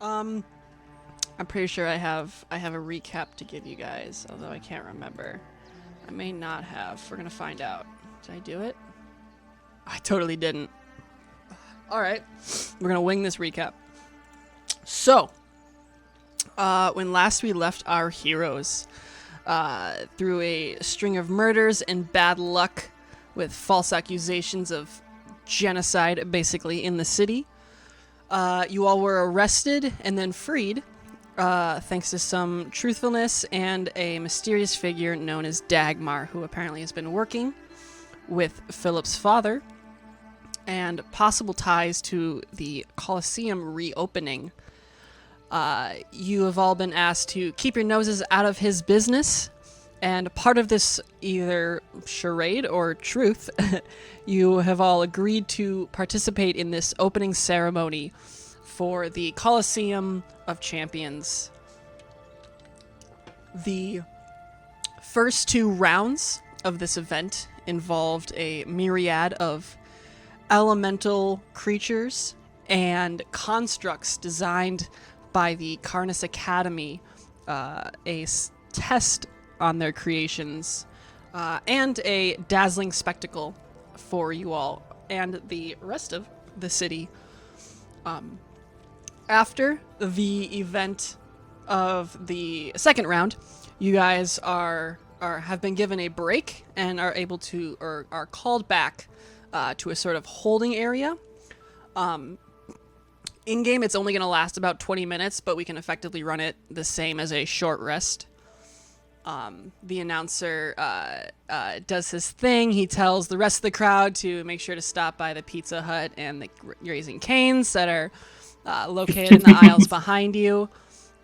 Um, I'm pretty sure I have a recap to give you guys, although I can't remember. I may not have. We're gonna find out. Did I do it? I totally didn't. All right, we're gonna wing this recap. So, when last we left our heroes, through a string of murders and bad luck, with false accusations of genocide, basically in the city, you all were arrested and then freed, thanks to some truthfulness and a mysterious figure known as Dagmar, who apparently has been working with Philip's father, and possible ties to the Colosseum reopening. You have all been asked to keep your noses out of his business, and part of this either charade or truth, you have all agreed to participate in this opening ceremony for the Colosseum of Champions. The first two rounds of this event involved a myriad of elemental creatures and constructs designed by the Karnas Academy, test on their creations, and a dazzling spectacle for you all and the rest of the city. After the event of the second round, you guys are have been given a break and are able to, or are called back to a sort of holding area. In game, it's only going to last about 20 minutes, but we can effectively run it the same as a short rest. The announcer does his thing. He tells the rest of the crowd to make sure to stop by the Pizza Hut and the Raising Canes that are located in the aisles behind you.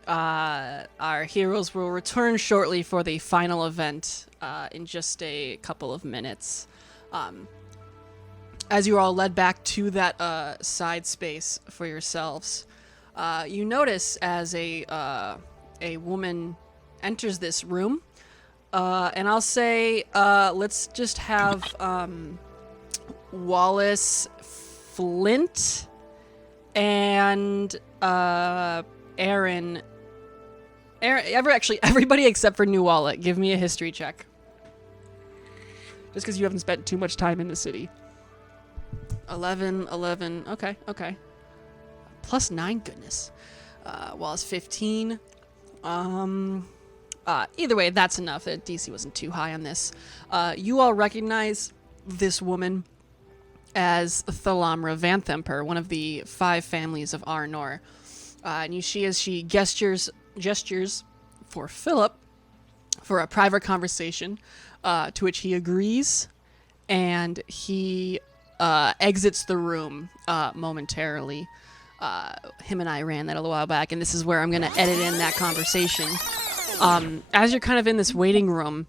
Our heroes will return shortly for the final event in just a couple of minutes. As you are all led back to that side space for yourselves, you notice as a woman enters this room, and I'll say, let's just have Wallace, Flint, and Aaron. Everybody except for New Wallet, give me a history check. Just because you haven't spent too much time in the city. 11, okay. +9, goodness. Wallace, 15. Either way, that's enough. DC wasn't too high on this. You all recognize this woman as Thalamra Vanthemper, one of the 5 families of Arnor. And you see as she gestures for Philip for a private conversation, to which he agrees, and he exits the room momentarily. Him and I ran that a little while back, and this is where I'm going to edit in that conversation. As you're kind of in this waiting room,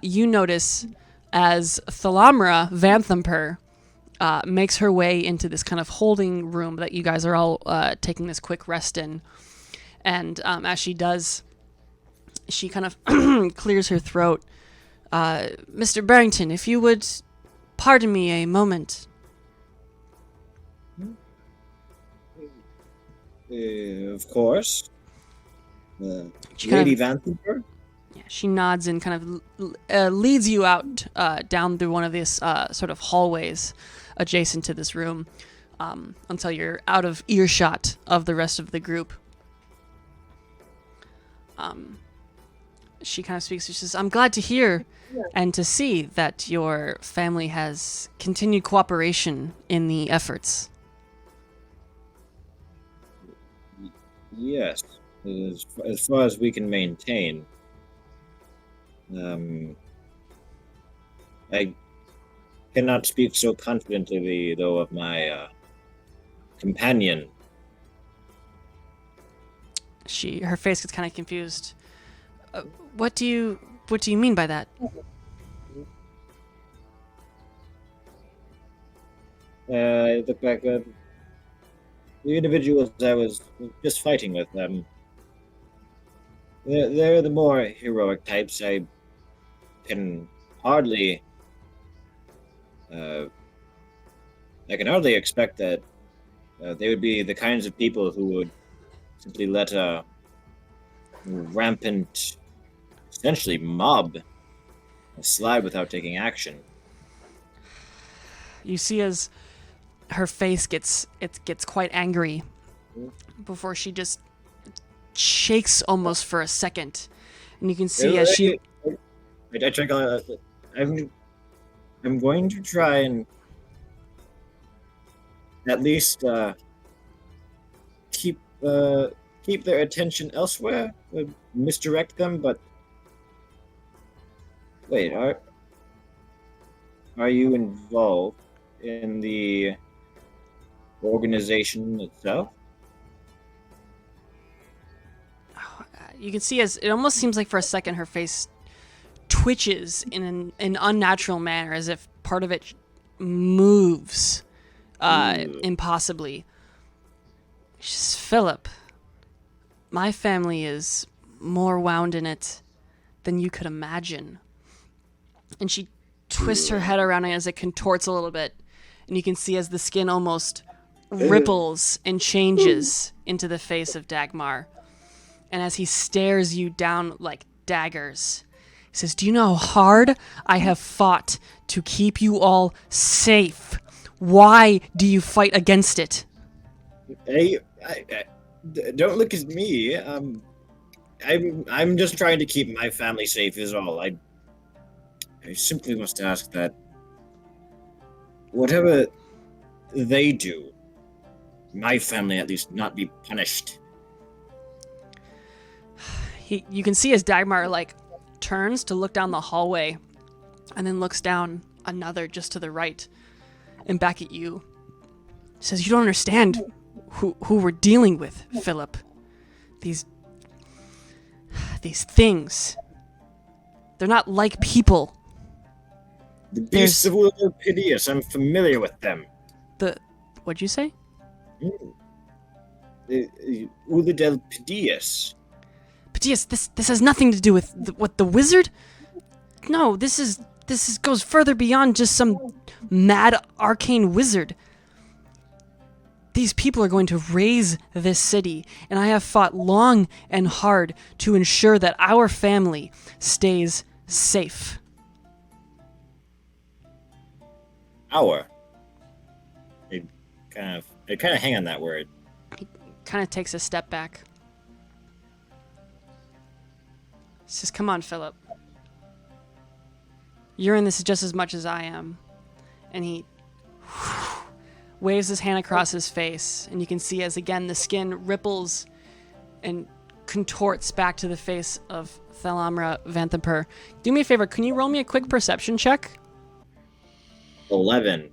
you notice as Thalamra Vanthemper makes her way into this kind of holding room that you guys are all taking this quick rest in. And as she does, she kind of clears her throat. Mr. Barrington, if you would pardon me a moment. Of course. She Lady kind Vanther? Yeah, she nods and kind of leads you out down through one of these sort of hallways adjacent to this room, until you're out of earshot of the rest of the group. She kind of speaks. She says, "I'm glad to hear and to see that your family has continued cooperation in the efforts." Yes. As far as we can maintain. I cannot speak so confidently, though, of my companion. Her face gets kind of confused. What do you mean by that? I look back at the individuals I was just fighting with. They're the more heroic types. I can hardly expect that They would be the kinds of people who would simply let a rampant, essentially mob, slide without taking action. You see as her face gets quite angry before she just shakes almost for a second, and you can see as she. I'm going to try and at least keep their attention elsewhere, misdirect them. But wait, are you involved in the organization itself? You can see as it almost seems like for a second her face twitches in an unnatural manner, as if part of it moves impossibly. She says, Philip, my family is more wound in it than you could imagine. And she twists her head around as it contorts a little bit, and you can see as the skin almost ripples and changes into the face of Dagmar. And as he stares you down like daggers, he says, do you know how hard I have fought to keep you all safe? Why do you fight against it? Hey, don't look at me. I'm just trying to keep my family safe is all. I simply must ask that whatever they do, my family at least not be punished. You can see as Dagmar turns to look down the hallway, and then looks down another just to the right, and back at you. He says, you don't understand who we're dealing with, Philip. These things, they're not like people. The beasts of Ulidel Pidius, I'm familiar with them. What'd you say? Ulidel Pidius. Pidius, this has nothing to do with the wizard? No, this goes further beyond just some mad arcane wizard. These people are going to raise this city, and I have fought long and hard to ensure that our family stays safe. Our? It kind of hang on that word. He kind of takes a step back. He says, come on, Philip. You're in this just as much as I am. And he waves his hand across his face, and you can see as again the skin ripples and contorts back to the face of Thalamra Vanthampur. Do me a favor, can you roll me a quick perception check? 11.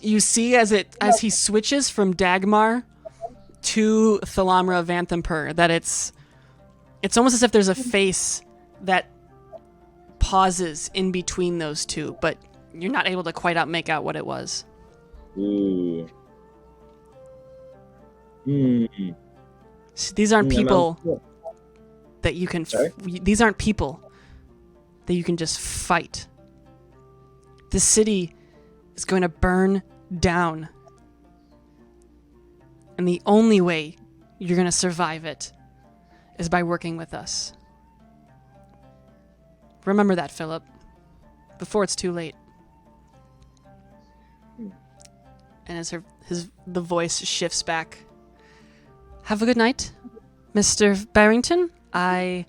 You see as he switches from Dagmar to Thalamra Vanthampur that it's almost as if there's a face that pauses in between those two, but you're not able to quite make out what it was. Ooh. So these aren't people that you can. These aren't people that you can just fight. This city is going to burn down, and the only way you're going to survive it is by working with us. Remember that, Philip, before it's too late. And as the voice shifts back, have a good night, Mr. Barrington. I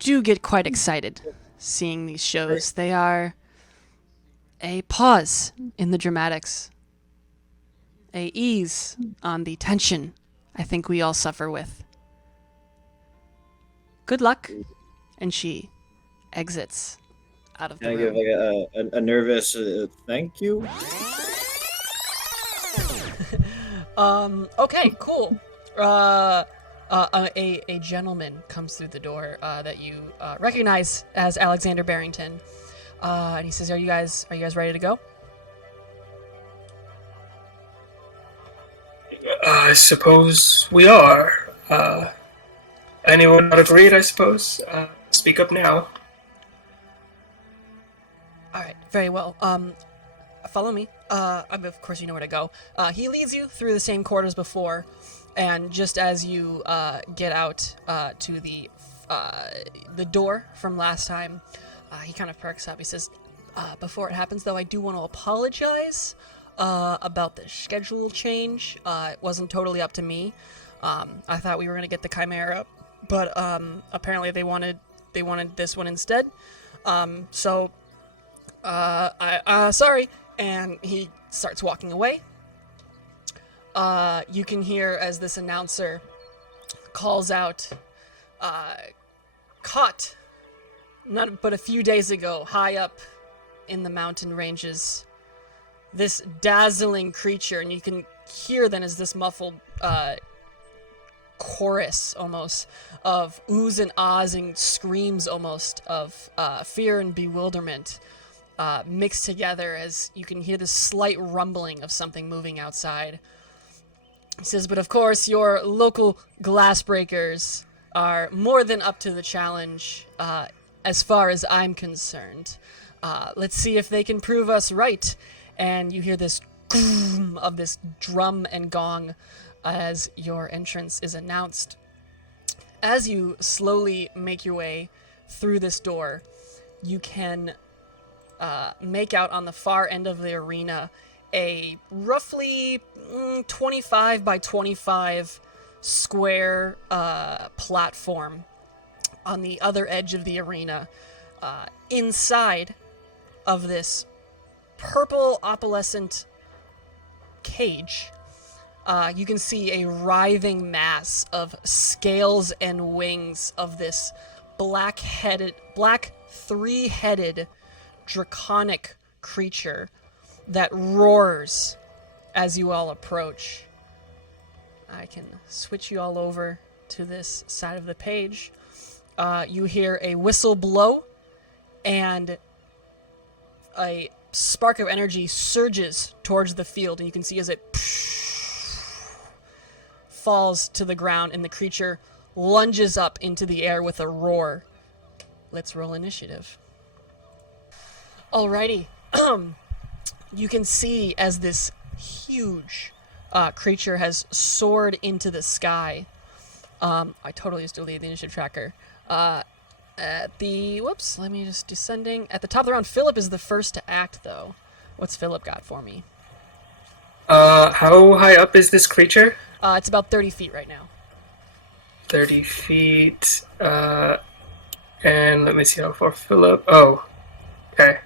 do get quite excited seeing these shows. They are a pause in the dramatics, a ease on the tension I think we all suffer with. Good luck. And she exits out of the room. Can I give a nervous thank you? Okay, cool. A gentleman comes through the door that you recognize as Alexander Barrington, and he says, "Are you guys ready to go?" I suppose we are. Anyone not agreed, I suppose? Speak up now. All right, very well. follow me. Of course you know where to go. He leads you through the same corridors before, and just as you get out to the door from last time, he kind of perks up. He says, before it happens, though, I do want to apologize about the schedule change. It wasn't totally up to me. I thought we were going to get the Chimera, but apparently they wanted this one instead. Sorry. And he starts walking away. You can hear as this announcer calls out, caught not but a few days ago, high up in the mountain ranges, this dazzling creature, and you can hear then as this muffled chorus almost of oohs and ahs and screams almost of fear and bewilderment mixed together as you can hear this slight rumbling of something moving outside. He says, but of course your local Glassbreakers are more than up to the challenge as far as I'm concerned. Let's see if they can prove us right. And you hear this boom of this drum and gong as your entrance is announced. As you slowly make your way through this door, you can make out on the far end of the arena a roughly 25 by 25 square platform on the other edge of the arena. Inside of this purple opalescent cage, you can see a writhing mass of scales and wings of this black three-headed draconic creature that roars as you all approach. I can switch you all over to this side of the page. You hear a whistle blow, and a spark of energy surges towards the field, and you can see as it falls to the ground, and the creature lunges up into the air with a roar. Let's roll initiative. Alrighty. You can see as this huge creature has soared into the sky. I totally just deleted the initiative tracker. Let me just descending. At the top of the round, Philip is the first to act, though. What's Philip got for me? How high up is this creature? It's about 30 feet right now. 30 feet. And let me see how far Philip. Oh, okay.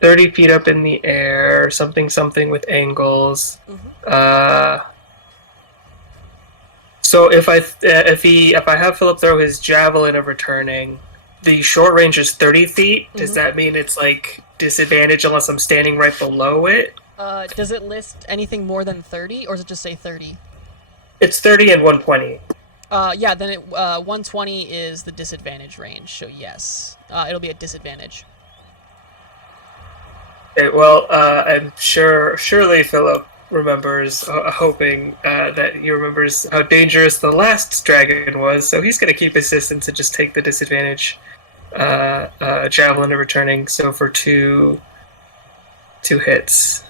30 feet up in the air, something with angles. Mm-hmm. So if I have Philip throw his javelin of returning, the short range is 30 feet. Mm-hmm. Does that mean it's like disadvantage unless I'm standing right below it? Does it list anything more than 30, or does it just say 30? It's 30 and 120. Yeah, then 120 is the disadvantage range, so yes. It'll be a disadvantage. Okay, well, I'm surely Philip remembers, hoping that he remembers how dangerous the last dragon was, so he's going to keep his distance and just take the disadvantage javelin of returning, so for two hits.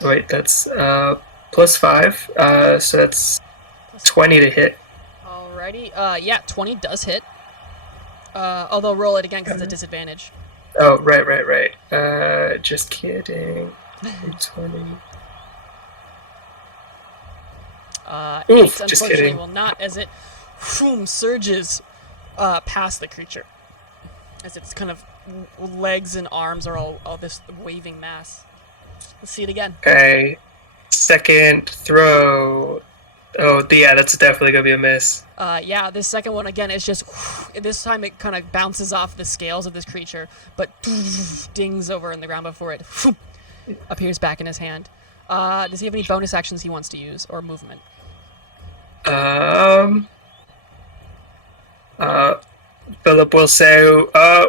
Wait, that's plus 5, so that's 20 to hit. Alrighty, yeah, 20 does hit. Although roll it again because it's a disadvantage. Oh, right. Just kidding. 20. Oof, just unfortunately kidding. will not, as it surges past the creature. As its kind of legs and arms are all this waving mass. Let's see it again. Okay. Second throw. Oh, yeah, that's definitely going to be a miss. Yeah, this second one, again, is just... This time it kind of bounces off the scales of this creature, but dings over in the ground before it appears back in his hand. Does he have any bonus actions he wants to use, or movement? Philip will say,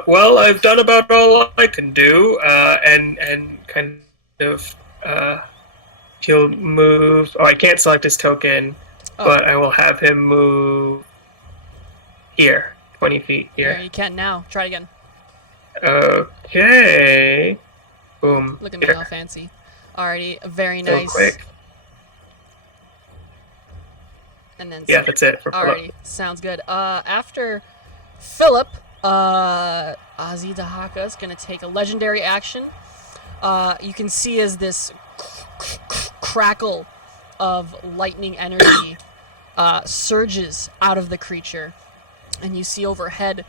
well, I've done about all I can do, and kind of... he'll move... Oh, I can't select his token, but I will have him move here. 20 feet Yeah, here. you can't now. Try it again. Okay. Boom. Look at me, Here. all fancy. Alrighty, very So nice. quick. And then Yeah, that's it for Philip. alrighty, sounds good. After Philip, Ozzy Dahaka is gonna take a legendary action. You can see as this crackle of lightning energy surges out of the creature, and you see overhead,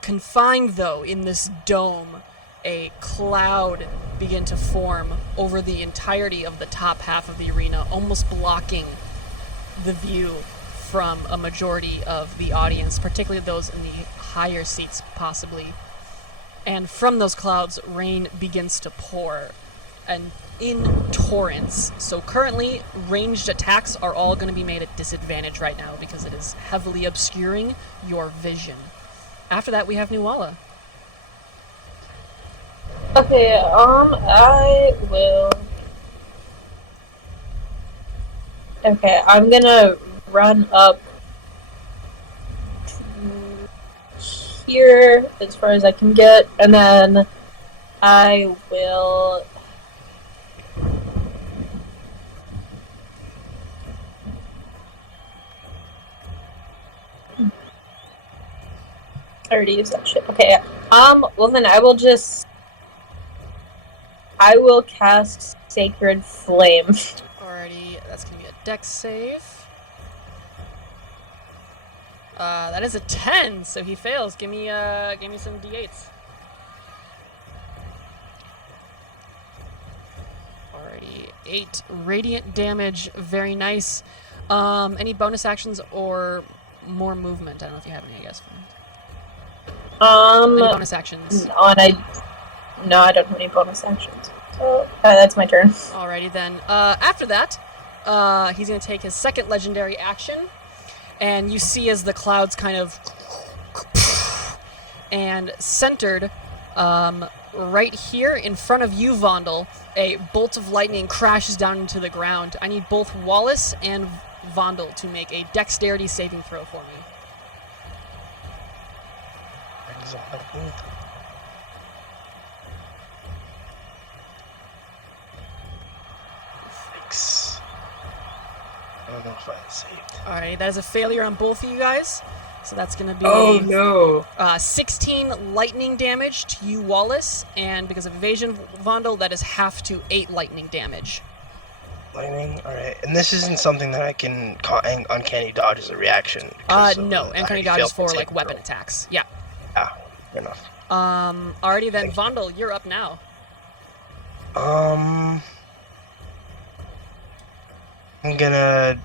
confined though in this dome, a cloud begin to form over the entirety of the top half of the arena, almost blocking the view from a majority of the audience, particularly those in the higher seats possibly. And from those clouds, rain begins to pour, and in torrents. So currently, ranged attacks are all going to be made at disadvantage right now because it is heavily obscuring your vision. After that, we have Nuala. Okay, I will... Okay, I'm gonna run up to here as far as I can get, and then I will... I already used that shit. Okay, well then I will cast Sacred Flame. Alrighty, that's going to be a dex save. That is a 10, so he fails. Give me some d8s. Alrighty, 8 radiant damage. Very nice. Any bonus actions or more movement? I don't know if you have any, I guess. Any bonus actions? No, I don't have any bonus actions. So, that's my turn. Alrighty then. After that, he's going to take his second legendary action, and you see as the clouds kind of and centered right here in front of you, Vondel, a bolt of lightning crashes down into the ground. I need both Wallace and Vondel to make a dexterity saving throw for me. Thanks. I don't know if I saved. Alright, that is a failure on both of you guys. So that's going to be Oh no! 16 lightning damage to you, Wallace, and because of evasion, Vondel, that is half to 8 lightning damage. Lightning? Alright. And this isn't something that I can uncanny dodge as a reaction? No, uncanny dodge is for, like, weapon attacks. Yeah. Yeah, fair enough. Alrighty then, Vondel, you're up now. I'm gonna...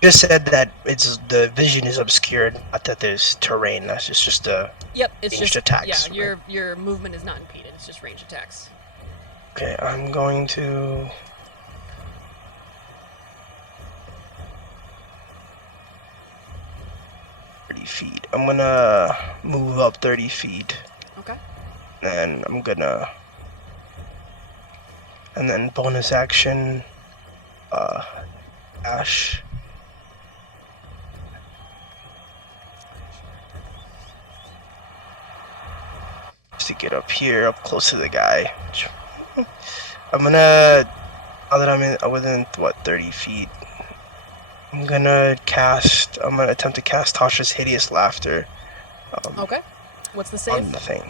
Just said that the vision is obscured, not that there's terrain. That's just a Yep, it's ranged just attacks. Yeah, your movement is not impeded. It's just ranged attacks. Okay, I'm going to 30 feet. I'm gonna move up 30 feet. Okay. And I'm gonna... And then bonus action... Ash. Just to get up here, up close to the guy. I'm gonna... Now that I'm within, 30 feet... I'm gonna attempt to cast Tasha's Hideous Laughter. Okay. What's the save? On the thing.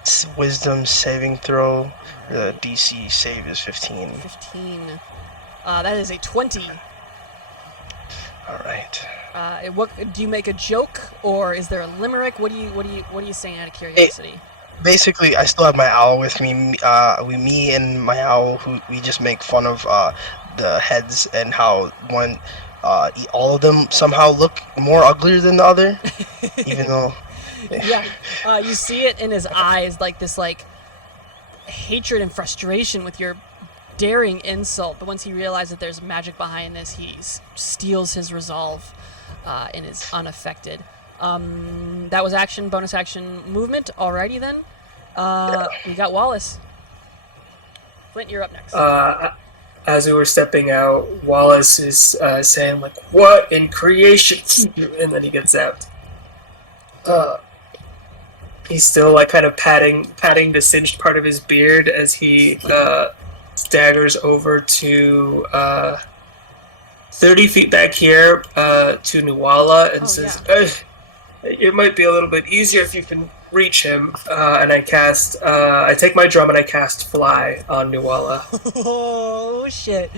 It's Wisdom saving throw. The DC save is 15. 15. That is a 20. Alright. What do you make a joke, or is there a limerick? What are you saying out of curiosity? Basically, I still have my owl with me. Me and my owl, who we just make fun of the heads and how one, all of them somehow look more uglier than the other, even though. Yeah, you see it in his eyes, like this, like hatred and frustration with your daring insult. But once he realizes that there's magic behind this, he steals his resolve and is unaffected. That was action, bonus action, movement. Alrighty then. We got Wallace. Flint, you're up next. as we were stepping out, Wallace is saying like, "What in creation?" And then he gets out. He's still like kind of patting the singed part of his beard as he staggers over to 30 feet back here to Nuala and says, "It might be a little bit easier if you can reach him." And I take my drum and I cast Fly on Nuala. Oh shit!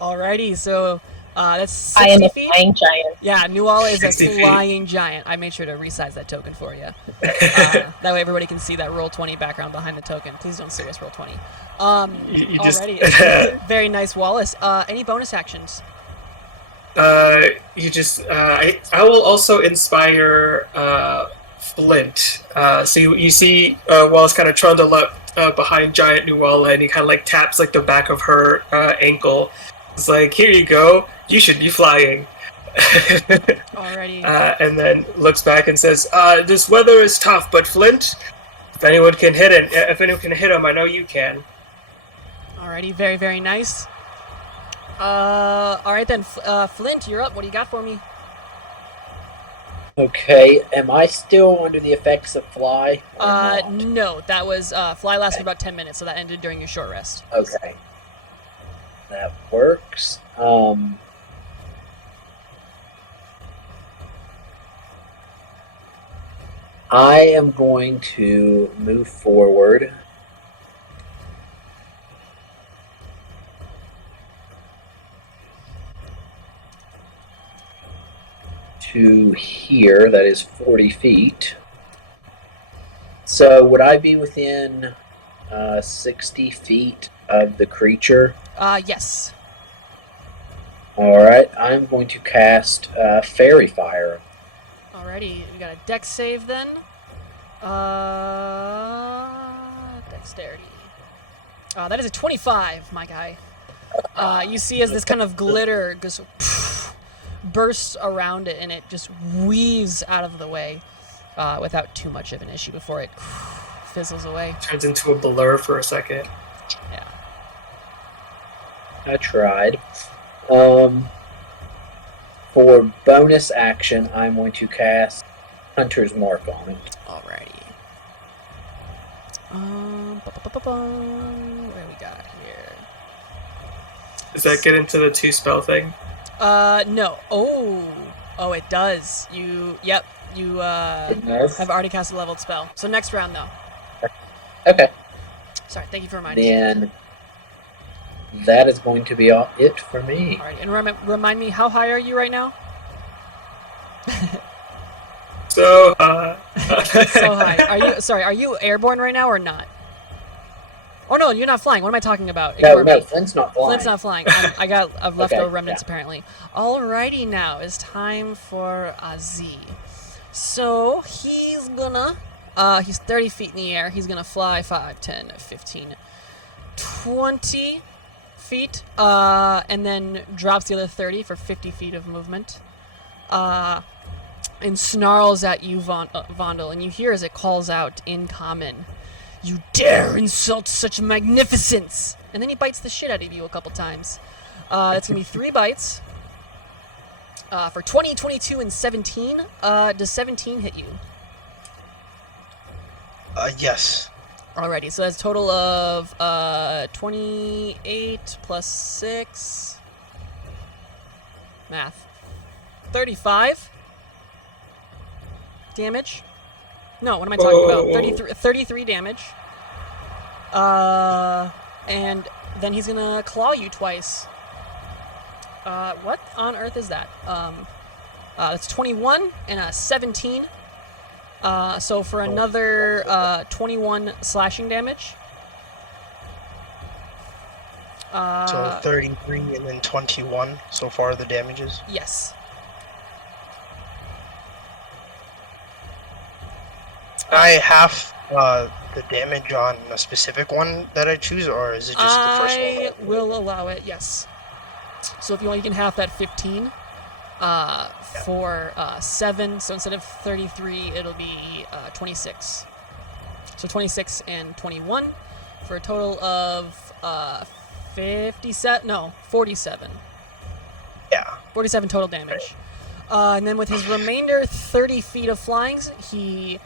Alrighty, so that's 60 I am a feet. flying giant. Yeah, Nuala is a 60 feet. flying giant. I made sure to resize that token for you. That way everybody can see that roll 20 background behind the token. Please don't sue us, roll 20. You just- Alrighty. Very nice, Wallace. Any bonus actions? I will also inspire Flint. So you see Wallace kind of trundle up behind giant Nuala, and he kind of like taps like the back of her ankle. It's like, "Here you go. You should be flying." Alrighty. And then looks back and says, "This weather is tough, but Flint, if anyone can hit him, I know you can." Alrighty, very, very nice. Alright then, Flint, you're up. What do you got for me? Okay, am I still under the effects of Fly? or not? No, that was, Fly lasted about 10 minutes, so that ended during your short rest. Okay. That works. I am going to move forward. To here, that is 40 feet. So would I be within 60 feet of the creature? Yes. Alright, I'm going to cast Fairy Fire. Alrighty, we got a dex save then. Dexterity. That is a 25, my guy. You see as this kind of glitter goes bursts around it, and it just weaves out of the way without too much of an issue before it fizzles away. Turns into a blur for a second. Yeah. I tried. For bonus action, I'm going to cast Hunter's Mark on it. Alrighty. What do we got here? Does that get into the 2-spell thing? No. Oh, it does. You have already cast a leveled spell. So next round, though. Okay. Sorry, thank you for reminding me. Then that is going to be it for me. Alright, and remind me, how high are you right now? So, So high. Are you airborne right now or not? Oh no, you're not flying. What am I talking about? No, Ignore me. Flint's not flying. Flint's not flying. I've leftover Okay, remnants yeah. apparently. Alrighty, now it's time for Z. So he's gonna, he's 30 feet in the air. He's gonna fly 5, 10, 15, 20 feet, and then drops the other 30 for 50 feet of movement. And snarls at you, Vondel, and you hear as it calls out in common, "You dare insult such magnificence!" And then he bites the shit out of you a couple times. That's going to be 3 bites. For 20, 22, and 17. Does 17 hit you? Yes. Alrighty, so that's a total of 28 plus 6. Math. 35 damage. No, what am I talking about? 33 damage. And then he's gonna claw you twice. What on earth is that? That's 21 and a 17. So for another 21 slashing damage. So 33 and then 21 so far the damages. Yes. I have the damage on a specific one that I choose, or is it just the first one? I will allow it, yes. So if you want, you can half that 15 for 7. So instead of 33, it'll be 26. So 26 and 21 for a total of 57. No, 47. Yeah. 47 total damage. And then with his remainder 30 feet of flying, he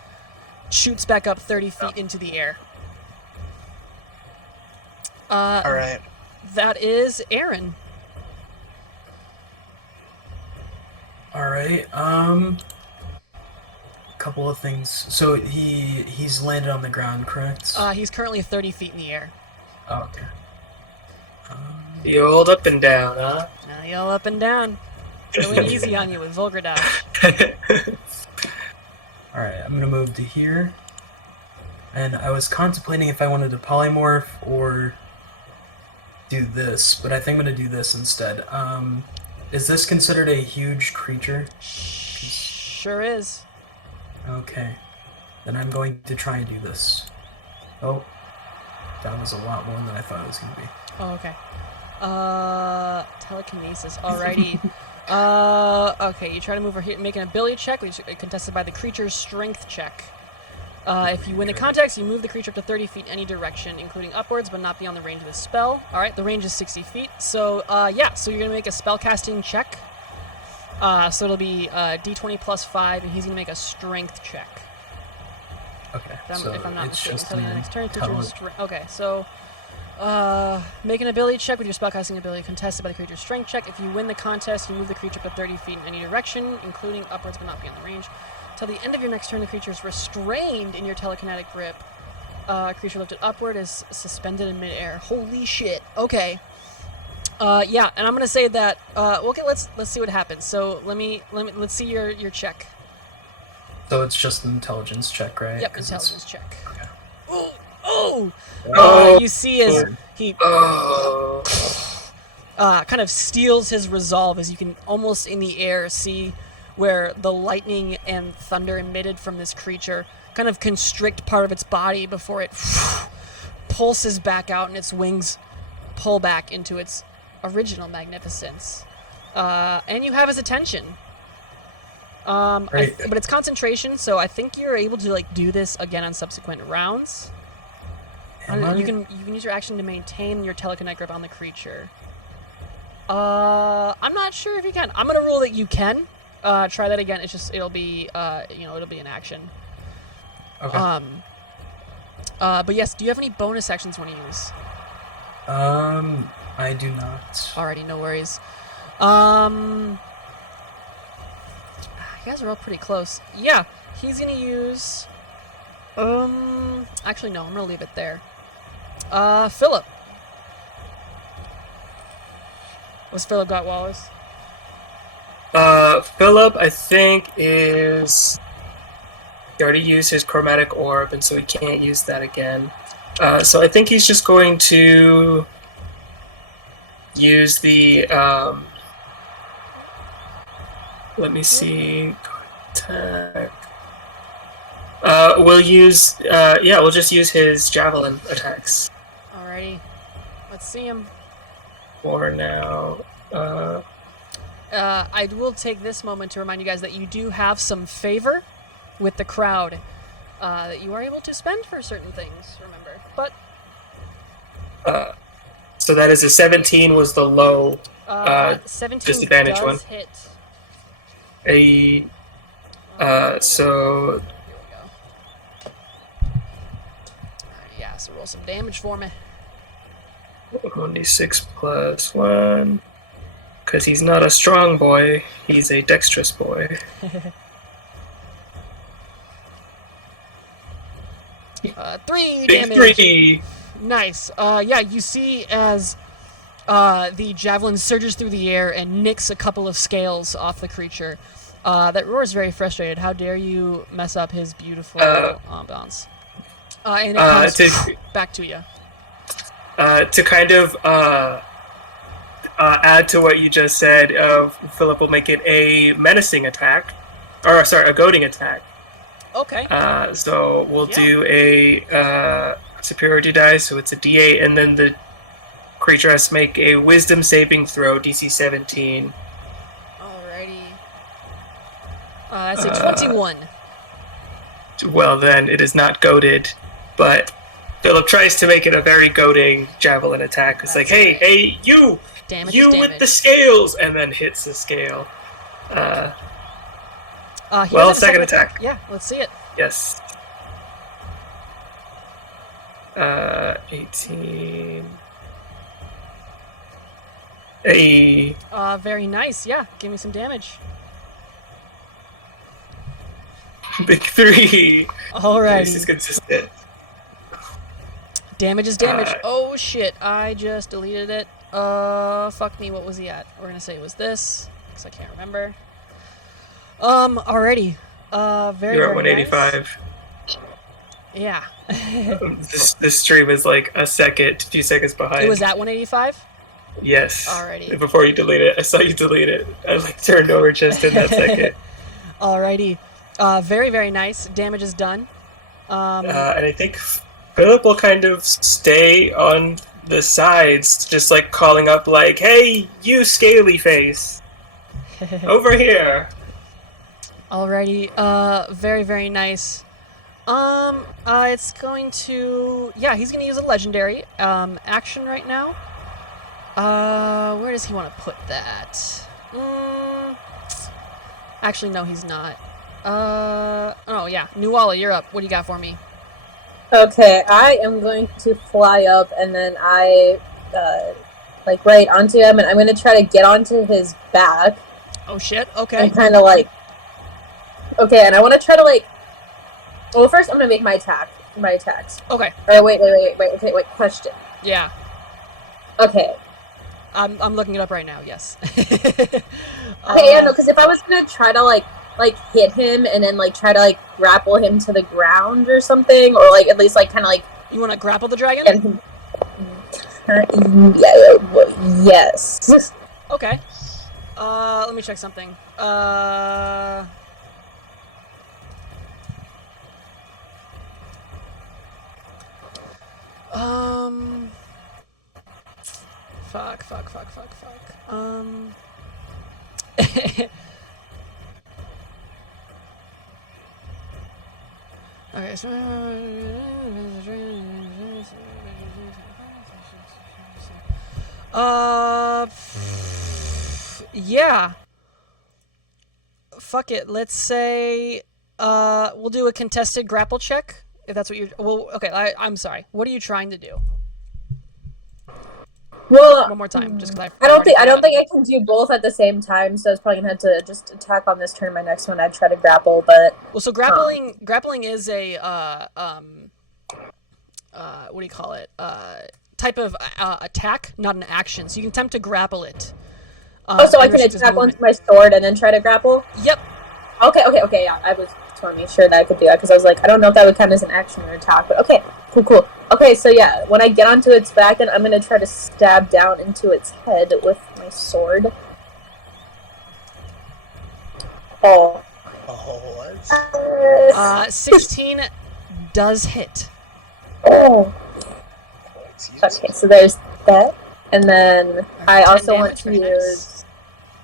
shoots back up 30 feet into the air. All right. That is Aaron. All right. Couple of things. So he's landed on the ground, correct? He's currently 30 feet in the air. Oh, okay. The old up and down, huh? Now you'll up and down. Going easy on you with Vulgar Dodge. All right. I'm gonna move to here. And I was contemplating if I wanted to polymorph or do this, but I think I'm gonna do this instead. Is this considered a huge creature? Sure is. Okay. Then I'm going to try and do this. Oh. That was a lot more than I thought it was going to be. Oh, okay. Telekinesis. Alrighty. Okay, you try to move over here, make an ability check, which is contested by the creature's strength check. If you win the contest, you move the creature up to 30 feet in any direction, including upwards, but not beyond the range of the spell. Alright, the range is 60 feet. So, yeah, so you're going to make a spellcasting check. So it'll be d20 plus 5, and he's going to make a strength check. Okay. If I'm not it's mistaken. just Until the an next turn, intelligence. okay, so make an ability check with your spellcasting ability contested by the creature's strength check. If you win the contest, you move the creature up to 30 feet in any direction, including upwards but not beyond the range. Till the end of your next turn, the creature is restrained in your telekinetic grip. Creature lifted upward is suspended in midair. Holy shit. Okay. Yeah, and I'm gonna say that. Okay, let's see what happens. So let's see your check. So it's just an intelligence check, right? Yep, 'Cause intelligence check. Okay. Oh, oh! Oh. You see as he Oh. kind of steals his resolve, as you can almost in the air see where the lightning and thunder emitted from this creature kind of constrict part of its body before it pulses back out and its wings pull back into its original magnificence. And you have his attention. Right. But it's concentration, so I think you're able to do this again on subsequent rounds. You can use your action to maintain your telekinetic grip on the creature. I'm not sure if you can. I'm gonna rule that you can. Try that again. It'll be an action. Okay. But yes, do you have any bonus actions you want to use? I do not. Alrighty, no worries. You guys are all pretty close. Yeah, he's gonna use. Actually, no. I'm gonna leave it there. Philip. What's Philip got, Wallace? Philip, I think, is. He already used his chromatic orb, and so he can't use that again. So I think he's just going to use the. Let me see. Attack. We'll use. We'll just use his javelin attacks Alrighty. Let's see him. for now. I will take this moment to remind you guys that you do have some favor with the crowd that you are able to spend for certain things, remember. But So that is a 17 was the low. 17 disadvantage does one. hit. So Here we go. Yeah, so roll some damage for me. 1d6 plus 1. Because he's not a strong boy, he's a dexterous boy. 3 Big damage. 3! Nice. Yeah, you see as the javelin surges through the air and nicks a couple of scales off the creature. That Roar is very frustrated. How dare you mess up his beautiful ambiance? And it comes back to you. To kind of add to what you just said, Philip will make it a menacing attack. Or, sorry, a goading attack. Okay. So we'll do a superiority die, so it's a d8, and then the creature has to make a wisdom saving throw, DC 17. Alrighty. That's a 21. Well, then it is not goaded, but Philip tries to make it a very goading javelin attack. It's like, hey, hey, you! Damage You is damage. with the scales! And then hits the scale. He Well, does have a second attack. Yeah, let's see it. Yes. 18. Hey. Very nice. Yeah, give me some damage. Big 3. This Alrighty. is consistent. Damage is damage. Oh shit! I just deleted it. Fuck me. What was he at? We're gonna say it was this, because I can't remember. Alrighty. Very. You're at very 185. Nice. Yeah. This stream is like a few seconds behind. It was at 185. Yes. Alrighty. Before you delete it, I saw you delete it. I like turned over just in that second. Alrighty. Very very nice. Damage is done. And I think Philip will kind of stay on the sides, just like calling up, like, "Hey, you scaly face, over here." Alrighty. Very very nice. It's going to... Yeah, he's going to use a legendary action right now. Where does he want to put that? Actually, no, he's not. Oh, yeah. Nuala, you're up. What do you got for me? Okay, I am going to fly up and then like right onto him, and I'm going to try to get onto his back. Oh, shit. Okay. And kind of like... Okay, and I want to try to like... Well, first I'm gonna make my attacks. Okay. Alright, wait. Okay, wait. Question. Yeah. Okay. I'm looking it up right now. Yes. Okay, yeah, no, because if I was gonna try to like hit him and then like try to like grapple him to the ground or something, or like at least like kind of like. You want to grapple the dragon? Get him... Yes. Okay. Let me check something. Fuck. Okay, so... Yeah. Fuck it, let's say... we'll do a contested grapple check, if that's what you're... Well, okay, I'm sorry. What are you trying to do? Well, one more time, just because I don't think I can do both at the same time, so I was probably gonna have to just attack on this turn. My next one, I'd try to grapple, but well, so grappling is a what do you call it? Type of attack, not an action. So you can attempt to grapple it. So I can attack onto my sword and then try to grapple. Yep. Okay. Yeah, I was totally sure that I could do that because I was like, I don't know if that would count as an action or attack, but okay, cool. Okay, so yeah, when I get onto its back, then I'm gonna try to stab down into its head with my sword. Oh. 16 does hit. Oh. Okay, so there's that, and then I also want to use.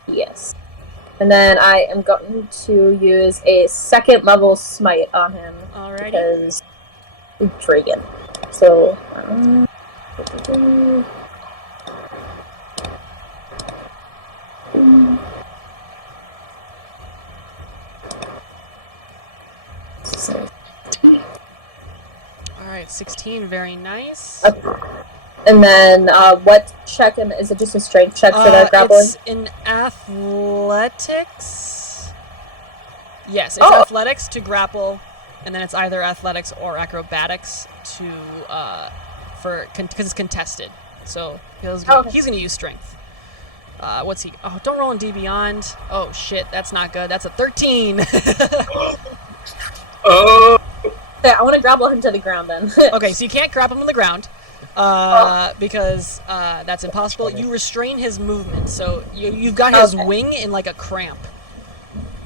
Yes. And then I am going to use a second level smite on him. Alrighty. Because dragon. So. Alright, 16, very nice. And then, what check is it? Just a strength check for that grappling? It's in athletics. Yes, it's athletics to grapple, and then it's either athletics or acrobatics to because it's contested. So he's going to use strength. What's he? Oh, don't roll in D beyond. Oh shit, that's not good. That's a 13. Oh. Yeah, I want to grapple him to the ground then. Okay, so you can't grapple him to the ground. Because that's impossible. You restrain his movement, so you've got his wing in like a cramp.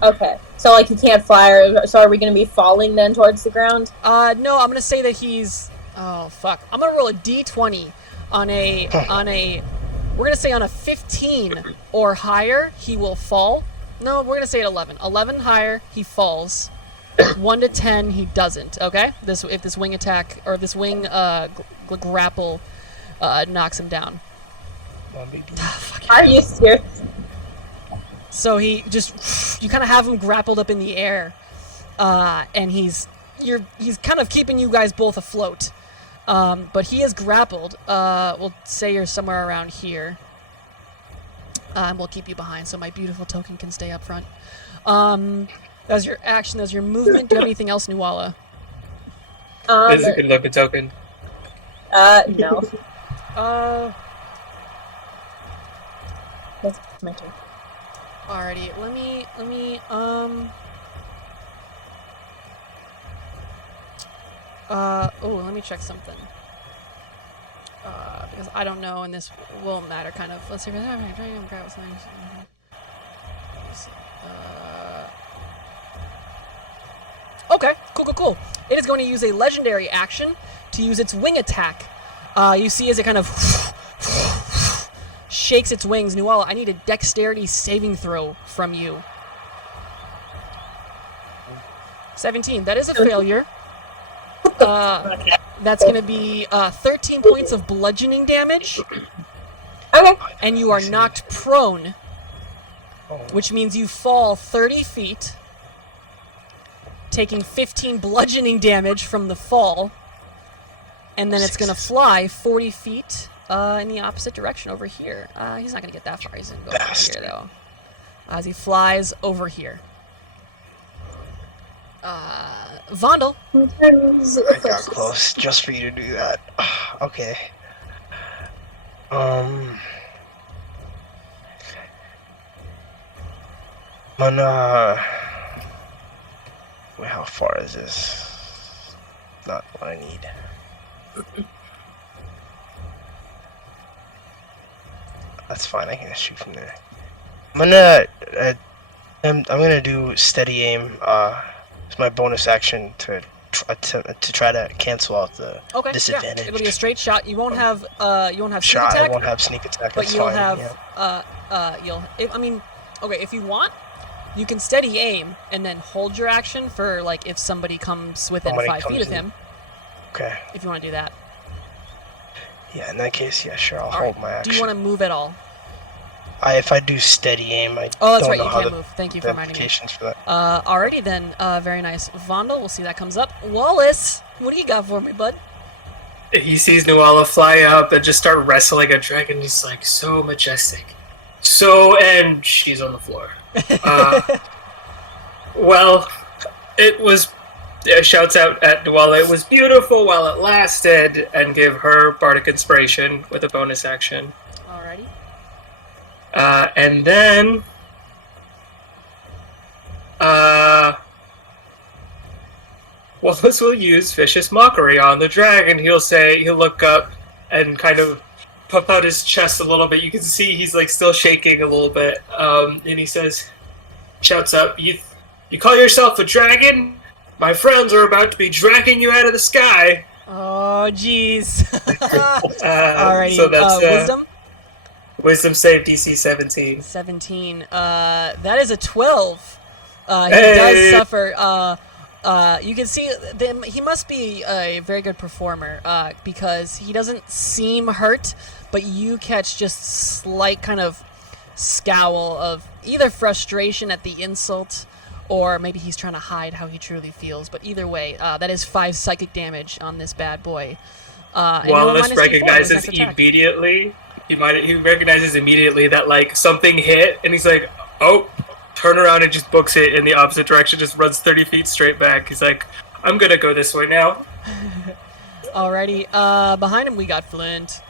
Okay, so like he can't fly. So are we going to be falling then towards the ground? No, I'm gonna say that he's. Oh fuck! I'm gonna roll a d20 on a. We're gonna say on a 15 or higher, he will fall. No, we're gonna say at 11. 11 higher, he falls. 1 to 10, he doesn't. Okay, if this wing attack or this wing grapple knocks him down. Are you serious? So he just, you kind of have him grappled up in the air, and he's kind of keeping you guys both afloat. But he is grappled. We'll say you're somewhere around here. And we'll keep you behind so my beautiful token can stay up front. That's your action, that's your movement. Do you have anything else, Nuala? This is a good looking token. No. That's my turn. Alrighty, let me, let me check something. Because I don't know, and this won't matter, kind of. Let's see if I have any grab something. Okay, cool. It is going to use a legendary action to use its wing attack. You see as it kind of shakes its wings. Nuala, I need a dexterity saving throw from you. 17. That is a failure. That's going to be 13 points of bludgeoning damage. Okay. And you are knocked prone, which means you fall 30 feet, taking 15 bludgeoning damage from the fall. And then it's going to fly 40 feet in the opposite direction over here. He's not going to get that far. He's going to go over here, though. As he flies over here. Vondel. I got close just for you to do that. Okay. I'm gonna... Wait, how far is this? Not what I need. That's fine, I can shoot from there. I'm gonna do steady aim. It's my bonus action to try to cancel out the disadvantage. Yeah, it'll be a straight shot. You won't have sneak shot. attack. I won't have sneak attack. But That's you'll fine, have if you want, you can steady aim and then hold your action for like if somebody comes within 5 feet of him. Okay. If you want to do that. Yeah, in that case, yeah, sure, I'll hold my action. Do you want to move at all? If I do steady aim, I Oh, that's don't right, know you how can't the move. Thank you for reminding me. implications for that. Alrighty then, very nice. Vondel, we'll see that comes up. Wallace, what do you got for me, bud? He sees Nuala fly up and just start wrestling a dragon. He's like, so majestic. And she's on the floor. Well, it was... shouts out at Nuala, it was beautiful while it lasted, and give her Bardic Inspiration with a bonus action. Alrighty. And then... Wallace will use Vicious Mockery on the dragon. He'll look up and kind of puff out his chest a little bit. You can see he's like still shaking a little bit. And he shouts up, you call yourself a dragon? My friends are about to be dragging you out of the sky. Oh, jeez. Alrighty, so that's wisdom? Wisdom save DC 17. 17. That is a 12. He does suffer. You can see he must be a very good performer because he doesn't seem hurt, but you catch just slight kind of scowl of either frustration at the insult or maybe he's trying to hide how he truly feels. But either way, that is 5 psychic damage on this bad boy. Wallace recognizes immediately. He recognizes immediately that like something hit, and he's like, "Oh!" Turn around and just books it in the opposite direction. Just runs 30 feet straight back. He's like, "I'm gonna go this way now." Alrighty. Behind him we got Flint.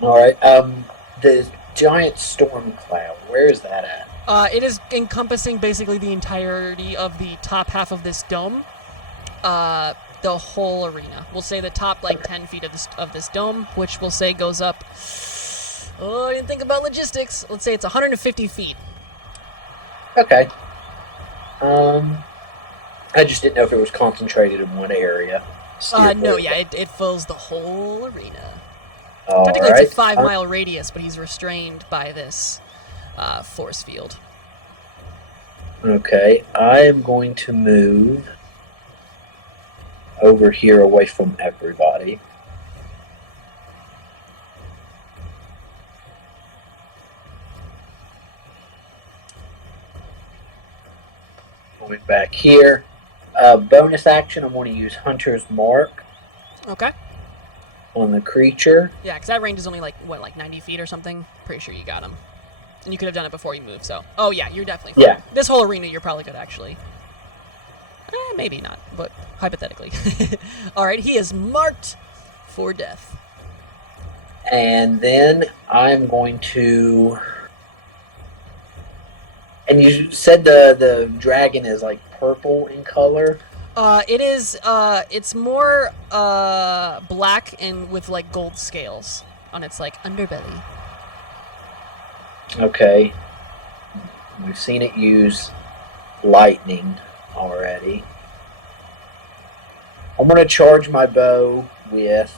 All right. The giant storm cloud. Where is that at? It is encompassing basically the entirety of the top half of this dome. The whole arena. We'll say the top like 10 feet of this dome, which we'll say goes up. Oh, I didn't think about logistics. Let's say it's 150 feet. Okay. I just didn't know if it was concentrated in one area. No, yeah, it fills the whole arena. All Technically, right. it's a 5-mile radius, but he's restrained by this force field. Okay, I am going to move over here away from everybody. Going back here. Bonus action, I'm going to use Hunter's Mark Okay. on the creature. Yeah, because that range is only like 90 feet or something. Pretty sure you got him. And you could have done it before you moved, so. Oh, yeah, you're definitely fine. Yeah. This whole arena, you're probably good, actually. Maybe not, but hypothetically. Alright, he is marked for death. And then I'm going to... And you said the dragon is like purple in color? It is, it's more, black and with, like, gold scales on its, like, underbelly. Okay. We've seen it use lightning already. I'm going to charge my bow with...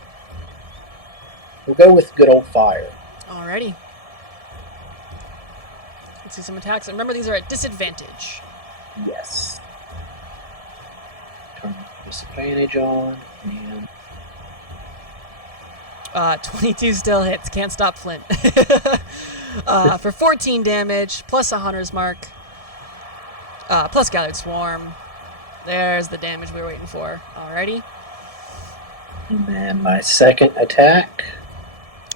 We'll go with good old fire. Alrighty. Let's see some attacks. And remember, these are at disadvantage. Yes. Turn disadvantage on. And 22 still hits. Can't stop Flint. For 14 damage, plus a Hunter's Mark, plus Gathered Swarm. There's the damage we were waiting for. Alrighty. and then my second attack.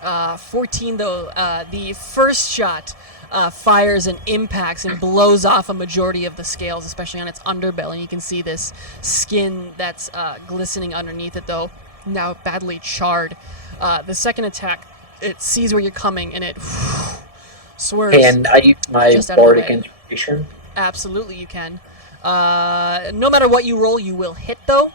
14 though. The first shot fires and impacts and blows off a majority of the scales, especially on its underbelly. You can see this skin that's glistening underneath it, though, now badly charred. The second attack, it sees where you're coming and it swerves. And I use my just out of the bardic way. inspiration. Absolutely, you can. No matter what you roll, you will hit, though.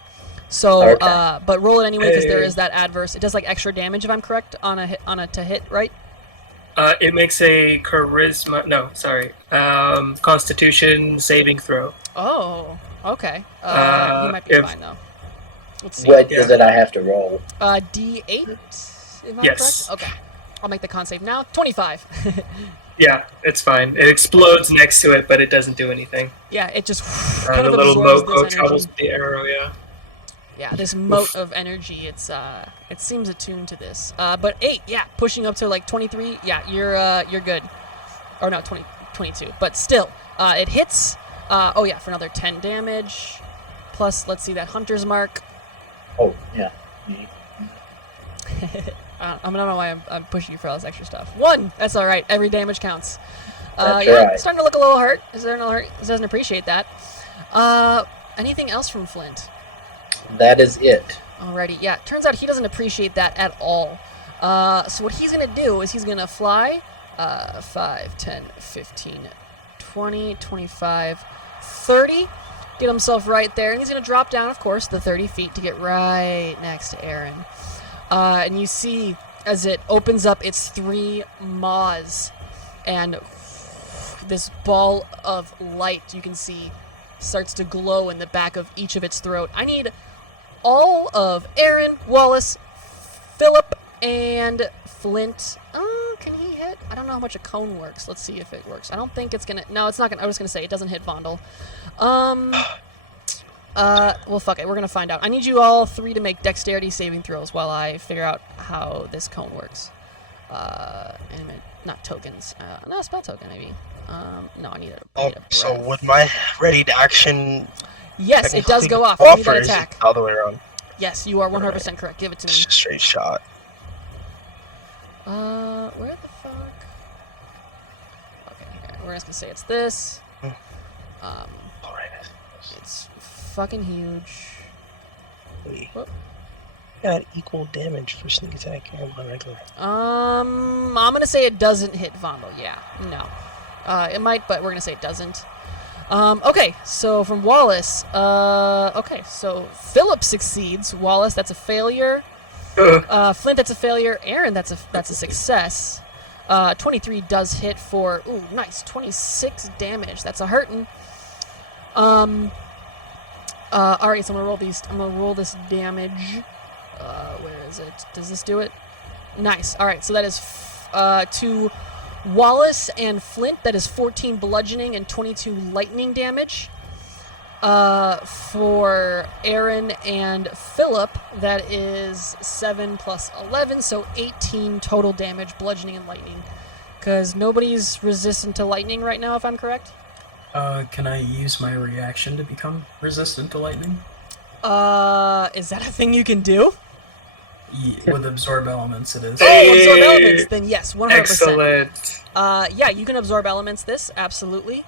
So, Okay. but roll it anyway because there is that adverse. It does like extra damage, if I'm correct, on a to hit, right? It makes a charisma. No, sorry. Constitution saving throw. Oh, okay. He might be if- fine though. Let's see. What Yeah. is it I have to roll? D8. If I'm Yes. correct. Okay. I'll make the con save now. 25. Yeah, it's fine. It explodes next to it, but it doesn't do anything. Yeah, it just kind The of little absorbs mote this travels energy. with the arrow. Yeah. Yeah, this moat of energy. It seems attuned to this. But 8, yeah, pushing up to like 23. Yeah, you're good. Or no, 22. But still, it hits. Oh yeah, for another 10 damage. Plus, let's see that Hunter's Mark. Oh, yeah. I don't know why I'm pushing you for all this extra stuff. 1. That's all right. Every damage counts. That's yeah, right. it's starting to look a little hurt. It doesn't appreciate that. Anything else from Flint? That is it. Alrighty, yeah. Turns out he doesn't appreciate that at all. So what he's going to do is he's going to fly 5, 10, 15, 20, 25, 30. Get himself right there. And he's going to drop down, of course, the 30 feet to get right next to Aaron. And you see as it opens up its 3 maws and this ball of light you can see starts to glow in the back of each of its throat. I need all of Aaron, Wallace, Philip, and Flint. Can he hit? I don't know how much a cone works. Let's see if it works. I don't think it's gonna. No, it's not gonna. I was gonna say it doesn't hit Vondel. Well, fuck it. We're gonna find out. I need you all 3 to make dexterity saving throws while I figure out how this cone works. Animate, not tokens. No, spell token maybe. No, I need a So breath. would my ready to action? Yes, it does technically go off. go Give off, me or that is it attack. all the way around? Yes, you are 100% correct. Give it to me. It's just a straight shot. Where the fuck? Okay, here. We're just gonna say it's this. All right. It's fucking huge. Wait. Whoop. Got equal damage for sneak attack and my regular. I'm gonna say it doesn't hit Vondel. Yeah, no. It might, but we're gonna say it doesn't. Okay, so from Wallace, okay, so Philip succeeds. Wallace, that's a failure. Flint, that's a failure. Aaron, that's a success. 23 does hit for, ooh, nice, 26 damage. That's a hurtin'. Alright, so I'm gonna roll this damage. Where is it? Does this do it? Nice. Alright, so that is to Wallace and Flint, that is 14 bludgeoning and 22 lightning damage. For Aaron and Philip, that is 7 plus 11, so 18 total damage, bludgeoning and lightning. Because nobody's resistant to lightning right now, if I'm correct? Can I use my reaction to become resistant to lightning? Is that a thing you can do? With absorb elements, it is. Oh, absorb elements, then yes, 100%. Excellent. Yeah, you can absorb elements this, absolutely.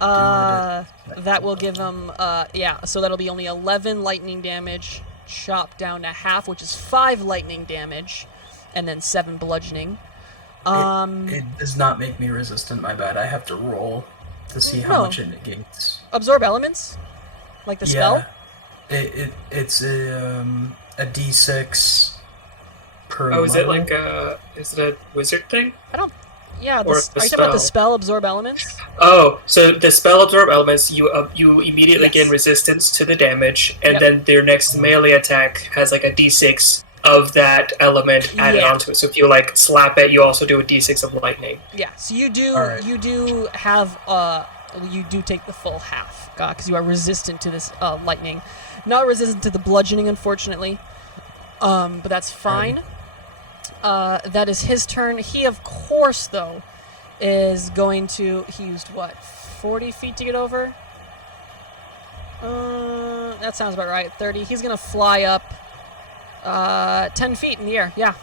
That will give them, yeah, so that'll be only 11 lightning damage, chopped down to half, which is 5 lightning damage, and then 7 bludgeoning. It does not make me resistant, my bad. I have to roll to see how much it negates. Absorb elements? Like the spell? It's a d6 per Oh, is it level. like is it a wizard thing? Yeah, Or are you talking about the spell absorb elements? Oh, so the spell absorb elements, you immediately Yes. gain resistance to the damage, and Yep. then their next melee attack has like a d6 of that element added Yeah. onto it. So if you like slap it, you also do a d6 of lightning. Yeah, so you do Alright. you do have you do take the full half because you are resistant to this lightning, not resistant to the bludgeoning, unfortunately. But that's fine. That is his turn. He, of course, though, is going to. He used what, 40 feet to get over? That sounds about right. 30. He's gonna fly up 10 feet in the air. Yeah.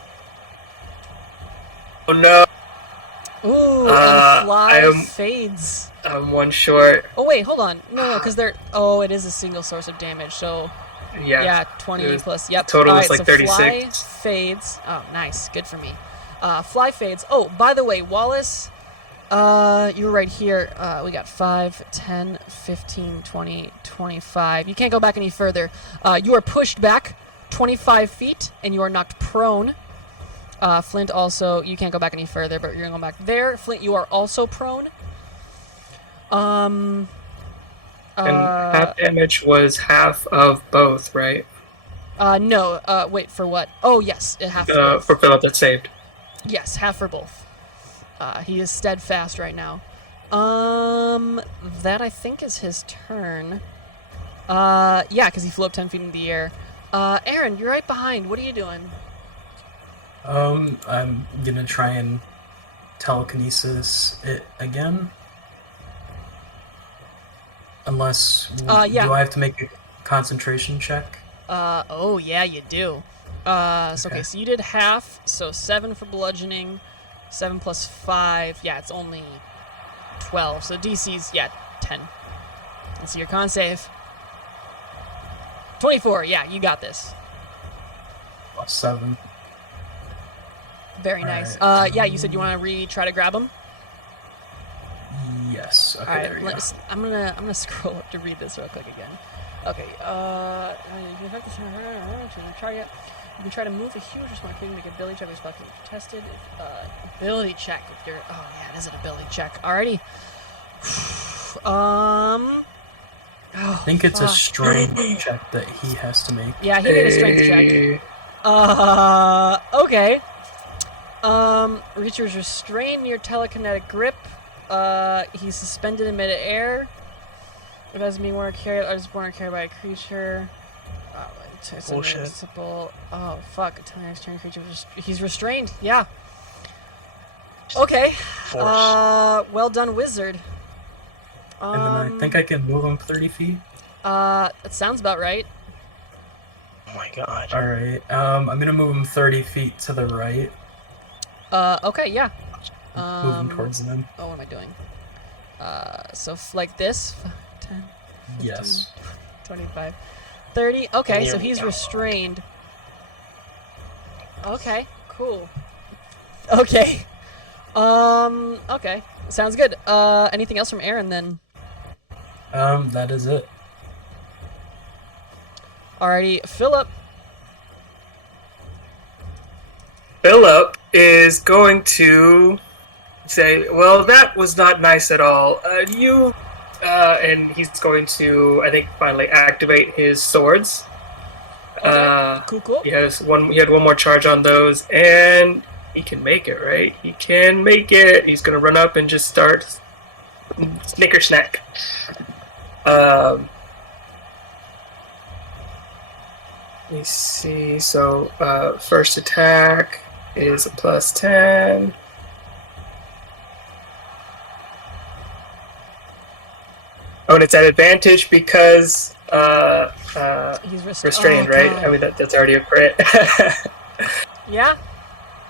Oh no, Ooh, and fly I am- fades. I'm one short. Oh wait, hold on. No, because they're. Oh, it is a single source of damage. So yeah, 20 it was- plus. Yep. total All was right, like so 36. Fly fades. Oh, nice. Good for me. Fly fades. Oh, by the way, Wallace, you were right here. We got 5, 10, 15, 20, 25. You can't go back any further. You are pushed back 25 feet, and you are knocked prone. Flint also, you can't go back any further, but you're going back there. Flint, you are also prone. And half damage was half of both, right? No, wait, for what? Oh, yes, half for both. For Philip that saved. Yes, half for both. He is steadfast right now. That I think is his turn. Yeah, because he flew up 10 feet in the air. Aaron, you're right behind. What are you doing? I'm gonna try and telekinesis it again. Unless, yeah. do I have to make a concentration check? Oh, yeah, you do. Okay, so you did half, so 7 for bludgeoning, 7 plus 5, yeah, it's only 12, so DC's, yeah, 10. Let's see your con save. 24, yeah, you got this. Plus 7. Very nice. Alright. Yeah, you said you want to try to grab him? Yes. Okay, All there right, you go. I'm gonna scroll up to read this real quick again. Okay, you can affect the target. You can try to move a huge response. You can make an ability check. Response can be tested. Ability check. If you're, oh yeah, it is an ability check. Alrighty. I think it's a strength check that he has to make. Yeah, he made a strength check. Okay. Reacher's restrained near telekinetic grip. He's suspended in mid-air. It doesn't mean carried by a creature. It's Bullshit. municipal. Oh fuck! Telekinetic turn creature. He's restrained. Yeah. Okay. Force. Well done, wizard. And then I think I can move him 30 feet. That sounds about right. Oh my god. Alright, I'm gonna move him 30 feet to the right. Okay, yeah. Move him towards them. Oh, what am I doing? So like this. 10, 15, Yes. 25, 30. Okay, Here so we he's go. restrained. Okay, cool. Okay. Okay. Sounds good. Anything else from Aaron then? That is it. Alrighty, Philip. Philip is going to say, well, that was not nice at all. And he's going to, I think, finally activate his swords. Okay, cool. He had one more charge on those, and He can make it, right? He can make it. He's gonna run up and just start snicker snack. Let me see. So first attack is a +10. Oh, and it's at advantage because He's restrained, right? God. I mean, that's already a crit. Yeah.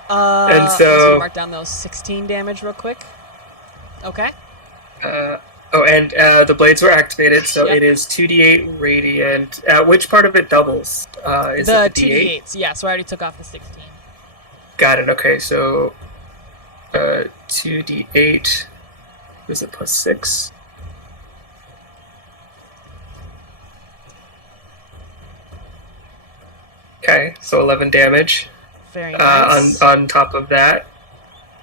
And so- let's go mark down those 16 damage real quick. Okay. And the blades were activated, so Yep. it is 2d8 radiant. Which part of it doubles? Is The it the D8? 2d8s. Yeah, so I already took off the 16. Got it. Okay, so 2d8 is it +6? Okay, so 11 damage Very nice. on top of that,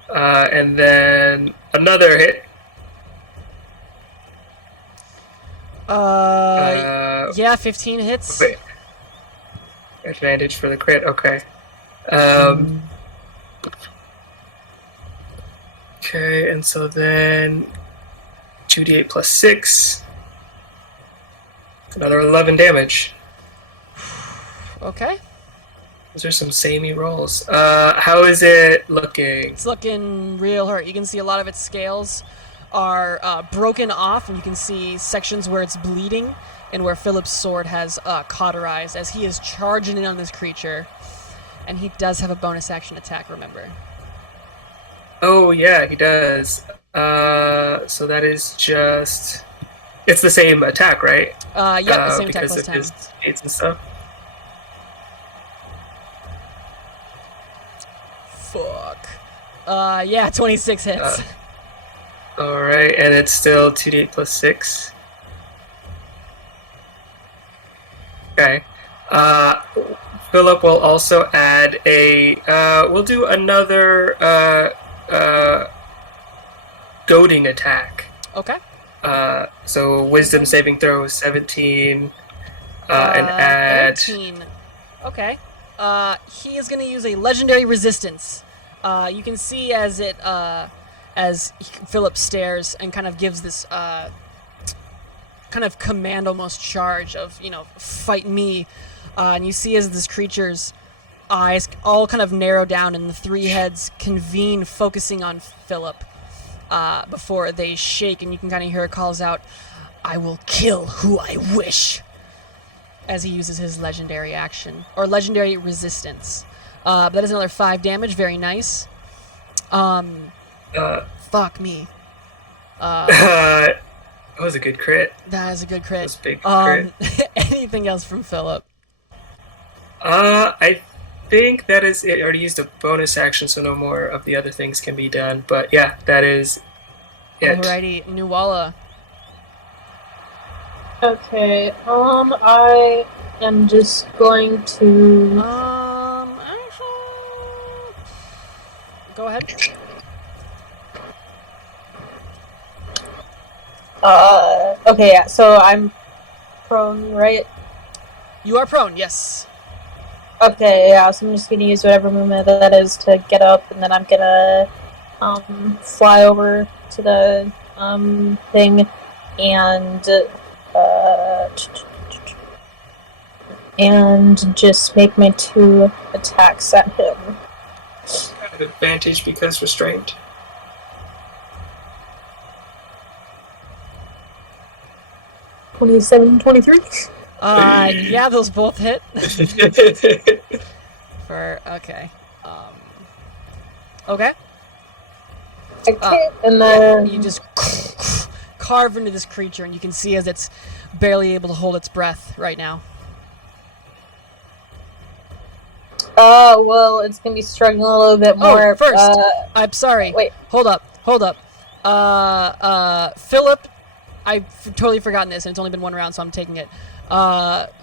and then another hit. Yeah, 15 hits. Wait. Advantage for the crit. Okay. Okay, and so then 2d8 +6. Another 11 damage. Okay. Those are some samey rolls. How is it looking? It's looking real hurt. You can see a lot of its scales are broken off, and you can see sections where it's bleeding and where Philip's sword has cauterized as he is charging in on this creature. And he does have a bonus action attack, remember. Oh, yeah, he does. So that is just... It's the same attack, right? Yeah, the same attack because plus of 10. his aids and stuff. Fuck. Yeah, 26 hits. Alright, and it's still 2d8 +6. Okay. Philip will also add a... we'll do another goading attack. Okay. So wisdom saving throw is 17. And add... 13. Okay. He is going to use a legendary resistance. You can see as it... as Philip stares and kind of gives this kind of command almost charge of, fight me. And you see as this creature's eyes all kind of narrow down and the three heads convene, focusing on Philip before they shake, and you can kind of hear it calls out, "I will kill who I wish," as he uses his legendary action, or legendary resistance. That is another 5 damage, very nice. Fuck me. That was a good crit. That is a good crit. That was a big crit. Anything else from Philip? I think that is it. I already used a bonus action, so no more of the other things can be done. But yeah, that is it. Alrighty, Nuala. Okay, I am just going to... Actually... Go ahead. Okay, yeah, so I'm prone, right? You are prone, yes. Okay, yeah, so I'm just gonna use whatever movement that is to get up, and then I'm gonna, fly over to the, thing, and just make my 2 attacks at him. Have advantage because restrained. $27, $23. Yeah, those both hit. Okay. Okay. Okay, and then... You just carve into this creature, and you can see as it's barely able to hold its breath right now. Well, it's gonna be struggling a little bit more. First, I'm sorry. Wait. Hold up. Philip, I've totally forgotten this, and it's only been 1 round, so I'm taking it.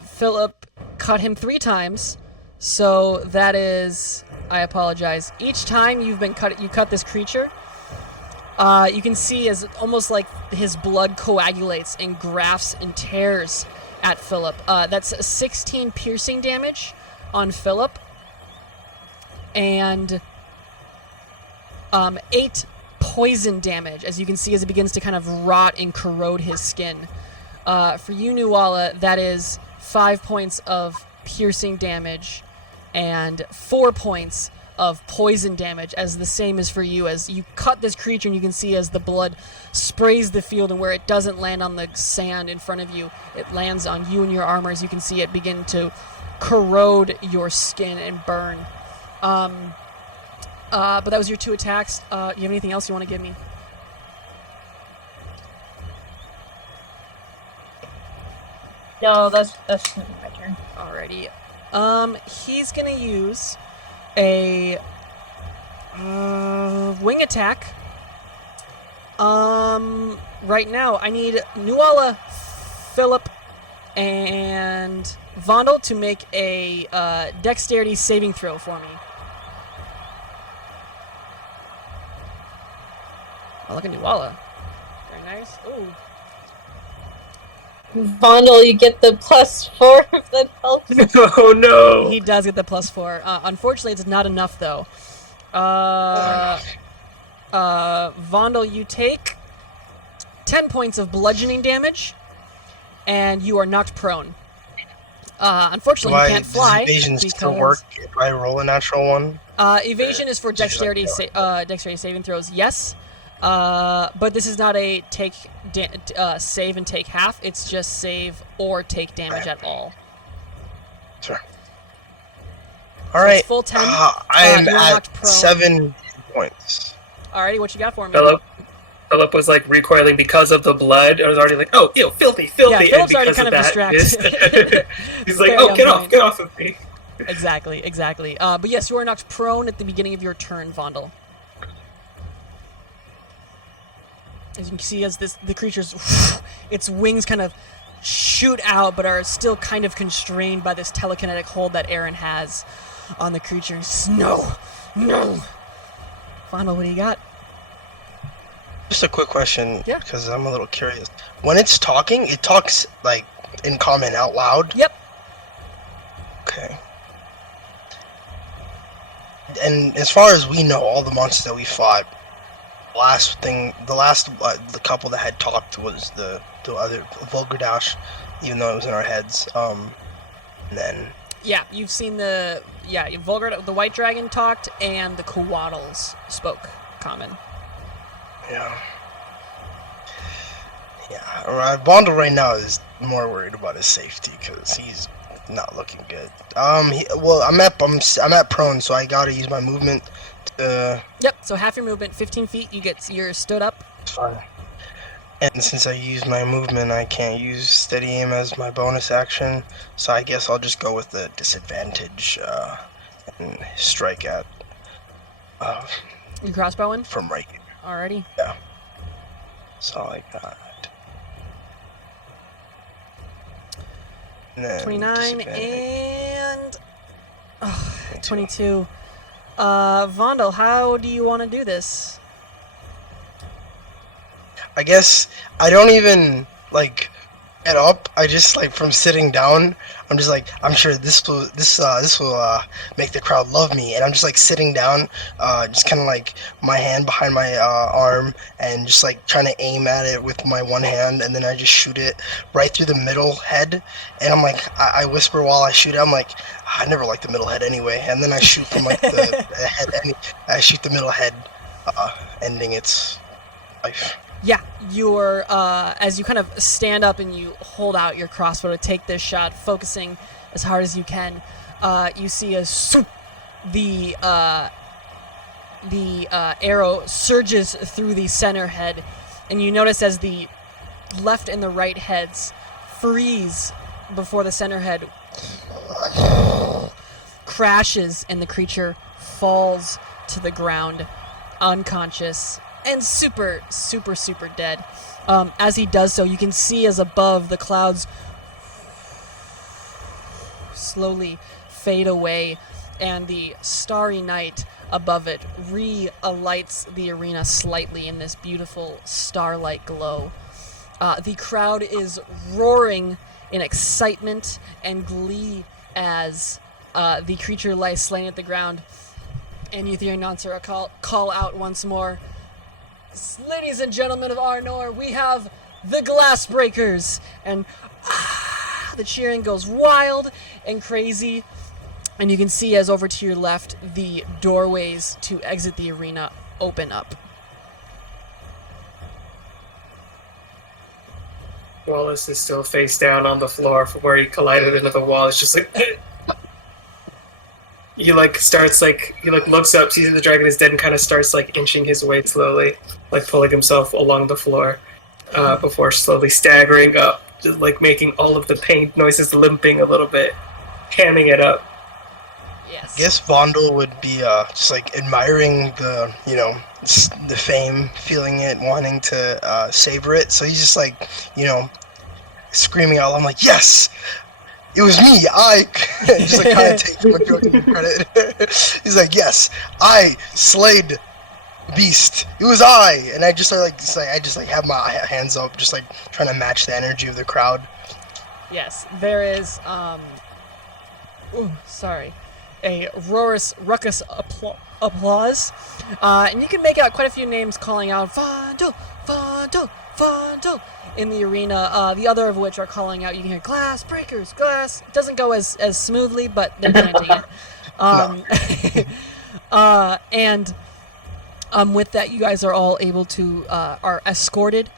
Philip cut him 3 times, so that is... I apologize. Each time you cut this creature, you can see as almost like his blood coagulates and grafts and tears at Philip. That's 16 piercing damage on Philip, and 8 poison damage, as you can see, as it begins to kind of rot and corrode his skin. For you, Nuala, that is 5 points of piercing damage and 4 points of poison damage, as the same as for you, as you cut this creature and you can see as the blood sprays the field, and where it doesn't land on the sand in front of you, it lands on you and your armor, as you can see it begin to corrode your skin and burn. But that was your 2 attacks. You have anything else you want to give me? No, that's my turn. Alrighty. He's gonna use a wing attack. Right now I need Nuala, Philip, and Vondel to make a dexterity saving throw for me. Oh, look at Nuala. Very nice. Ooh. Vondel, you get the +4 if that helps. Oh no! He does get the +4. Unfortunately, it's not enough though. Vondel, you take 10 points of bludgeoning damage, and you are knocked prone. Unfortunately, you can't fly. Does evasion still because- work if I roll a natural one? Evasion is for dexterity saving throws. Yes. But this is not a save and take half. It's just save or take damage at all. Sure. So All right. it's full 10. I'm you are at knocked prone. 7 points. Alrighty, what you got for me? Philip was like recoiling because of the blood. I was already like, oh, ew, filthy. Yeah, and Philip's already because kind of of that, distracted. he's like, Very oh, on get point. off of me. Exactly. But yes, you are knocked prone at the beginning of your turn, Vondel. As you can see, as the creature's its wings kind of shoot out, but are still kind of constrained by this telekinetic hold that Aaron has on the creature. No. Vondel, what do you got? Just a quick question, Yeah. because I'm a little curious. When it's talking, it talks like in common out loud? Yep. Okay. And as far as we know, all the monsters that we fought, the couple that had talked was the other Vulgardash, even though it was in our heads. And then Yeah, you've seen the white dragon talked, and the Coatls spoke common. yeah. Bondel right now is more worried about his safety because he's not looking good. I'm at prone, so I gotta use my movement to. Yep. So half your movement, 15 feet. You're stood up. Fine. And since I used my movement, I can't use steady aim as my bonus action, so I guess I'll just go with the disadvantage and strike at You crossbowing. from right here. Alrighty. So I got. And then 29 disadvantage. and 22. Vondel, how do you want to do this? I guess I don't even like get up. I just like from sitting down. I'm just like I'm sure this will make the crowd love me, and I'm just like sitting down, just kind of like my hand behind my arm, and just like trying to aim at it with my one hand, and then I just shoot it right through the middle head, and I'm like I whisper while I shoot it. I'm like I never liked the middle head anyway, and then I shoot from like the head, and I shoot the middle head, ending its life. Yeah, you're as you kind of stand up and you hold out your crossbow to take this shot, focusing as hard as you can. You see the arrow surges through the center head, and you notice as the left and the right heads freeze before the center head crashes, and the creature falls to the ground, unconscious and super dead. As he does so, you can see as above the clouds slowly fade away, and the starry night above it re-alights the arena slightly in this beautiful starlight glow. The crowd is roaring in excitement and glee as the creature lies slain at the ground. And you hear announcer call out once more. Ladies and gentlemen of Arnor, we have the Glassbreakers. And the cheering goes wild and crazy. And you can see as over to your left, the doorways to exit the arena open up. Wallace is still face down on the floor from where he collided into the wall. It's just like he looks up, sees the dragon is dead, and kind of starts like inching his way slowly, like pulling himself along the floor, before slowly staggering up, just like making all of the pain noises, limping a little bit, hamming it up. Yes. I guess Vondel would be just like admiring the, the fame, feeling it, wanting to savor it. So he's just like, screaming out loud, I'm like, yes, it was me. I just like kind of takes majority of the credit. He's like, yes, I slayed beast. It was I. And I just have my hands up, just like trying to match the energy of the crowd. Yes, there is a ruckus applause, and you can make out quite a few names calling out Vondel, Vondel, Vondel in the arena. The other of which are calling out. You can hear Glassbreakers, Glass. It doesn't go as smoothly, but they're chanting it. And with that, you guys are all able to are escorted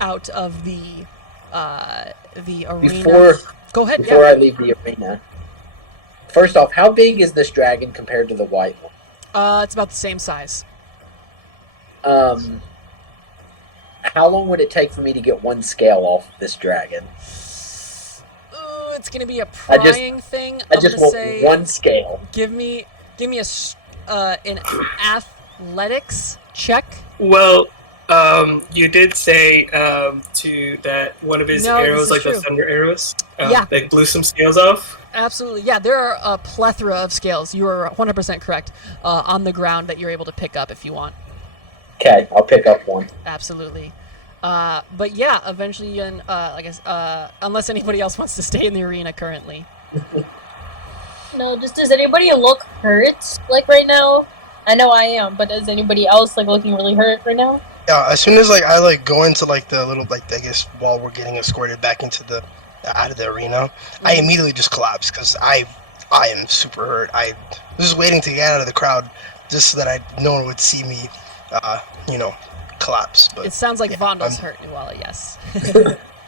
out of the arena. Go ahead. Before I leave the arena. First off, how big is this dragon compared to the white one? It's about the same size. How long would it take for me to get one scale off of this dragon? It's gonna be a prying thing. I just want one scale. Give me an athletics check. Well, you did say to that one of his arrows, like the thunder arrows, they blew some scales off. Absolutely, yeah. There are a plethora of scales. You are 100% correct on the ground that you're able to pick up if you want. Okay, I'll pick up one. Absolutely. But yeah, eventually, unless anybody else wants to stay in the arena currently. No, does anybody look hurt, like, right now? I know I am, but is anybody else, like, looking really hurt right now? Yeah, as soon as, I go into, the little, I guess, while we're getting escorted back into out of the arena, I immediately just collapse, because I am super hurt. I was just waiting to get out of the crowd, just so that no one would see me, collapse. But it sounds like Vondel's hurt, Nuala, yes.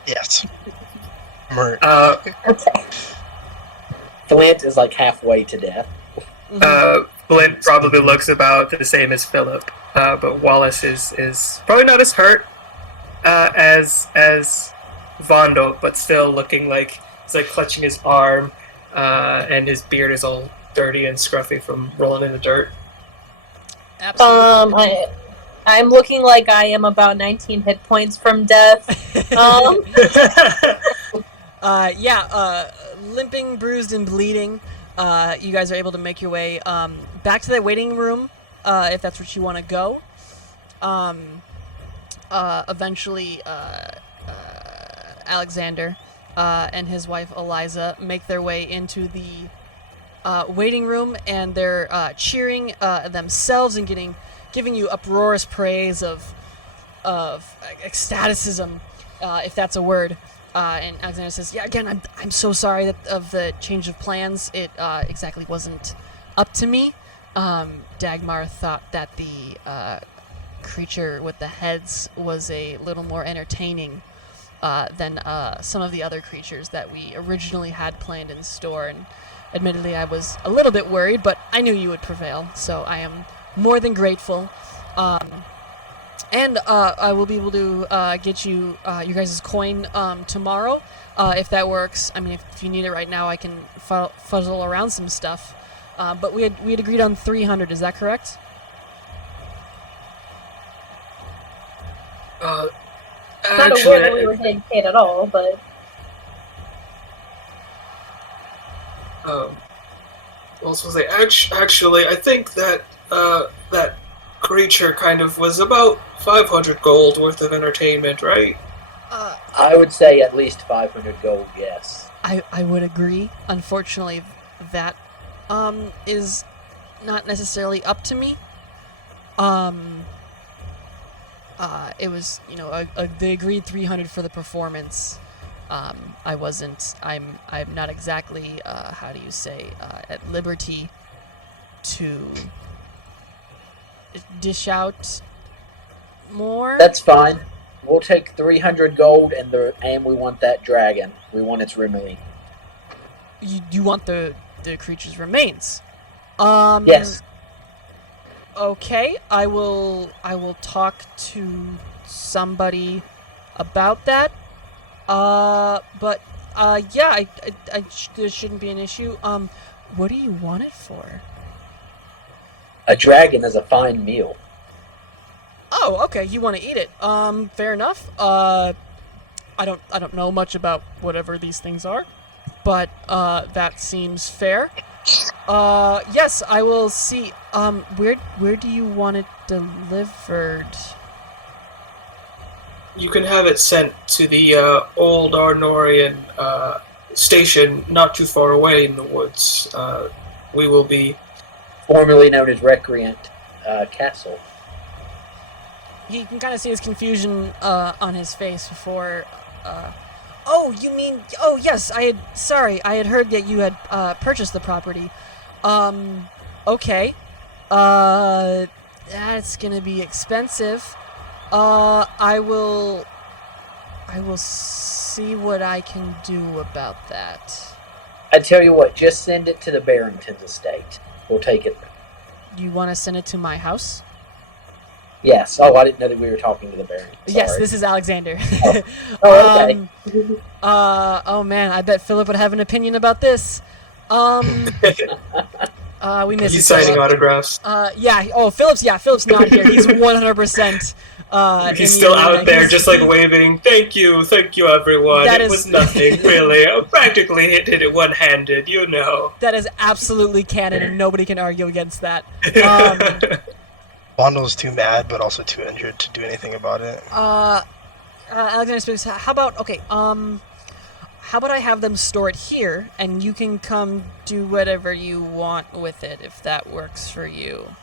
Yes. I'm hurt. Okay. Flint is, halfway to death. Flint probably looks about the same as Philip, but Wallace is probably not as hurt as Vondel, but still looking like he's clutching his arm, and his beard is all dirty and scruffy from rolling in the dirt. Absolutely. I'm looking like I am about 19 hit points from death. Limping, bruised, and bleeding. You guys are able to make your way back to the waiting room, if that's what you want to go. Eventually, Alexander and his wife Eliza make their way into the waiting room, and they're cheering themselves and giving you uproarious praise of ecstaticism, if that's a word. And Alexander says, "Yeah, again, I'm so sorry of the change of plans. It exactly wasn't up to me. Dagmar thought that the creature with the heads was a little more entertaining than some of the other creatures that we originally had planned in store. And admittedly, I was a little bit worried, but I knew you would prevail. So I am more than grateful. And I will be able to get you your guys' coin tomorrow, if that works. I mean, if you need it right now, I can fuzzle around some stuff. But we had agreed on 300. Is that correct? Not aware that we were getting paid at all, but actually, I think that that creature kind of was about 500 gold worth of entertainment, right? I would say at least 500 gold, yes. I would agree. Unfortunately, that is not necessarily up to me. It was, they agreed 300 for the performance. I'm not exactly, how do you say, at liberty to dish out more. That's fine. We'll take 300 gold, and we want that dragon. We want its remains. You want the creature's remains? Yes. Okay, I will talk to somebody about that. But yeah, there shouldn't be an issue. What do you want it for? A dragon is a fine meal. Oh, okay, you want to eat it. Fair enough. I don't know much about whatever these things are, but that seems fair. Yes, I will see. Where do you want it delivered? You can have it sent to the old Arnorian station not too far away in the woods. We will be... Formerly known as Recreant Castle. You can kind of see his confusion on his face before... Oh, you mean... Oh, yes, I had heard that you had purchased the property. Okay. That's gonna be expensive. I will see what I can do about that. I tell you what, just send it to the Barringtons estate. We'll take it. Do you want to send it to my house? Yes. Oh, I didn't know that we were talking to the Barringtons. Yes, this is Alexander. Oh, okay. Oh man, I bet Philip would have an opinion about this. We miss He's Philip. signing autographs. Yeah. Oh, Philip's not here. He's 100%. He's still out there, just like waving. Thank you, everyone. It was nothing, really. I practically did it one-handed, That is absolutely canon, and nobody can argue against that. Bondle's too mad, but also too injured to do anything about it. Alexander speaks. How about I have them store it here, and you can come do whatever you want with it, if that works for you.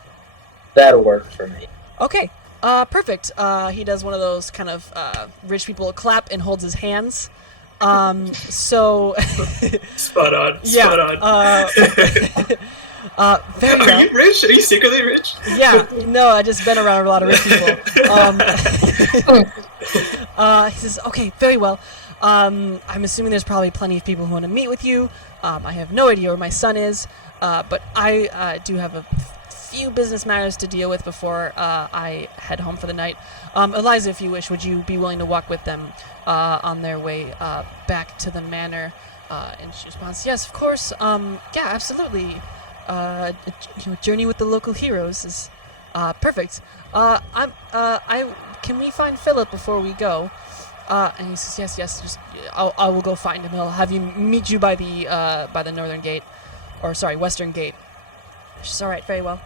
That'll work for me. Okay. Perfect. He does one of those kind of rich people clap and holds his hands. So spot on. Yeah. Spot on. Very well. Are you rich? Are you secretly rich? Yeah. No, I just been around a lot of rich people. He says, "Okay, very well. I'm assuming there's probably plenty of people who want to meet with you. I have no idea where my son is, but I do have a few business matters to deal with before I head home for the night. Eliza, if you wish, would you be willing to walk with them on their way back to the manor?" And she responds, "Yes, of course. Yeah, absolutely. Journey with the local heroes is perfect. Can we find Philip before we go?" And he says, "Yes. Just I will go find him. I'll have you meet you by the northern gate, or sorry, western gate." She's all right. Very well.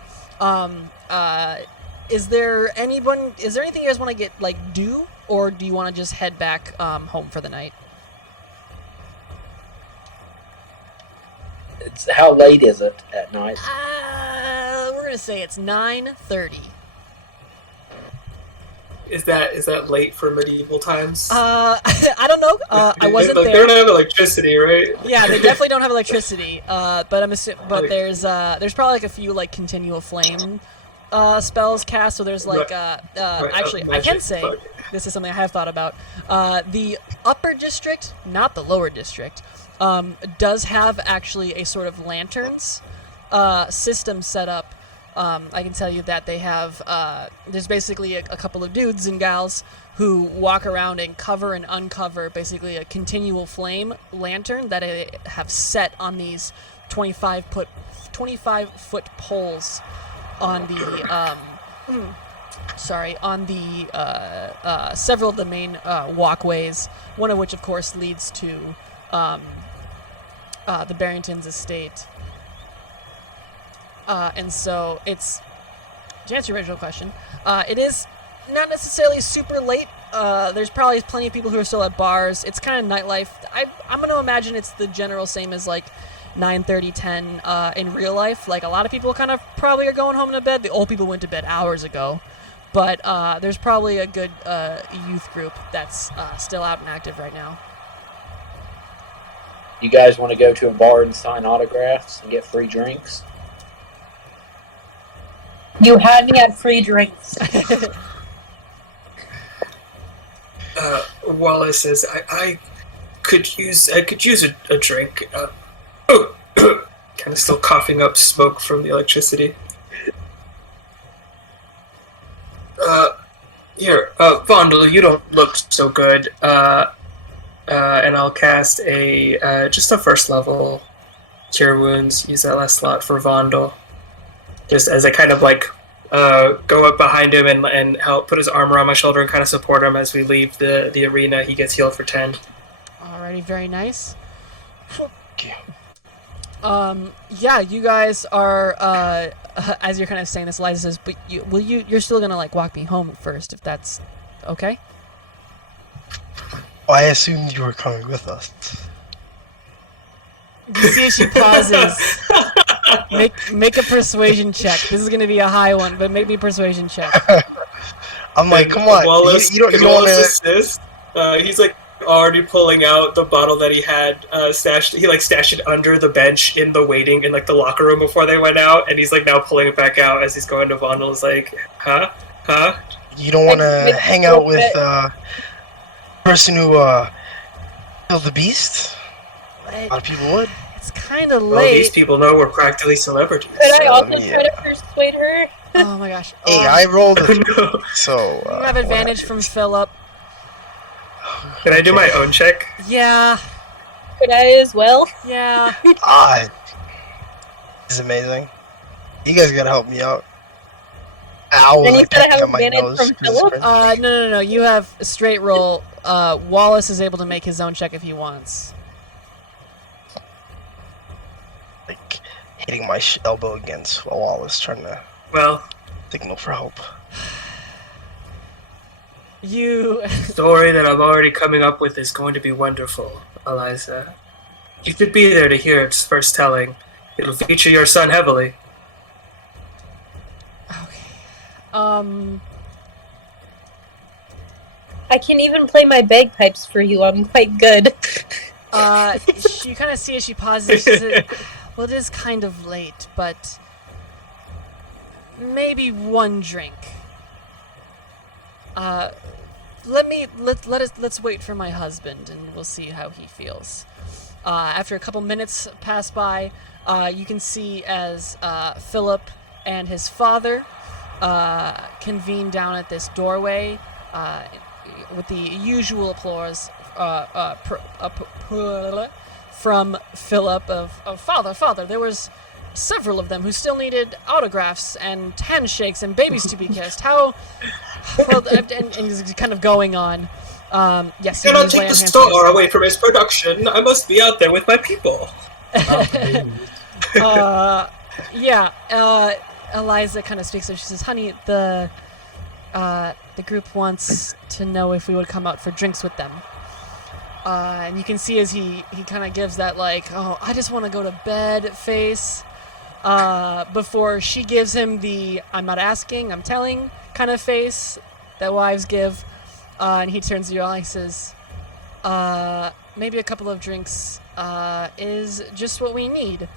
Is there anything you guys want to get do, or do you want to just head back home for the night? How late is it at night? We're gonna say it's 9:30. Is that late for medieval times? I don't know. I wasn't there. They don't have electricity, right? Yeah, they definitely don't have electricity. But I'm assuming. But there's probably a few continual flame spells cast. So there's actually I can say this is something I have thought about. The upper district, not the lower district, does have actually a sort of lanterns system set up. I can tell you that they have, there's basically a couple of dudes and gals who walk around and cover and uncover basically a continual flame lantern that they have set on these 25-foot poles on the, several of the main walkways, one of which, of course, leads to the Barringtons estate. And so it's, to answer your original question, it is not necessarily super late. There's probably plenty of people who are still at bars. It's kind of nightlife. I'm going to imagine it's the general same as 9:30, 10 in real life. Like, a lot of people kind of probably are going home to bed. The old people went to bed hours ago. But there's probably a good youth group that's still out and active right now. You guys want to go to a bar and sign autographs and get free drinks? You haven't had free drinks. Wallace says, I could use a drink. Kind of still coughing up smoke from the electricity. Here, Vondel, you don't look so good. And I'll cast just a first level Cure Wounds. Use that last slot for Vondel. Just as I kind of like go up behind him and help put his arm around my shoulder and kind of support him as we leave the arena. He gets healed for 10. Alrighty, very nice. Okay. Yeah, you guys are, as you're kind of saying this, Eliza says, but you're still gonna, like, walk me home first, if that's okay? Well, I assumed you were coming with us. You see she pauses. Make a persuasion check. This is gonna be a high one, but make me a persuasion check. I'm like, come on, Wallace, you don't want to... assist. He's like already pulling out the bottle that he had stashed. He like stashed it under the bench in the locker room before they went out, and he's like now pulling it back out as he's going to Vondel. He's like, huh? You don't want to hang out with the person who killed the beast? A lot of people would. It's kind of Well, these late. people know we're practically celebrities. Could I So, also yeah. try to persuade her? Oh my gosh. Hey, I rolled a No. so... You have advantage from Philip. Can I do my own check? Yeah. Could I as well? Yeah. Ah, this is amazing. You guys gotta help me out. Ow, And you like, said I pecking have at my advantage nose from 'cause it's Philip? crazy. No. You have a straight roll. Wallace is able to make his own check if he wants. Like, hitting my elbow against a wall is trying to Well, signal for help. You. the story that I'm already coming up with is going to be wonderful, Eliza. You should be there to hear its first telling. It'll feature your son heavily. Okay. I can even play my bagpipes for you. I'm quite good. You kind of see as she pauses. She says, well, it is kind of late, but maybe one drink. Let's wait for my husband, and we'll see how he feels. After a couple minutes pass by, you can see as Philip and his father convene down at this doorway with the usual applause from Philip of Father. There was several of them who still needed autographs and handshakes and babies to be kissed. How? Well, and he's kind of going on. Yes, Cannot his way take the on star handshakes. away from his production. I must be out there with my people. Yeah. Eliza kind of speaks up. She says, "Honey, the group wants to know if we would come out for drinks with them." And you can see as he kind of gives that like, "Oh, I just want to go to bed" face. Before she gives him the "I'm not asking, I'm telling" kind of face that wives give. And he turns to you all. He says, "Maybe a couple of drinks is just what we need.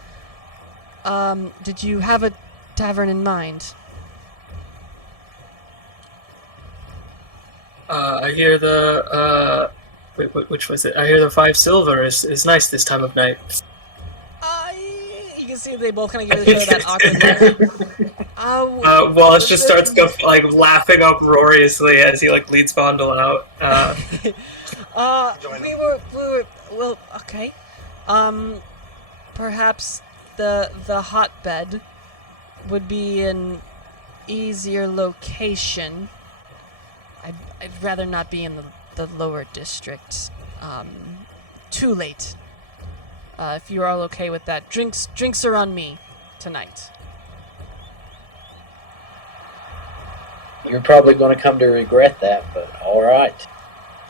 Did you have a tavern in mind?" I hear the which was it? I hear the 5 silver is nice this time of night. You can see they both kind of give each other that awkward look. Wallace just starts laughing uproariously as he leads Vondel out. We were well, okay. Perhaps the hotbed would be an easier location. I'd rather not be in the lower district. Too late. If you are all okay with that, drinks are on me tonight. You're probably going to come to regret that, but all right.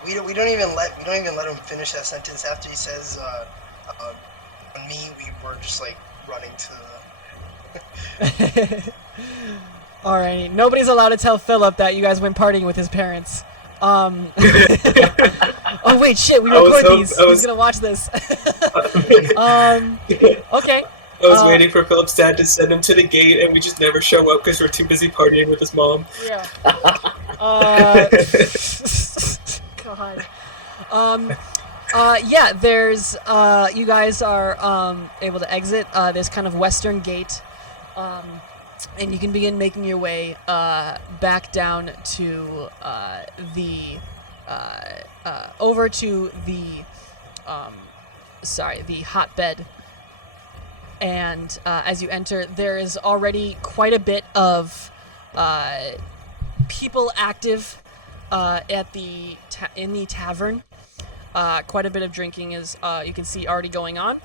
We don't even let him finish that sentence after he says on me, we were just like running to the. Alrighty. Nobody's allowed to tell Philip that you guys went partying with his parents. Oh wait, shit! We record these. He's gonna watch this. Okay. I was waiting for Philip's dad to send him to the gate, and we just never show up because we're too busy partying with his mom. Yeah. God. Yeah. There's. You guys are able to exit this kind of western gate, and you can begin making your way back down to the over to the the hotbed. And as you enter, there is already quite a bit of people active at in the tavern. Quite a bit of drinking is you can see already going on.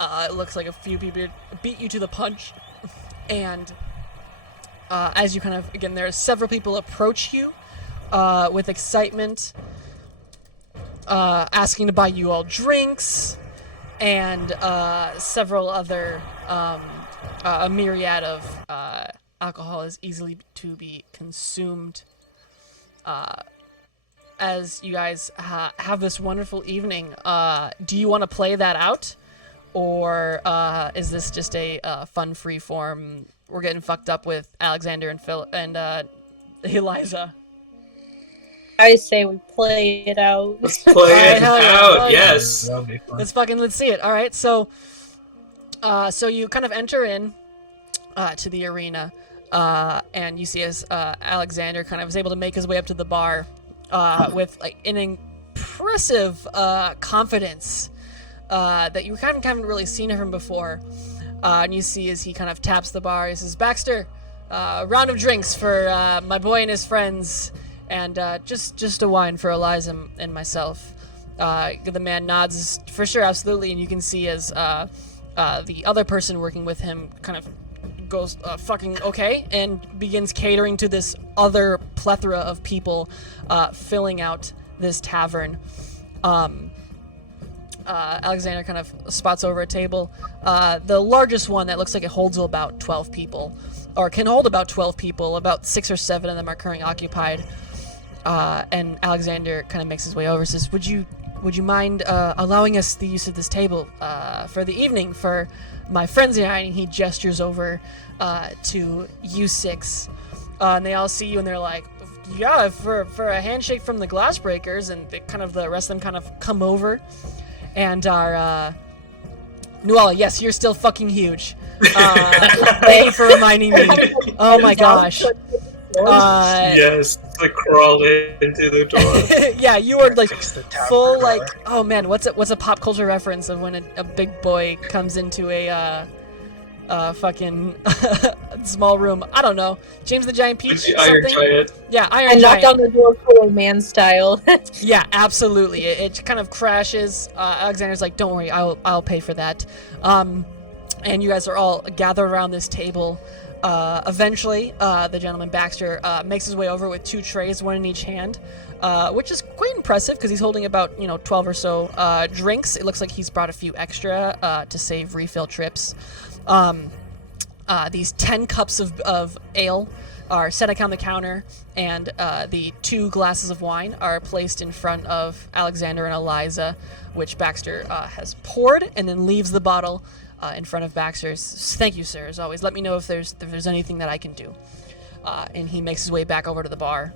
It looks like a few people beat you to the punch, and as you kind of again, there are several people approach you with excitement, asking to buy you all drinks. And several other, a myriad of alcohol is easily to be consumed. As you guys have this wonderful evening, do you want to play that out? Or is this just a fun free form? We're getting fucked up with Alexander and Phil and Eliza. I say we play it out. Let's play it out, yes. That'll be fun. Let's see it. All right, so you kind of enter in to the arena, and you see as Alexander kind of is able to make his way up to the bar with like an impressive confidence that you kind of haven't really seen from before. And you see as he kind of taps the bar, he says, "Baxter, round of drinks for my boy and his friends." And just a wine for Eliza and myself. The man nods, for sure, absolutely. And you can see as the other person working with him kind of goes, fucking okay, and begins catering to this other plethora of people filling out this tavern. Alexander kind of spots over a table. The largest one that looks like it holds about 12 people, or can hold about 12 people. About 6 or 7 of them are currently occupied. And Alexander kind of makes his way over and says, Would you mind allowing us the use of this table for the evening for my friends and I? And he gestures over to U6. And they all see you and they're like, yeah, for a handshake from the Glassbreakers. And they kind of, the rest of them kind of come over and are, Nuala, yes, you're still fucking huge. Thank you for reminding me. Oh my gosh. Yes, like crawl into the door. Yeah, you are like full like, oh man, what's a pop culture reference of when a big boy comes into a fucking small room? I don't know, James the Giant Peach. The Iron Giant. Yeah, Iron and Giant. knock down the door for man style. Yeah, absolutely. It kind of crashes. Alexander's like, don't worry, I'll pay for that. And you guys are all gathered around this table. Eventually, the gentleman Baxter makes his way over with 2 trays, 1 in each hand, which is quite impressive because he's holding about 12 or so drinks. It looks like he's brought a few extra to save refill trips. These 10 cups of ale are set on the counter, and the 2 glasses of wine are placed in front of Alexander and Eliza, which Baxter has poured and then leaves the bottle in front of Baxter's. Thank you, sir, as always. Let me know if there's anything that I can do. And he makes his way back over to the bar.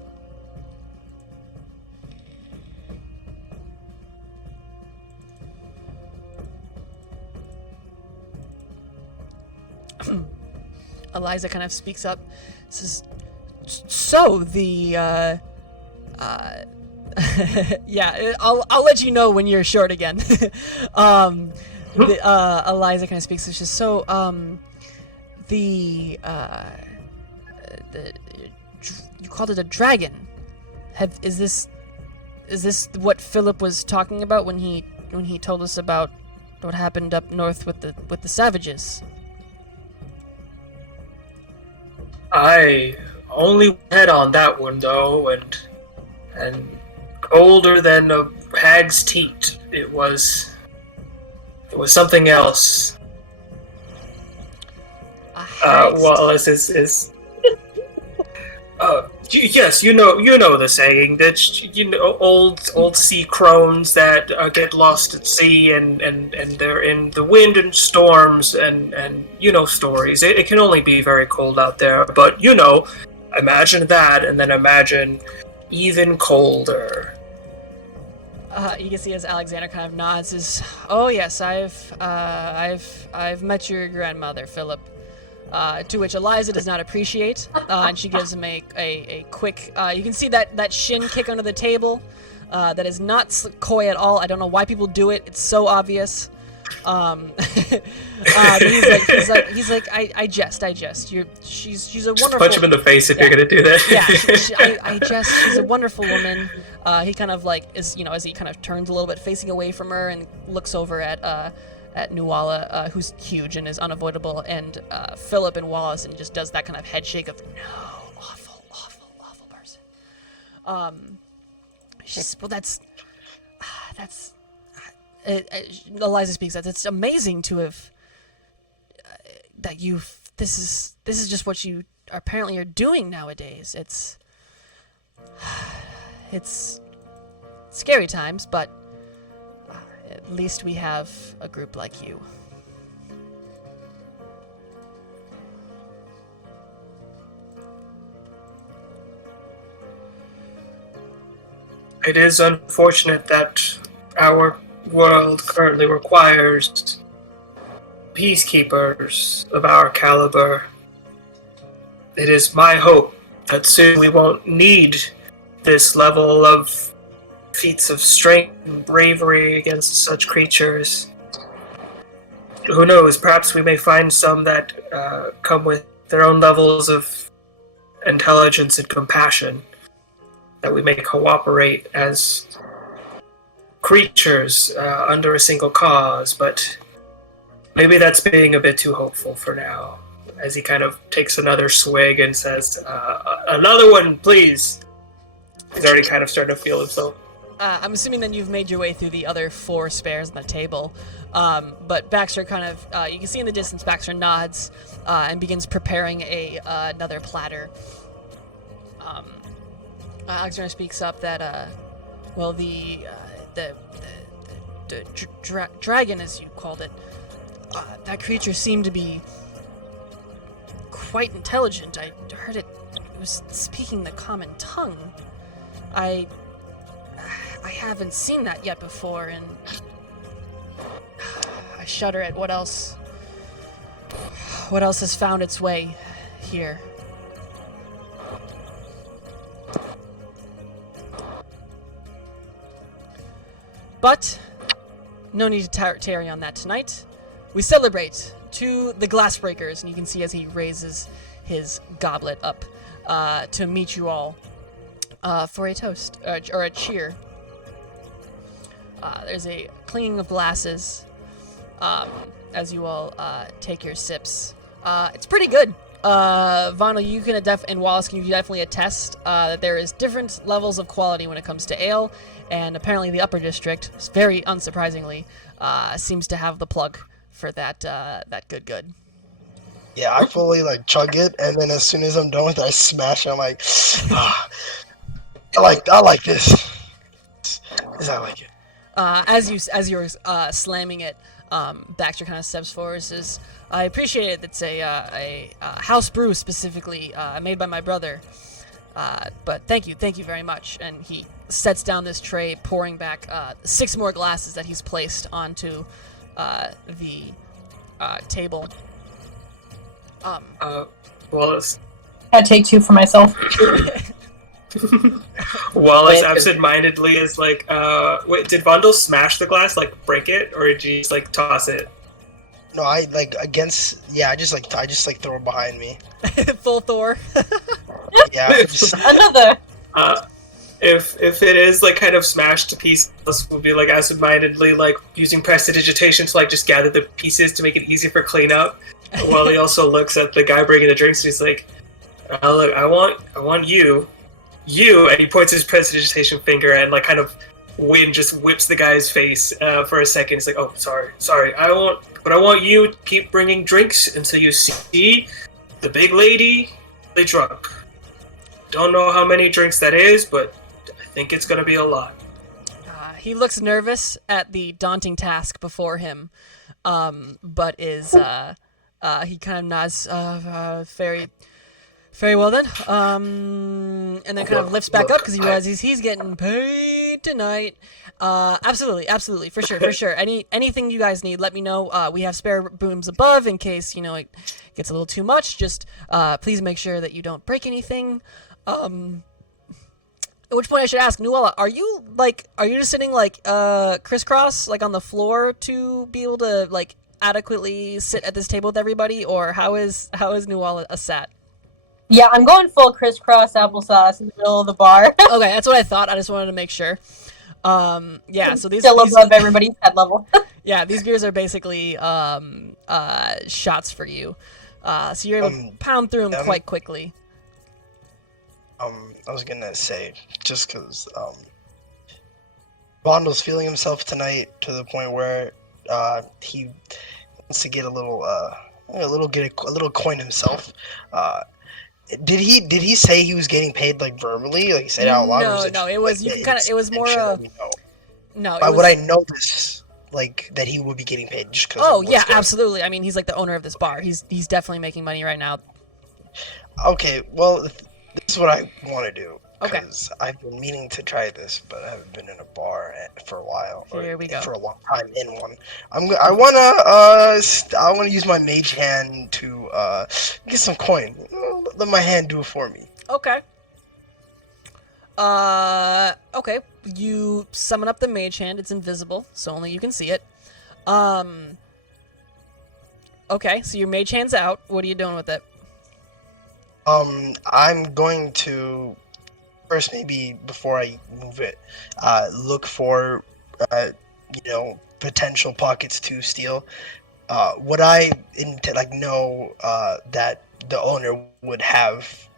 Eliza kind of speaks up, says, so the yeah, I'll let you know when you're short again. Eliza kind of speaks. It's just so you called it a dragon. Is this what Philip was talking about when he told us about what happened up north with the savages? I only head on that one though, and colder than a hag's teat. It was It was something else. A hag's Wallace is. Yes, you know the saying that old sea crones that get lost at sea and they're in the wind and storms and stories. It can only be very cold out there, but imagine that and then imagine even colder. You can see as Alexander kind of nods, is, oh yes, I've met your grandmother, Philip. To which Eliza does not appreciate, and she gives him a quick. You can see that shin kick under the table. That is not coy at all. I don't know why people do it. It's so obvious. But he's like, I jest. She's a wonderful. Punch him in the face if you're gonna do that. Yeah, I jest. She's a wonderful woman. He kind of like is as he kind of turns a little bit, facing away from her, and looks over at Nuala, who's huge and is unavoidable, and Philip and Wallace, and just does that kind of head shake of no, awful person. Eliza speaks that it's amazing to have that you've. This is just what you apparently are doing nowadays. It's scary times, but. At least we have a group like you. It is unfortunate that our world currently requires peacekeepers of our caliber. It is my hope that soon we won't need this level of feats of strength and bravery against such creatures. Who knows, perhaps we may find some that come with their own levels of intelligence and compassion, that we may cooperate as creatures under a single cause, but maybe that's being a bit too hopeful for now, as he kind of takes another swig and says, another one, please. He's already kind of starting to feel himself. I'm assuming then you've made your way through the other 4 spares on the table. But Baxter kind of, you can see in the distance, Baxter nods and begins preparing another platter. Alexander speaks up that, the dragon, as you called it, that creature seemed to be quite intelligent. I heard it was speaking the common tongue. I haven't seen that yet before, and I shudder at what else has found its way here. But no need to tarry on that tonight. We celebrate to the Glassbreakers, and you can see as he raises his goblet up to meet you all for a toast or a cheer. There's a clinging of glasses as you all take your sips. It's pretty good. Vinyl, you can and Wallace, can you definitely attest that there is different levels of quality when it comes to ale, and apparently the Upper District, very unsurprisingly, seems to have the plug for that good. Yeah, I fully chug it, and then as soon as I'm done with it, I smash it. I'm like, I like this. I like it. As you're slamming it, Baxter kind of steps forward and says, I appreciate it. It's a house brew specifically made by my brother. But thank you very much. And he sets down this tray, pouring back 6 more glasses that he's placed onto the table. Wallace. I take 2 for myself. Wallace absent-mindedly is like, wait, did Vondel smash the glass, break it, or did you just toss it? No, I I just throw it behind me. Full Thor. Yeah. Another. If it is kind of smashed to pieces, we'll be absent-mindedly using prestidigitation to just gather the pieces to make it easier for cleanup. While he also looks at the guy bringing the drinks, and he's like, look, I want you, and he points his prestidigitation finger and kind of wind just whips the guy's face for a second. He's like, "Oh, sorry. I want you to keep bringing drinks until you see the big lady really drunk. Don't know how many drinks that is, but I think it's gonna be a lot." He looks nervous at the daunting task before him, but is he kind of nods, very, very well then, and then kind of lifts back up because he realizes he's getting paid tonight. Absolutely, for sure. Anything you guys need, let me know. We have spare booms above in case it gets a little too much. Just please make sure that you don't break anything. At which point I should ask, Nuala, are you just sitting crisscross on the floor to be able to adequately sit at this table with everybody, or how is Nuala sat? Yeah, I'm going full crisscross applesauce in the middle of the bar. Okay, that's what I thought. I just wanted to make sure. Yeah, so these still above everybody's head level. Yeah, these beers are basically shots for you. So you're able to pound through them quite quickly. I was gonna say, just because Vondel's feeling himself tonight to the point where he wants to get a little coin himself. Did he say he was getting paid verbally? He said out loud? No, it was it was more no. Why would I know this? That he would be getting paid just because. Oh yeah, absolutely. I mean, he's the owner of this bar. He's definitely making money right now. Okay, well, this is what I want to do. Okay. Because I've been meaning to try this, but I haven't been in a bar for a while. Here we go. For a long time in one. I wanna use my mage hand to get some coin. Let my hand do it for me. Okay. Okay. You summon up the mage hand. It's invisible, so only you can see it. Okay, so your mage hand's out. What are you doing with it? I'm going to first, maybe before I move it, look for potential pockets to steal. Would I know that the owner would have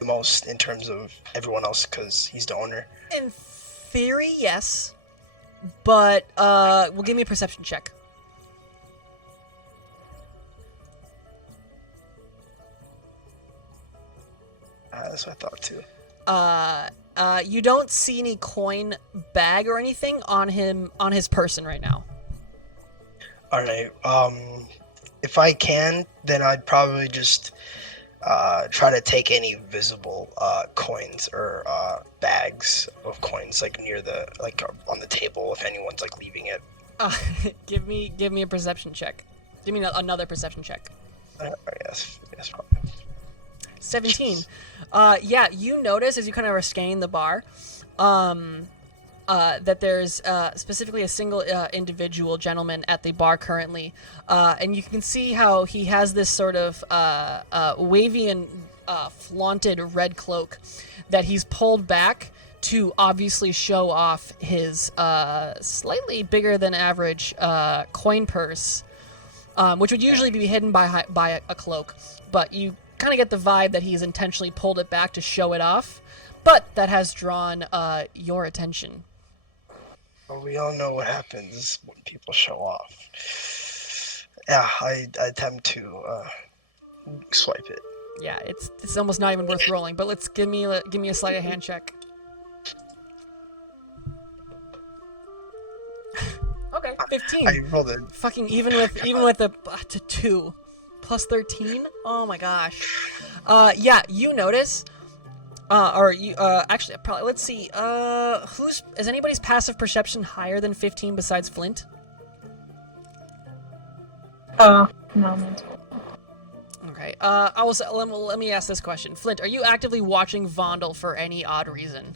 the most in terms of everyone else because he's the owner? In theory, yes, but well, give me a perception check. That's what I thought too. You don't see any coin bag or anything on his person right now. All right. If I can, then I'd probably just try to take any visible coins or bags of coins near the on the table if anyone's leaving it. Give me a perception check. Give me another perception check. Yes, probably. 17. Yeah, you notice as you kind of are scanning the bar, that there's specifically a single individual gentleman at the bar currently, and you can see how he has this sort of wavy and flaunted red cloak that he's pulled back to obviously show off his slightly bigger than average coin purse, which would usually be hidden by a cloak, but you kind of get the vibe that he's intentionally pulled it back to show it off, but that has drawn your attention. Well, we all know what happens when people show off. Yeah, I attempt to swipe it. Yeah, it's almost not even worth rolling, but let's give me a sleight of hand check. Okay, 15. I rolled it. Fucking even with the 2 plus 13. Oh my gosh. Yeah, you notice. Actually, probably. Let's see. Is anybody's passive perception higher than 15 besides Flint? No. Okay. Let me ask this question. Flint, are you actively watching Vondel for any odd reason?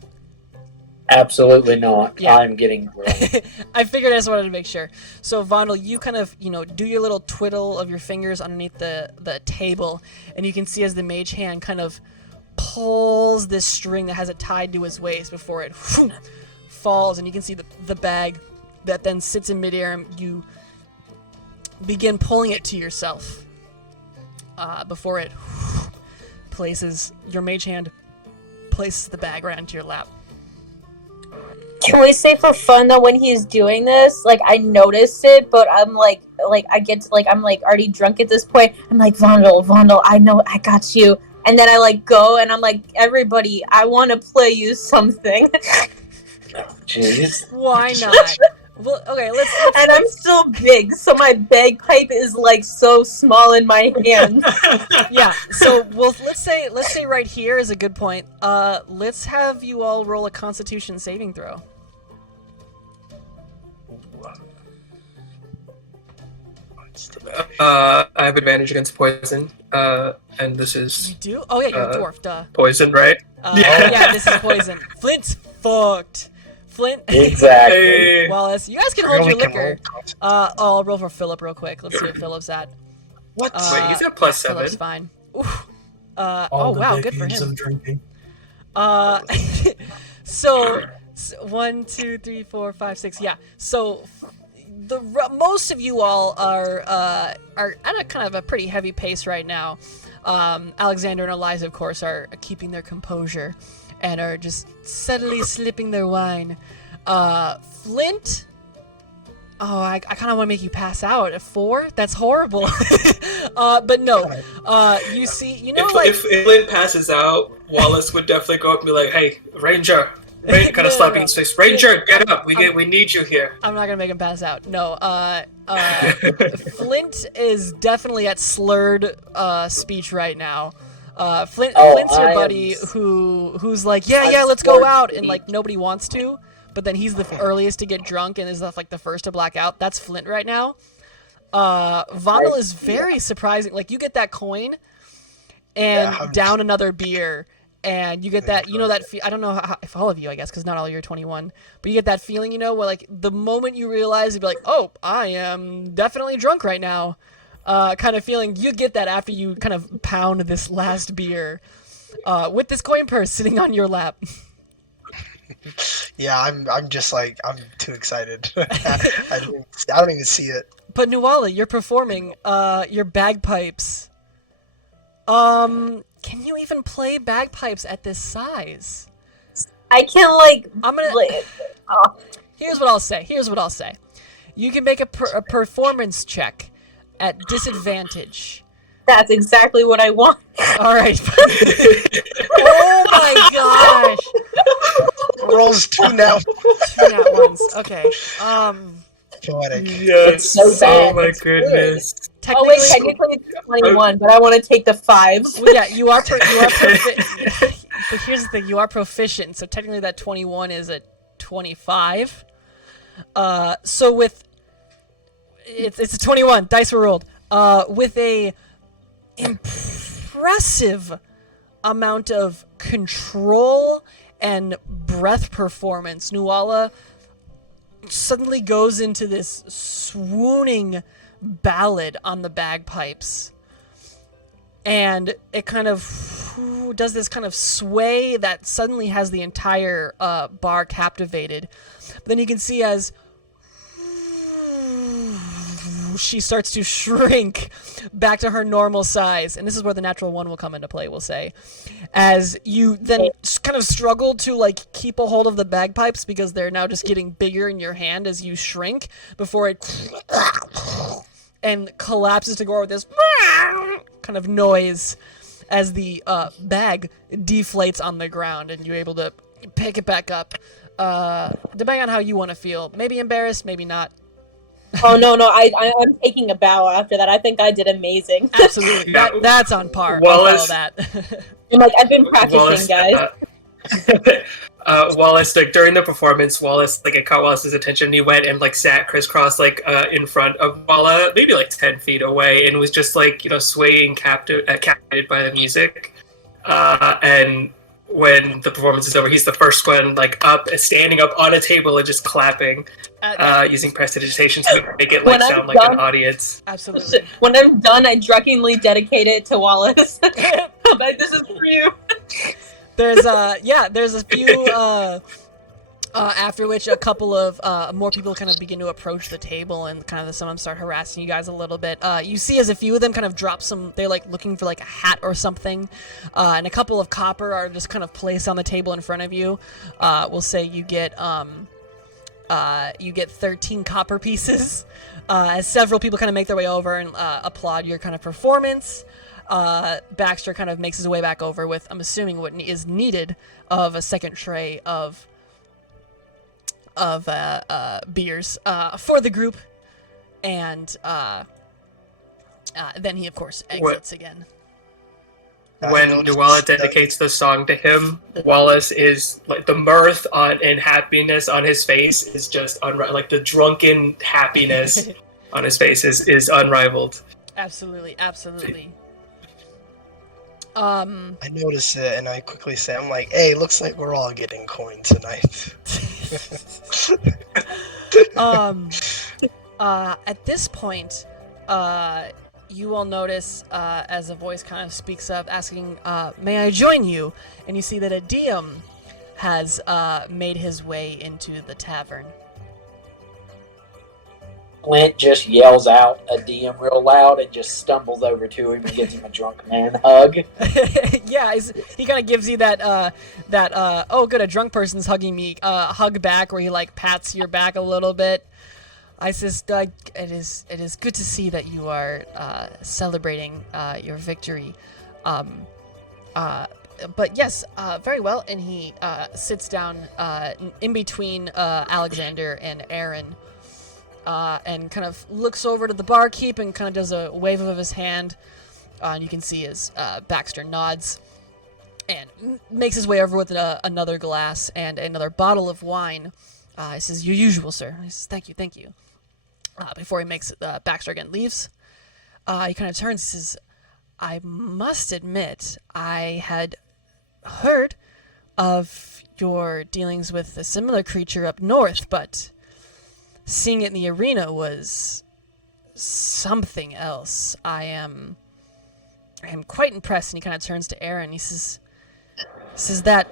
Absolutely not. Yeah. I'm getting grilled. I figured. I just wanted to make sure. So Vondel, you kind of do your little twiddle of your fingers underneath the table, and you can see as the mage hand kind of pulls this string that has it tied to his waist before it falls, and you can see the bag that then sits in midair, and you begin pulling it to yourself before it your mage hand places the bag right into your lap. Can we say for fun though, when he's doing this, like I noticed it, but I'm like I get to, like I'm like already drunk at this point. I'm like Vondel, I know I got you. And then I like go and I'm like, everybody, I want to play you something. Jeez. Why not? Well, okay, let's And I'm still big, so my bagpipe is like so small in my hand. yeah. So let's say right here is a good point. Let's have you all roll a Constitution saving throw. I have advantage against poison, and this is You do? Oh yeah, you're a dwarf. Duh. poison, right? Yeah, this is poison. Flint's fucked. Flint. Exactly. Hey. Wallace, you guys can hold your Really can liquor. roll. I'll roll for Philip real quick. Let's see what Philip's at. What? Wait, he's at plus yeah, Philip's 7. fine. Ooh. All Oh the wow, good for decades him. of drinking. So 1, 2, 3, 4, 5, 6. Yeah. So most of you all are at a kind of a pretty heavy pace right now. Alexander and Eliza, of course, are keeping their composure and are just subtly slipping their wine. Flint. Oh, I kind of want to make you pass out at 4. That's horrible. But no. You see, you know, If Flint passes out, Wallace would definitely go up and be like, "Hey, Ranger!" Kind of slapping his face. Ranger, get up! We need you here. I'm not gonna make him pass out. No. Flint is definitely at slurred speech right now. Flint's your buddy who's like, yeah, let's go out, and like nobody wants to, but then he's the earliest to get drunk and is like the first to black out. That's Flint right now. Vondel is very surprising. Like you get that coin and down another beer. And you get that, you know, I don't know if all of you, I guess, because not all of you are 21, but you get that feeling, you know, where like the moment you realize, you'd be like, oh, I am definitely drunk right now, kind of feeling. You get that after you kind of pound this last beer with this coin purse sitting on your lap. Yeah, I'm just like, I'm too excited. I don't even see it. But Nuala, you're performing your bagpipes. Can you even play bagpipes at this size? I can like. I'm gonna. Here's what I'll say. You can make a performance check at disadvantage. That's exactly what I want. All right. Oh my gosh. Rolls 2 now. 2 nat ones. Okay. Poetic. Yes. It's so bad. Oh my It's goodness. Oh wait, technically it's 21, but I want to take the 5s. Well, yeah, you are proficient. But here's the thing: you are proficient, so technically that 21 is a 25. So with it's a 21. Dice were rolled. With a impressive amount of control and breath performance, Nuala suddenly goes into this swooning ballad on the bagpipes, and it kind of does this kind of sway that suddenly has the entire bar captivated. But then you can see as she starts to shrink back to her normal size, and this is where the natural 1 will come into play, we'll say, as you then kind of struggle to like keep a hold of the bagpipes because they're now just getting bigger in your hand as you shrink before it and collapses to go with this kind of noise as the bag deflates on the ground, and you're able to pick it back up, depending on how you want to feel. Maybe embarrassed, maybe not. Oh no, I'm taking a bow after that. I think I did amazing. Absolutely, that's on par. Wallace, I'll follow that. I'm like, I've been practicing, guys. Wallace, like during the performance, Wallace, like it caught Wallace's attention. He went and like sat crisscross, like in front of Walla, maybe like 10 feet away, and was just like, you know, swaying, captivated by the music. And when the performance is over, he's the first one like up, standing up on a table and just clapping, using prestidigitation to make it like sound like an audience. Absolutely. When I'm done, I drunkenly dedicate it to Wallace. I'm like, this is for you. There's a few after which a couple of more people kind of begin to approach the table, and kind of some of them start harassing you guys a little bit. You see as a few of them kind of drop some, they're like looking for like a hat or something, and a couple of copper are just kind of placed on the table in front of you. We'll say you get you get 13 copper pieces. As several people kind of make their way over and applaud your kind of performance. Baxter kind of makes his way back over with, I'm assuming, what is needed of a second tray of beers for the group, and then he, of course, exits again. When Nuala dedicates the song to him, Wallace is like the mirth and happiness on his face is just like the drunken happiness on his face is unrivaled. Absolutely. I notice it, and I quickly say, I'm like, hey, looks like we're all getting coin tonight. At this point, you all notice as a voice kind of speaks up, asking, may I join you? And you see that a diem has made his way into the tavern. Clint just yells out a DM real loud and just stumbles over to him and gives him a drunk man hug. Yeah, he kind of gives you that oh good, a drunk person's hugging me hug back, where he like pats your back a little bit. I says, it is good to see that you are celebrating your victory. But yes, very well. And he sits down in between Alexander and Aaron. And kind of looks over to the barkeep and kind of does a wave of his hand. And you can see as Baxter nods and makes his way over with another glass and another bottle of wine. He says, your usual, sir. He says, thank you. Before he makes Baxter again leaves, he kind of turns and says, I must admit, I had heard of your dealings with a similar creature up north, but seeing it in the arena was something else. I am quite impressed. And he kind of turns to Aaron. He says that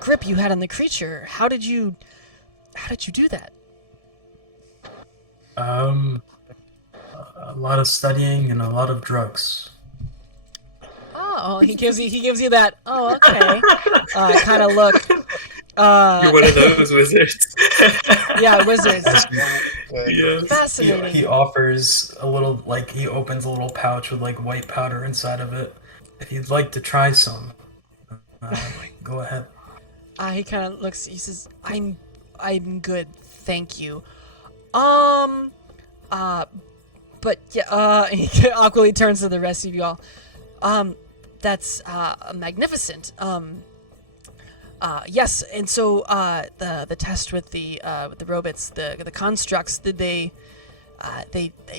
grip you had on the creature. How did you do that? A lot of studying and a lot of drugs. Oh, he gives you that. Oh, okay. Kind of look. You're one of those wizards. Yeah, wizards. Yeah. Fascinating. He offers a little, like, he opens a little pouch with, like, white powder inside of it. If you'd like to try some, go ahead. He kind of looks, he says, I'm good, thank you. But yeah, he awkwardly turns to the rest of y'all. That's, magnificent. Yes, and so the test with the robots, the constructs, they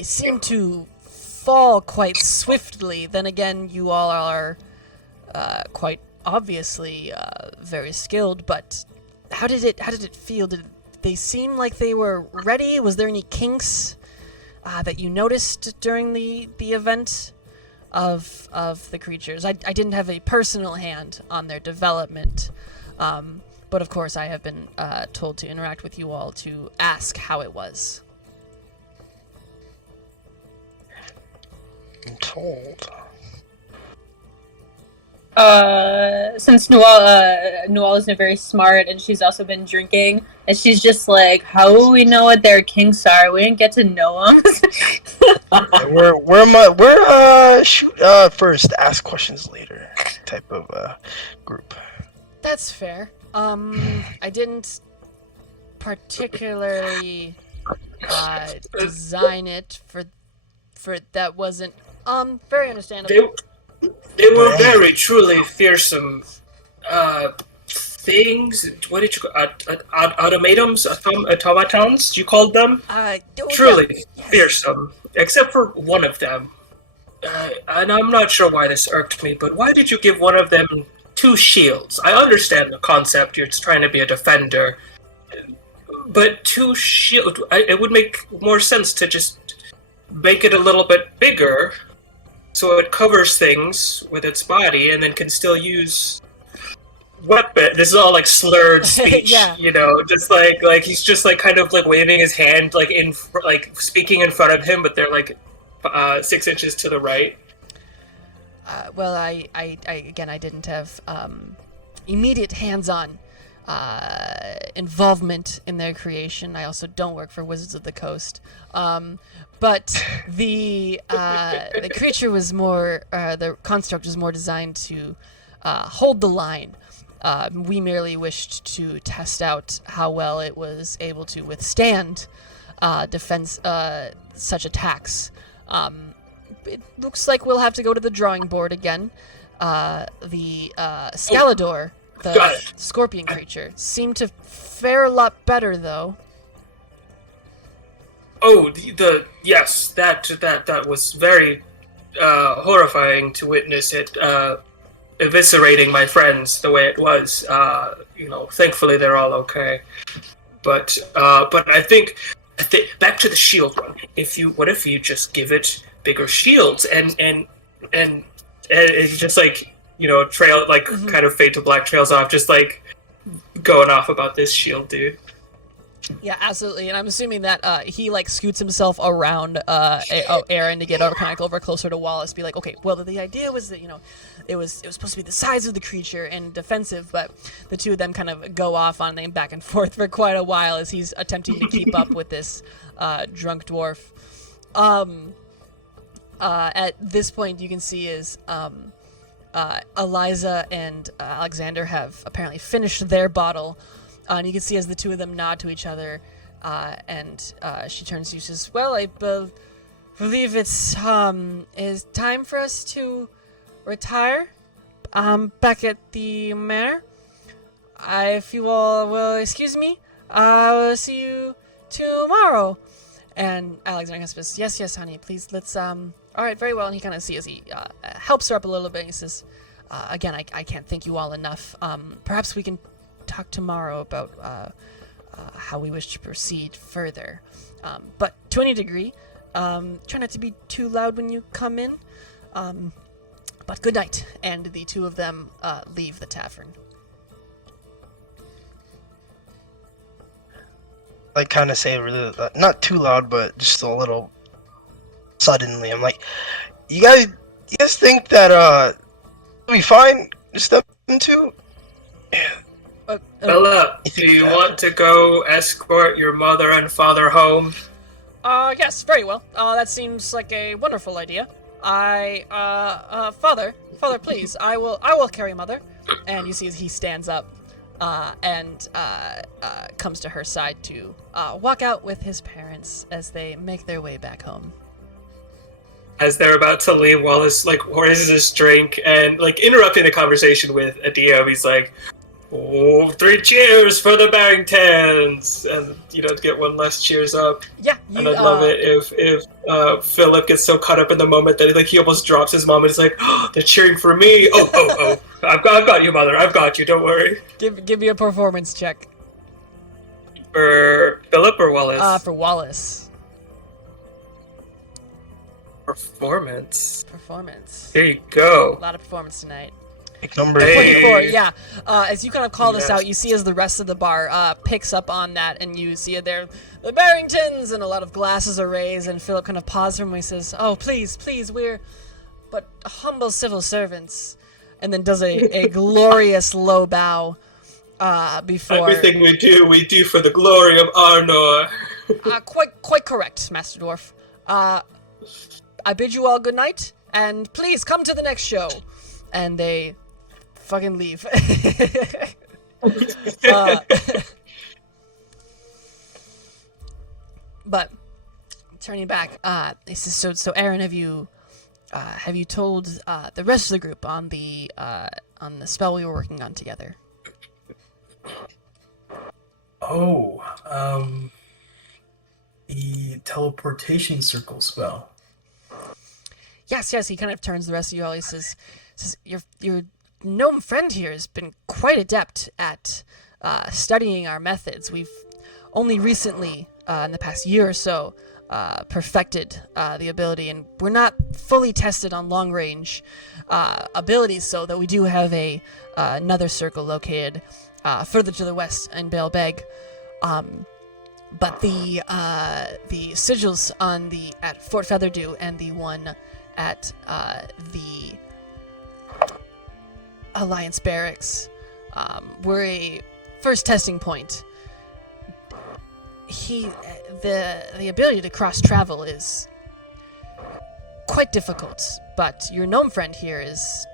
seem to fall quite swiftly. Then again, you all are quite obviously very skilled. But how did it feel? Did they seem like they were ready? Was there any kinks that you noticed during the event of the creatures? I didn't have a personal hand on their development. But of course I have been told to interact with you all to ask how it was. I'm told. Since Noelle isn't very smart and she's also been drinking, and she's just like, how will we know what their kinks are? We didn't get to know them. We're shoot first, ask questions later type of group. That's fair. I didn't particularly design it for that wasn't very understandable. They were very truly fearsome things. What did you automatons, automatons? You called them? Truly fearsome, except for one of them. And I'm not sure why this irked me, but why did you give one of them 2 shields? I understand the concept. You're trying to be a defender, but 2 shields. It would make more sense to just make it a little bit bigger, so it covers things with its body, and then can still use weapon. This is all like slurred speech, Yeah. You know, just like he's just like kind of like waving his hand, like speaking in front of him, but they're like 6 inches to the right. Well, I again, I didn't have immediate hands-on involvement in their creation. I also don't work for Wizards of the Coast. But the creature was more, the construct was more designed to hold the line. We merely wished to test out how well it was able to withstand defense, such attacks. It looks like we'll have to go to the drawing board again. The Scalador, the scorpion creature, seemed to fare a lot better, though. Oh, yes, that was very horrifying to witness it eviscerating my friends the way it was. Thankfully they're all okay. But I think back to the shield one. What if you just give it bigger shields and it's just like, trail, like, kind of fade to black trails off, just like going off about this shield dude. Yeah, absolutely, and I'm assuming that he like scoots himself around Aaron to get over closer to Wallace. Be like, okay, well, the idea was that it was supposed to be the size of the creature and defensive, but the two of them kind of go off on them back and forth for quite a while as he's attempting to keep up with this drunk dwarf. At this point, you can see is Eliza and Alexander have apparently finished their bottle. And you can see as the two of them nod to each other, and she turns to you and says, well, I believe it's is time for us to retire back at the manor. If you all will excuse me, I will see you tomorrow. And Alexander says, yes, honey, please, let's, all right, very well. And he kind of sees as he helps her up a little bit. He says, again, I can't thank you all enough. Perhaps we can talk tomorrow about how we wish to proceed further. But to any degree, try not to be too loud when you come in. But good night. And the two of them leave the tavern. I kind of say really, not too loud, but just a little suddenly. I'm like, you guys think that it'll be fine to step into? Bella, do you want to go escort your mother and father home? Yes, very well. That seems like a wonderful idea. Father, please, I will carry mother. And you see as he stands up, and comes to her side to walk out with his parents as they make their way back home. As they're about to leave, Wallace raises his drink and interrupting the conversation with a DM. He's like, "Oh, 3 cheers for the Barringtons!" And get one last cheers up. Yeah, and I'd love it if Philip gets so caught up in the moment that he almost drops his mom and he's like, "Oh, they're cheering for me! Oh! I've got you, mother. I've got you. Don't worry." Give me a performance check. For Philip or Wallace? For Wallace. Performance. Here you go. A lot of performance tonight. Number 24, yeah. As you kind of call this out, you see as the rest of the bar picks up on that, and you see it there, the Barringtons, and a lot of glasses are raised, and Philip kind of pauses from him and he says, "Oh, please, we're but humble civil servants," and then does a glorious low bow before... Everything we do for the glory of Arnor. Quite correct, Master Dwarf. I bid you all good night, and please come to the next show. And they fucking leave. But turning back, he says, so Aaron, have you told the rest of the group on the spell we were working on together? The teleportation circle spell. Yes, he kind of turns the rest of you all. He says your gnome friend here has been quite adept at studying our methods. We've only recently, in the past year or so, perfected the ability, and we're not fully tested on long-range abilities, so that we do have another circle located further to the west in Baalbeg. But the sigils at Fort Featherdew and the one at the Alliance Barracks were a first testing point. The ability to cross travel is quite difficult, but your gnome friend here is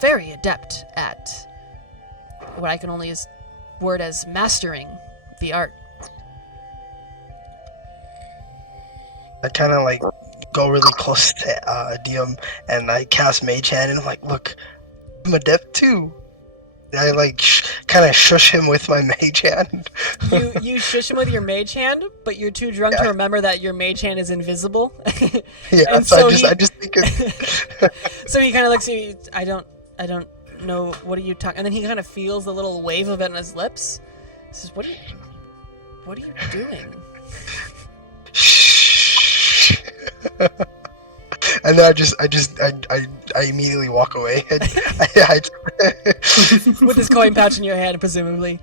very adept at what I can only word as mastering the art. I kind of like go really close to DM and I cast Mage Hand and I'm like, look, I'm adept too. And I like kind of shush him with my Mage Hand. You shush him with your mage hand, but you're too drunk to remember that your mage hand is invisible. Yeah, and so so I just think it's... So he kind of looks at you. I don't know. What are you talking? And then he kind of feels the little wave of it on his lips. He says, "What are you doing?" Shh. And then I immediately walk away. With his coin pouch in your hand, presumably.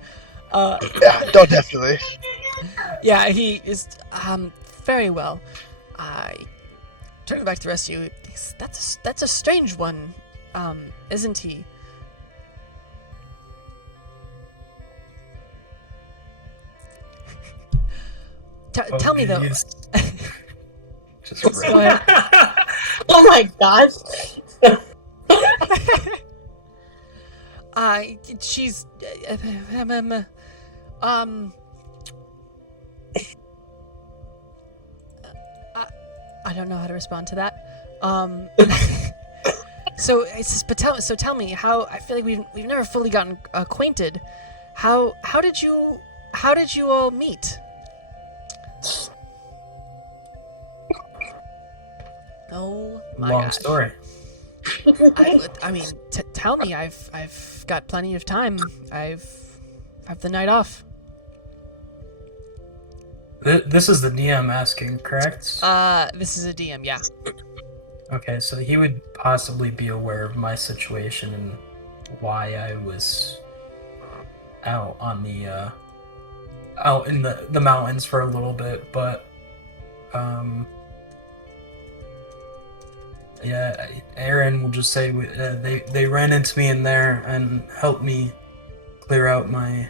Yeah, no, definitely. Yeah, he is very well. Turning back to the rest of you, that's a strange one, isn't he? Tell me though. Just Go ahead. Oh my gosh. She's I don't know how to respond to that. So it's just, so tell me how. I feel like we've never fully gotten acquainted. How did you all meet? Oh my Long gosh. story. I mean, tell me. I've got plenty of time. I've the night off. This is the DM asking, correct? This is a DM, yeah. Okay, so he would possibly be aware of my situation and why I was out on the out in the mountains for a little bit, but yeah, Aaron will just say they ran into me in there and helped me clear out my...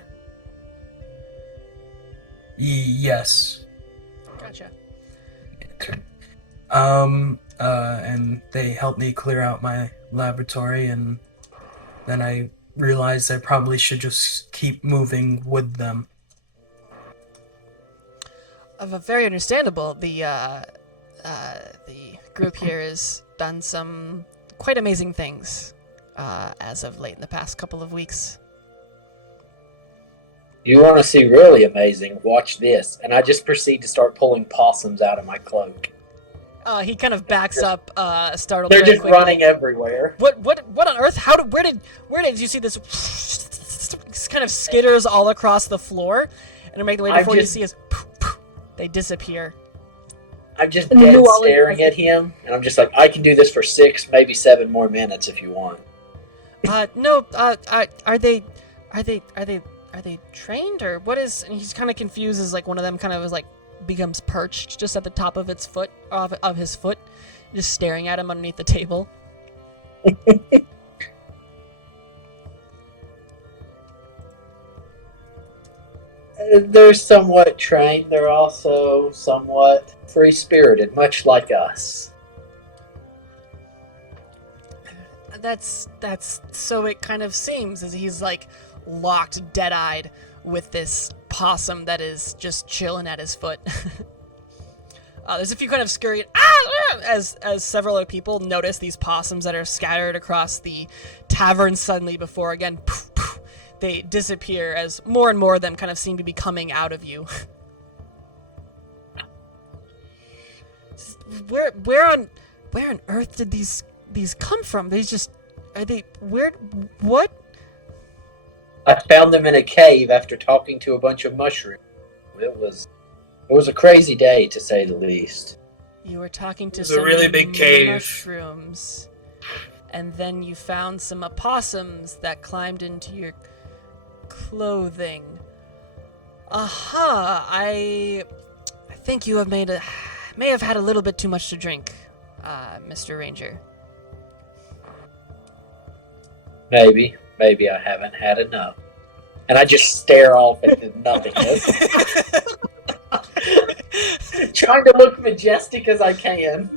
Yes. Gotcha. And they helped me clear out my laboratory, and then I realized I probably should just keep moving with them. Very understandable. The group here has done some quite amazing things as of late in the past couple of weeks. You want to see really amazing? Watch this. And I just proceed to start pulling possums out of my cloak. He kind of backs up, startled. They're really just quickly. running everywhere. What on earth? Where did you see this? Kind of skitters all across the floor, and make the way before you see is they disappear. I'm just dead staring at him, and I'm just like, I can do this for 6, maybe 7 more minutes if you want. No. Are they trained or what is? And he's kind of confused as like one of them kind of is like becomes perched just at the top of its foot of his foot, just staring at him underneath the table. They're somewhat trained. They're also somewhat free-spirited, much like us. That's so it kind of seems as he's like locked dead-eyed with this possum that is just chilling at his foot. There's a few kind of scurried as several other people notice these possums that are scattered across the tavern suddenly before again they disappear as more and more of them kind of seem to be coming out of you. Where on earth did these come from? Are they weird? What? I found them in a cave after talking to a bunch of mushrooms. It was a crazy day, to say the least. You were talking to It was a some really big cave. mushrooms, and then you found some opossums that climbed into your clothing. Aha! I think you may have had a little bit too much to drink, Mr. Ranger. Maybe I haven't had enough. And I just stare off into nothingness. Trying to look majestic as I can.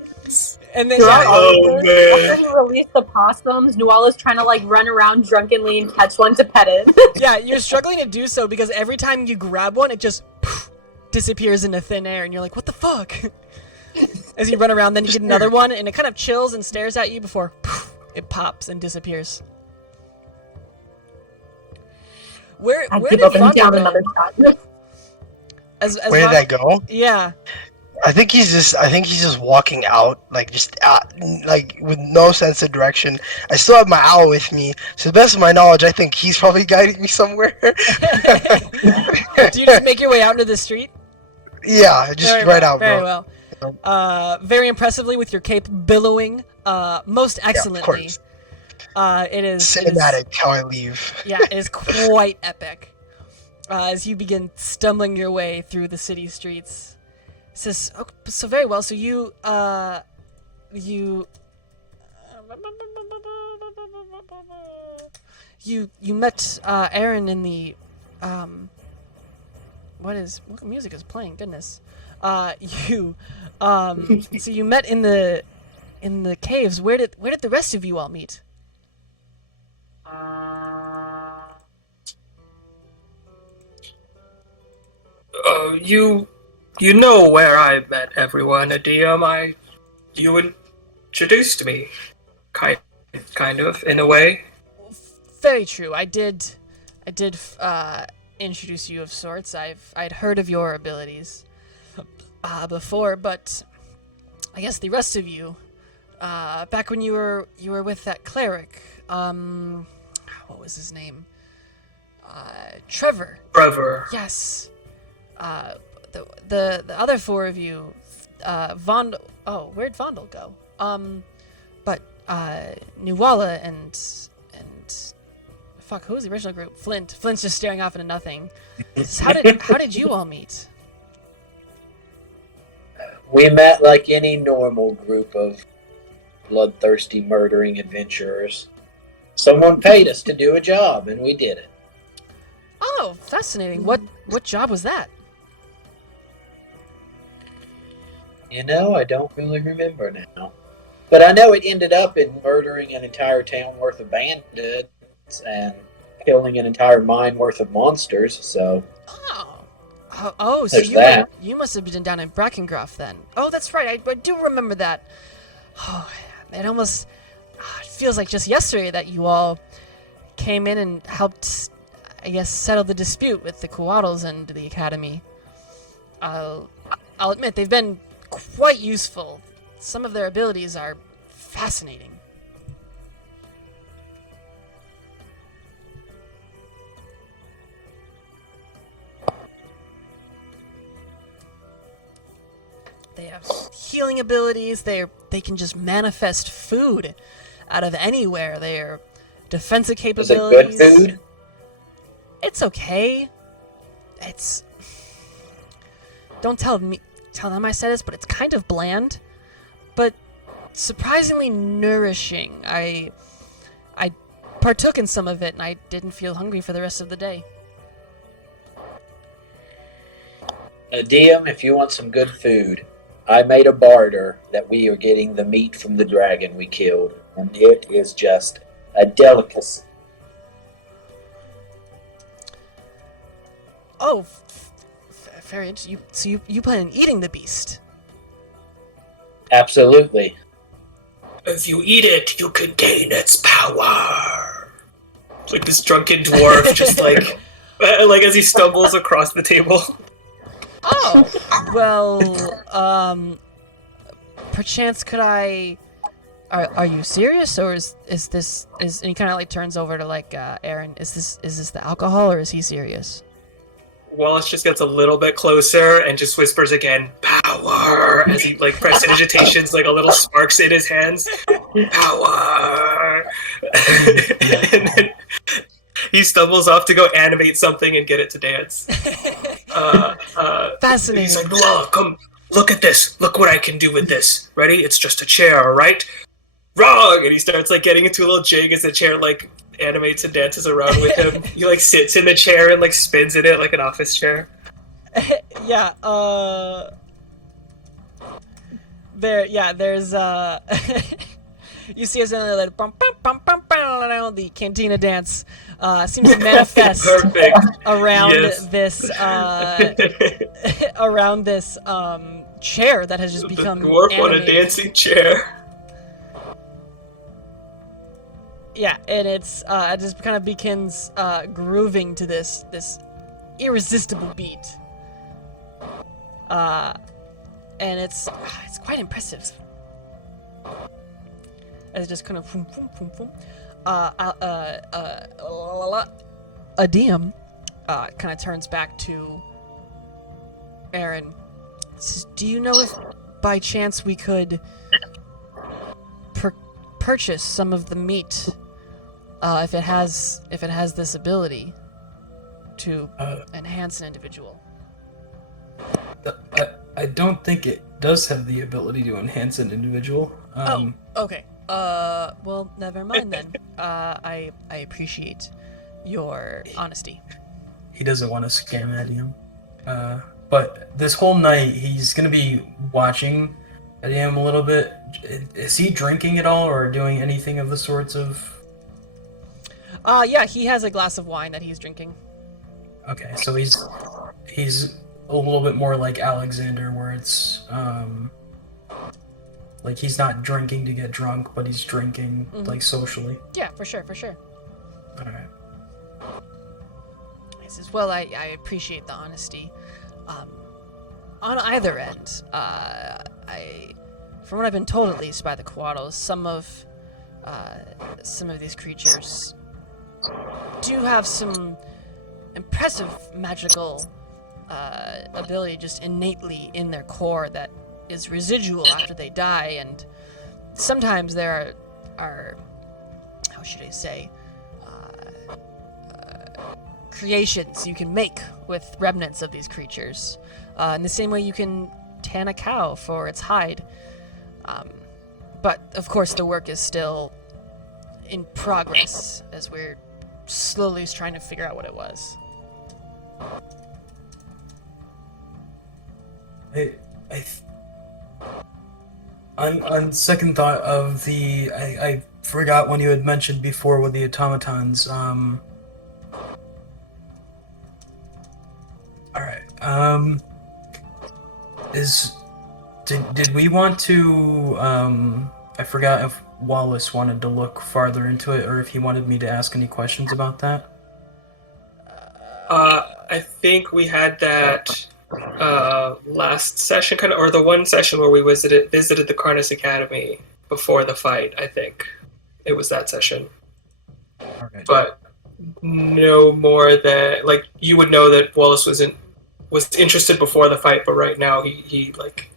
And then After you release the possums, Nuala's trying to like run around drunkenly and catch one to pet it. yeah, you're struggling to do so because every time you grab one, it just disappears into thin air, and you're like, what the fuck? As you run around, then you get another one, and it kind of chills and stares at you before it pops and disappears. Where keep did opening Vondel down go? another shot. Where did I go? Yeah. I think he's just walking out, like just like with no sense of direction. I still have my owl with me, so to the best of my knowledge, I think he's probably guiding me somewhere. Do you just make your way out into the street? Yeah, just Very right well, out, very bro. well. Very impressively with your cape billowing, most excellently. It is Cinematic how I leave. Yeah, it is quite epic. As you begin stumbling your way through the city streets. It says, oh, so very well, so you met Aaron in the what music is playing? Goodness. So you met in the caves. Where did the rest of you all meet? You know where I met everyone, Adium. You introduced me, kind of, in a way. Very true. I did introduce you of sorts. I'd heard of your abilities before, but I guess the rest of you, back when you were with that cleric, what was his name? Trevor. Trevor. Yes. The other four of you, Vondel. Oh, where'd Vondel go? But Nuala and fuck, who was the original group? Flint. Flint's just staring off into nothing. How did you all meet? We met like any normal group of bloodthirsty, murdering adventurers. Someone paid us to do a job, and we did it. Oh, fascinating. What job was that? You know, I don't really remember now. But I know it ended up in murdering an entire town worth of bandits and killing an entire mine worth of monsters, so... Oh, so you must have been down in Brackengroff then. Oh, that's right, I do remember that. Oh, it almost... it feels like just yesterday that you all came in and helped, I guess, settle the dispute with the Coatls and the Academy. I'll admit, they've been quite useful. Some of their abilities are fascinating. They have healing abilities. They can just manifest food out of anywhere. Their defensive capabilities. Is it good food? It's okay. It's... Don't tell them I said this, but it's kind of bland, but surprisingly nourishing. I partook in some of it, and I didn't feel hungry for the rest of the day. DM, if you want some good food, I made a barter that we are getting the meat from the dragon we killed, and it is just a delicacy. Oh, very interesting. So you plan on eating the beast? Absolutely. If you eat it, you can gain its power. It's like this drunken dwarf, just like as he stumbles across the table. Oh, well, perchance could I... Are you serious, or is this... And he kind of like turns over to like Aaron. Is this the alcohol, or is he serious? Wallace just gets a little bit closer and just whispers again, "Power!" as he like prestidigitations like a little sparks in his hands. Power! And then he stumbles off to go animate something and get it to dance. Fascinating. He's like, "Nuala, come, look at this. Look what I can do with this. Ready? It's just a chair, all right?" Wrong! And he starts like getting into a little jig as the chair like animates and dances around with him. He like sits in the chair and like spins in it like an office chair. Yeah, there's you see as another the cantina dance seems to manifest Perfect. around Yes. this around this chair that has just become the dwarf on a animated. dancing chair. Yeah, and it just kind of begins grooving to this irresistible beat. And it's quite impressive. As it just kind of boom, boom, boom, boom. A DM kind of turns back to Aaron. Says, do you know if by chance we could purchase some of the meat if it has this ability to enhance an individual? I don't think it does have the ability to enhance an individual. Okay. Well, never mind then. I appreciate your honesty. He doesn't want to scam Adium. But this whole night, he's going to be watching Adium a little bit. Is he drinking at all or doing anything of the sorts of... Yeah, he has a glass of wine that he's drinking. Okay, so he's a little bit more like Alexander, where it's like he's not drinking to get drunk, but he's drinking like socially. Yeah, for sure. All right. He says, well, I appreciate the honesty. On either end, from what I've been told, at least by the Quaddles, some of these creatures do have some impressive magical ability just innately in their core that is residual after they die, and sometimes there are how should I say, creations you can make with remnants of these creatures. In the same way you can tan a cow for its hide. But, of course, the work is still in progress as we're slowly trying to figure out what it was. On second thought of I forgot when you had mentioned before with the automatons. All right. Did we want to? I forgot if Wallace wanted to look farther into it, or if he wanted me to ask any questions about that. I think we had that last session, kind of, or the one session where we visited the Karnas Academy before the fight. I think it was that session. Okay. But no more than, like, you would know that Wallace was interested before the fight, but right now he like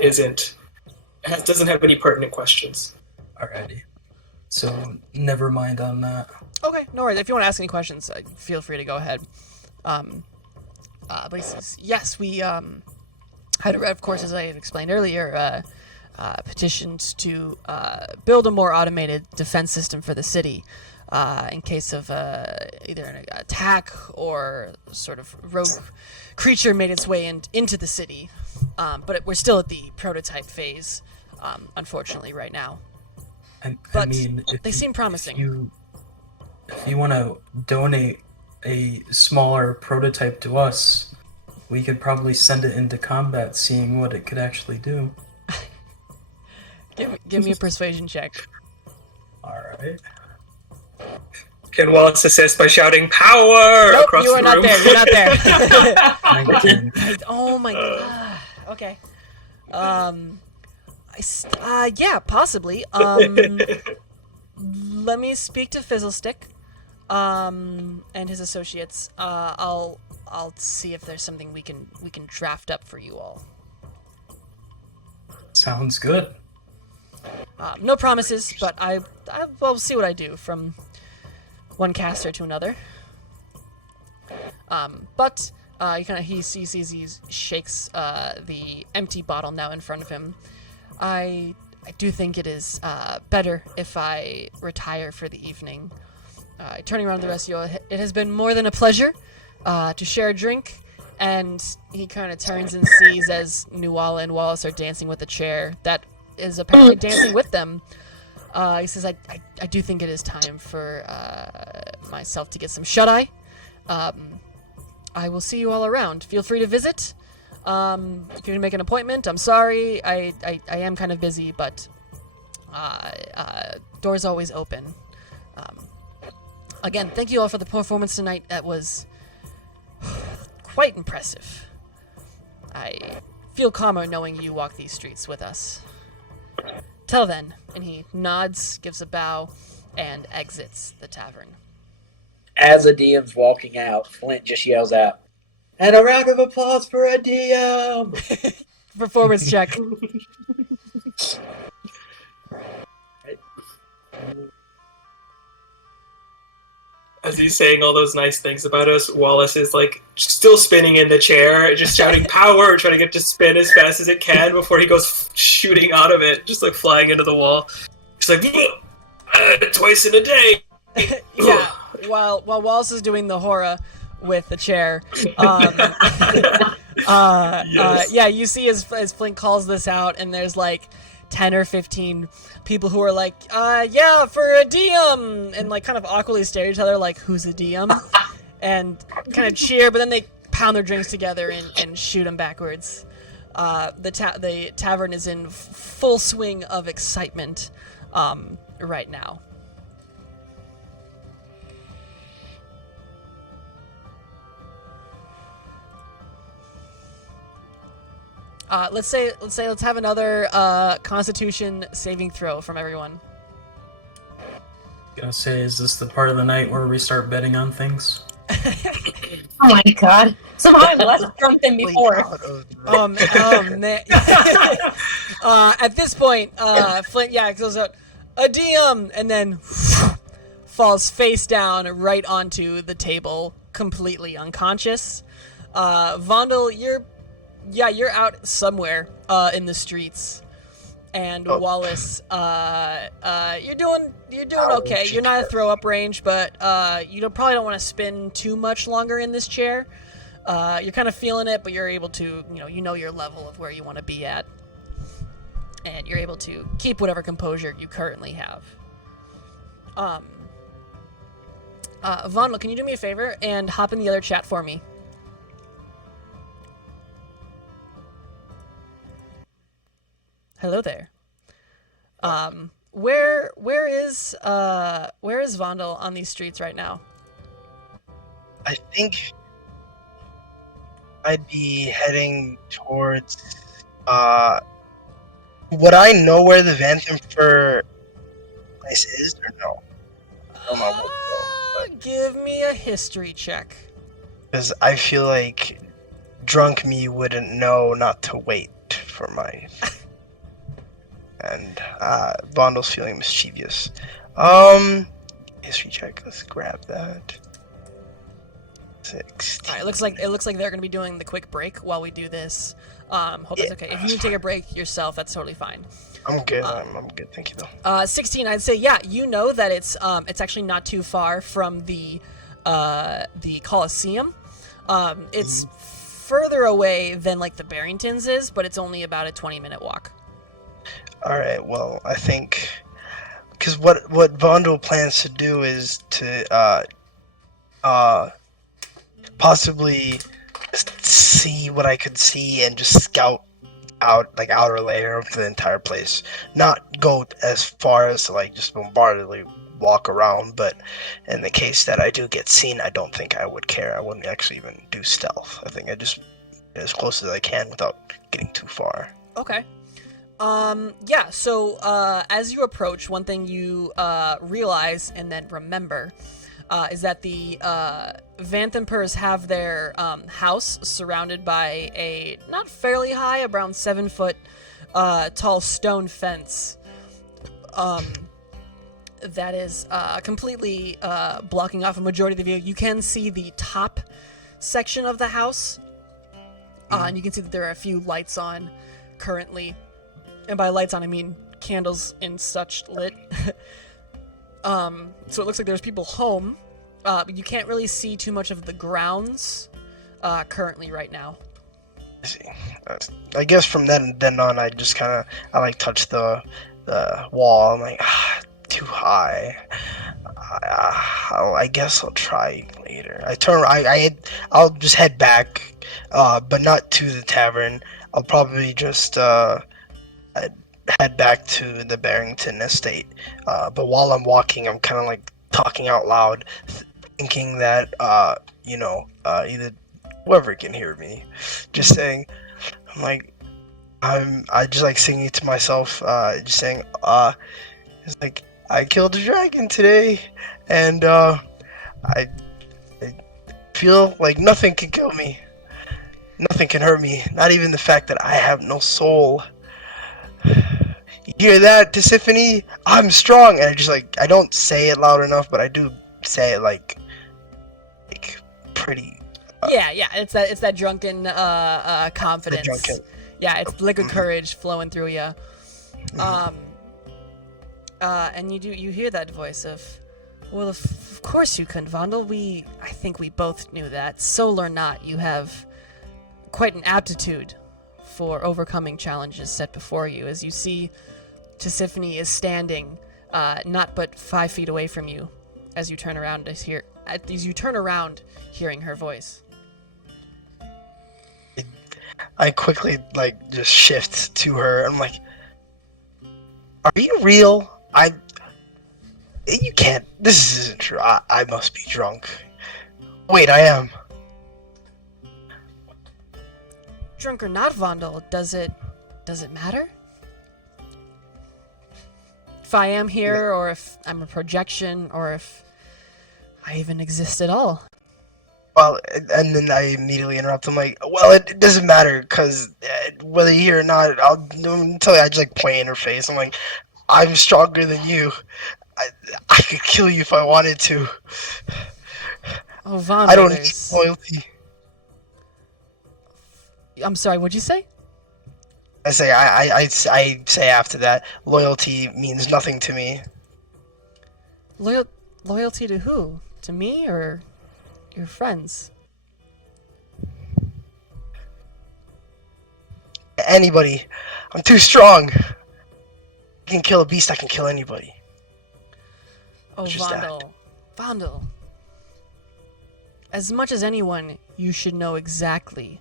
doesn't have any pertinent questions. Alrighty. So never mind on that. Okay, no worries. If you want to ask any questions, feel free to go ahead. But he says, yes, we had, of course, as I had explained earlier, petitioned to build a more automated defense system for the city in case of either an attack or sort of rogue creature made its way into the city. But we're still at the prototype phase, unfortunately, right now. But I mean, they seem promising. If you want to donate a smaller prototype to us, we could probably send it into combat, seeing what it could actually do. Give me a persuasion check. Alright. Can Wallace assist by shouting "Power" Nope, across you the are not room? there. You're not there. 19. Oh my god. Okay. Yeah, possibly. Let me speak to Fizzlestick, and his associates. I'll see if there's something we can draft up for you all. Sounds good. No promises, but I'll see what I do from one caster to another. But he shakes the empty bottle now in front of him. I do think it is better if I retire for the evening. Turning around to the rest of you, it has been more than a pleasure to share a drink. And he kind of turns and sees as Nuala and Wallace are dancing with a chair that is apparently dancing with them. He says, I do think it is time for myself to get some shut-eye. I will see you all around. Feel free to visit. If you can make an appointment, I'm sorry. I am kind of busy, but doors always open. Again, thank you all for the performance tonight. That was quite impressive. I feel calmer knowing you walk these streets with us. Till then, and he nods, gives a bow, and exits the tavern. As a DM's walking out, Flint just yells out, "And a round of applause for a DM!" Performance check. As he's saying all those nice things about us, Wallace is like still spinning in the chair, just shouting power, trying to get to spin as fast as it can before he goes shooting out of it, just like flying into the wall. He's like, twice in a day. Yeah, while Wallace is doing the horror with the chair, Yes. yeah, you see as Flint calls this out, and there's like 10 or 15 people who are like, yeah, for a DM, and like kind of awkwardly stare at each other like, who's a DM? And kind of cheer, but then they pound their drinks together and shoot them backwards. The tavern is in full swing of excitement right now. Let's have another Constitution saving throw from everyone. Gonna say, is this the part of the night where we start betting on things? Oh my god. Somehow I'm less drunk than before. Man. At this point, Flint, goes out, a DM, and then falls face down right onto the table, completely unconscious. Vondel, you're out somewhere in the streets, and Wallace, you're doing okay. You're not at throw up range, but you probably don't want to spin too much longer in this chair. You're kind of feeling it, but you're able to, you know your level of where you want to be at, and you're able to keep whatever composure you currently have. Vondel, can you do me a favor and hop in the other chat for me? Hello there. Where is Vondel on these streets right now? I think I'd be heading towards. Would I know where the Vanthamper place is, or no? I don't know. Give me a history check. Because I feel like drunk me wouldn't know not to wait for my. And Vondel's feeling mischievous. History check. Let's grab that. 16. All right, it looks like they're going to be doing the quick break while we do this. Hope that's okay. If you need to take a break yourself, that's totally fine. I'm good. I'm good. Thank you, though. 16. I'd say you know that it's actually not too far from the Colosseum. It's further away than like the Barringtons is, but it's only about a 20-minute walk. All right. Well, I think because what Vondel plans to do is to possibly just see what I could see and just scout out like outer layer of the entire place. Not go as far as to like just bombardedly walk around, but in the case that I do get seen, I don't think I would care. I wouldn't actually even do stealth. I think I just get as close as I can without getting too far. Okay. So as you approach, one thing you realize and then remember is that the Vanthampers have their house surrounded by a not fairly high, around 7 foot tall stone fence that is completely blocking off a majority of the view. You can see the top section of the house, and you can see that there are a few lights on currently. And by lights on, I mean candles and such lit. So it looks like there's people home, but you can't really see too much of the grounds currently right now. I see. I guess from then on, I just kind of like touch the wall. I'm like, too high. I guess I'll try later. I'll just head back, but not to the tavern. I'll probably just head back to the Barrington estate. But while I'm walking, I'm kind of like talking out loud, thinking that either whoever can hear me, just saying, I just like singing to myself, just saying, it's like, I killed a dragon today, and I feel like nothing can kill me. Nothing can hurt me, not even the fact that I have no soul. You hear that, Tisiphone? I'm strong! And I don't say it loud enough, but I do say it like pretty. Yeah, it's that drunken confidence. Yeah, it's liquid courage flowing through you. And you hear that voice of, well, of course you can, Vondel. I think we both knew that. Soul or not, you have quite an aptitude for overcoming challenges set before you. As you see, Tisiphone is standing, not but 5 feet away from you, as you turn around hearing her voice. I quickly just shift to her. I'm like, are you real? You can't. This isn't true. I must be drunk. Wait, I am. Drunk or not, Vondel, does it matter? If I am here, or if I'm a projection, or if I even exist at all? Well, and then I immediately interrupt. I'm like, well, it doesn't matter, because whether you're here or not, I'll tell you, I just point in her face. I'm like, I'm stronger than you. I could kill you if I wanted to. Oh, Vondel, I don't need loyalty. I'm sorry, what'd you say? I say after that, loyalty means nothing to me. Loyalty to who? To me or your friends? Anybody. I'm too strong. I can kill a beast, I can kill anybody. Oh, Vondel. As much as anyone, you should know exactly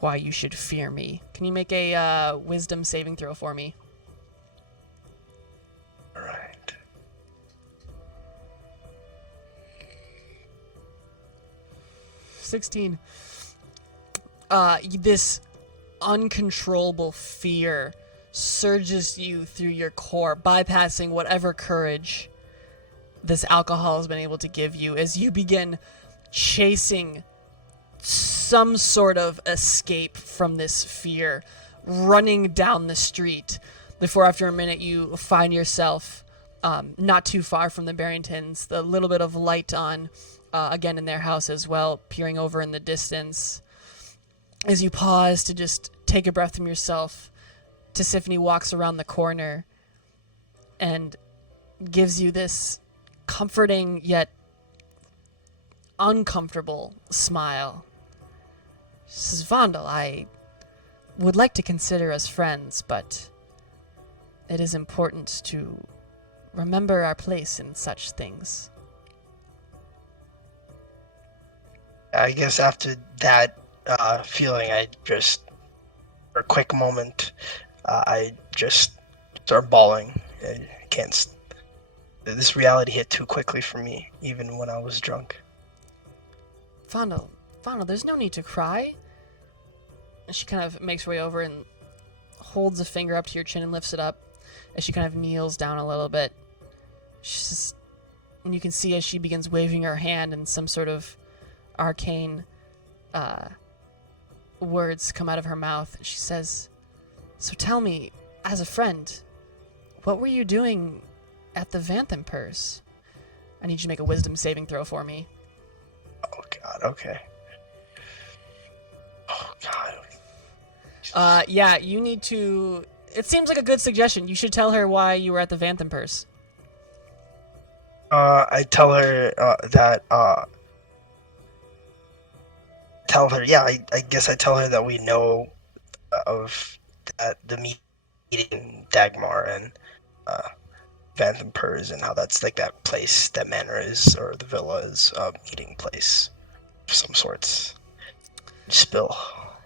why you should fear me. Can you make a wisdom saving throw for me? Alright. $16. This uncontrollable fear surges you through your core, bypassing whatever courage this alcohol has been able to give you as you begin chasing some sort of escape from this fear, running down the street, before after a minute you find yourself not too far from the Barringtons, the little bit of light on, again in their house as well, peering over in the distance. As you pause to just take a breath from yourself, Tisiphone walks around the corner and gives you this comforting yet uncomfortable smile. She says, Vondel, I would like to consider us friends, but it is important to remember our place in such things. I guess after that feeling, for a quick moment, I just start bawling. I can't. This reality hit too quickly for me, even when I was drunk. Vondel, there's no need to cry. And she kind of makes her way over and holds a finger up to your chin and lifts it up as she kind of kneels down a little bit. And you can see as she begins waving her hand and some sort of arcane words come out of her mouth. She says, so tell me, as a friend, what were you doing at the Vanthempers? I need you to make a wisdom saving throw for me. Oh god, okay. Oh god. Yeah, you need to... It seems like a good suggestion. You should tell her why you were at the Vanthempers. I tell her yeah, I guess I tell her that we know of the meeting in Dagmar and Vantham Purs, and how that's like that place, that manor is, or the villa is a meeting place of some sorts. Spill.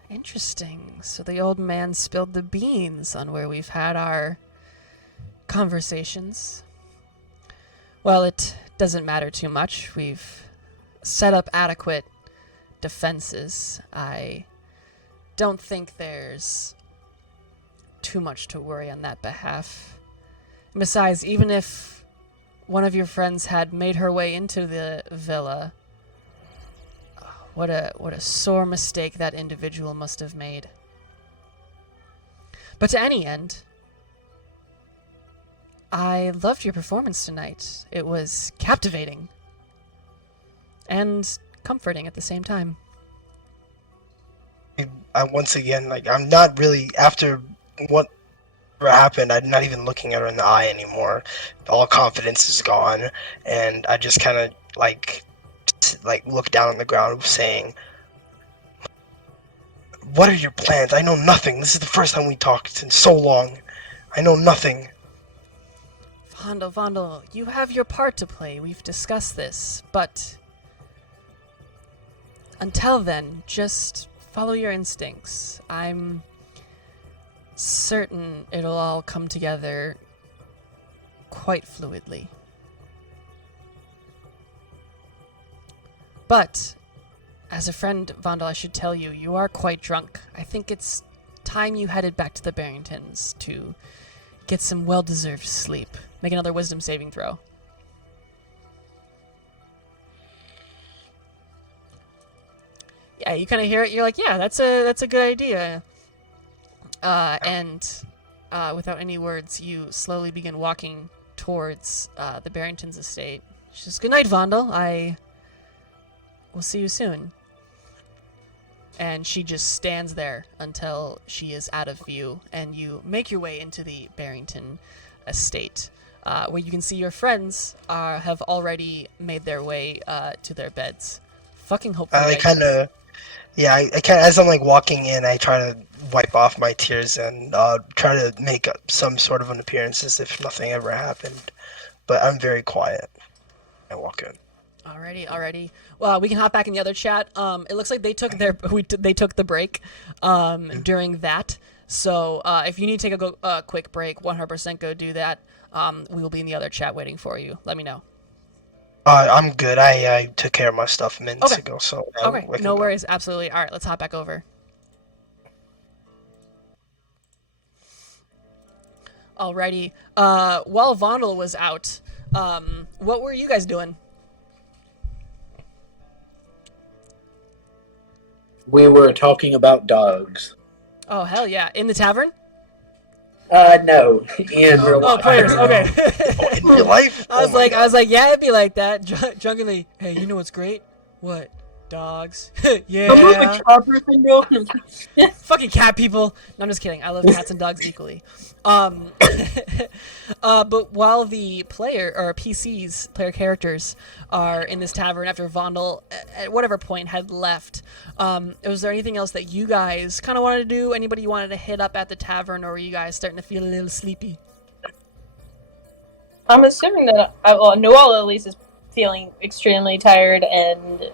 Interesting. So the old man spilled the beans on where we've had our conversations. Well, it doesn't matter too much. We've set up adequate defenses. I don't think there's too much to worry on that behalf. Besides, even if one of your friends had made her way into the villa, what a sore mistake that individual must have made. But to any end, I loved your performance tonight. It was captivating and comforting at the same time. I once again, like, I'm not really, after what happened, I'm not even looking at her in the eye anymore. All confidence is gone, and I just kind of like look down on the ground saying, what are your plans? I know nothing. This is the first time we talked in so long. I know nothing. Vondel, you have your part to play. We've discussed this, but until then, just follow your instincts. I'm certain it'll all come together quite fluidly. But, as a friend, Vondel, I should tell you, you are quite drunk. I think it's time you headed back to the Barringtons to get some well-deserved sleep. Make another wisdom saving throw. Yeah, you kind of hear it. You're like, yeah, that's a good idea. And without any words, you slowly begin walking towards the Barringtons' estate. She says, "Good night, Vondel. I will see you soon." And she just stands there until she is out of view, and you make your way into the Barrington estate, where you can see your friends have already made their way to their beds. Fucking hope. I kind of, yeah, I kind of, as I'm like walking in, I try to wipe off my tears and try to make some sort of an appearance as if nothing ever happened. But I'm very quiet. I walk in. Alrighty. Well, we can hop back in the other chat. It looks like they took they took the break during that. So if you need to take a quick break, 100% go do that. We will be in the other chat waiting for you. Let me know. I'm good. I took care of my stuff minutes ago, so okay, no worries. Absolutely. All right, let's hop back over. Alrighty. While Vondel was out, what were you guys doing? We were talking about dogs. Oh, hell yeah. In the tavern? No. In real life. Oh, players. Okay. In real life? I was like, yeah, it'd be like that. Drunkenly, hey, you know what's great? What? Dogs. Yeah. Fucking cat people. No, I'm just kidding. I love cats and dogs equally. But while the player characters are in this tavern after Vondel at whatever point had left, was there anything else that you guys kind of wanted to do? Anybody you wanted to hit up at the tavern, or were you guys starting to feel a little sleepy? I'm assuming that Noelle at least is feeling extremely tired, and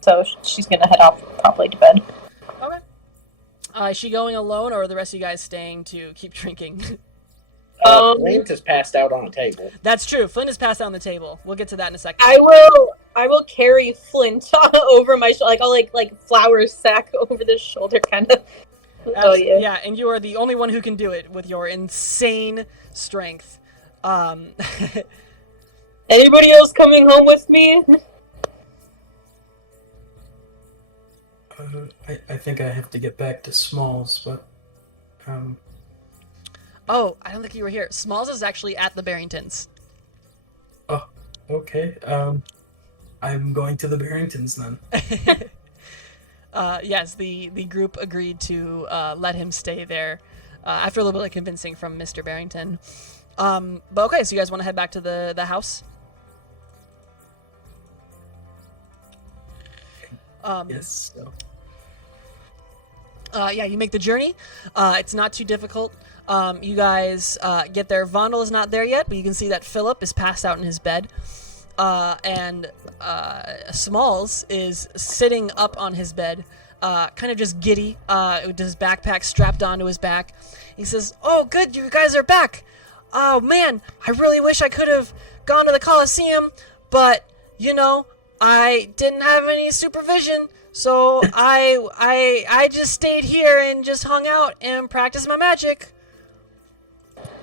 so she's gonna head off probably to bed. Okay. Is she going alone, or are the rest of you guys staying to keep drinking? Flint is passed out on a table. That's true. Flint is passed out on the table. We'll get to that in a second. I will carry Flint over my shoulder, like I'll like flour sack over the shoulder, kind of. Oh yeah. Yeah, and you are the only one who can do it with your insane strength. Anybody else coming home with me? I think I have to get back to Smalls, but Oh, I don't think you were here. Smalls is actually at the Barringtons. Oh, okay. I'm going to the Barringtons then. Yes, the group agreed to let him stay there after a little bit of convincing from Mr. Barrington. But okay, so you guys want to head back to the house? Yes. So. Yeah, you make the journey. It's not too difficult. You guys get there. Vondel is not there yet, but you can see that Philip is passed out in his bed. And Smalls is sitting up on his bed, kind of just giddy, with his backpack strapped onto his back. He says, "Oh, good, you guys are back. Oh, man, I really wish I could have gone to the Colosseum, but, I didn't have any supervision, so I just stayed here and just hung out and practiced my magic."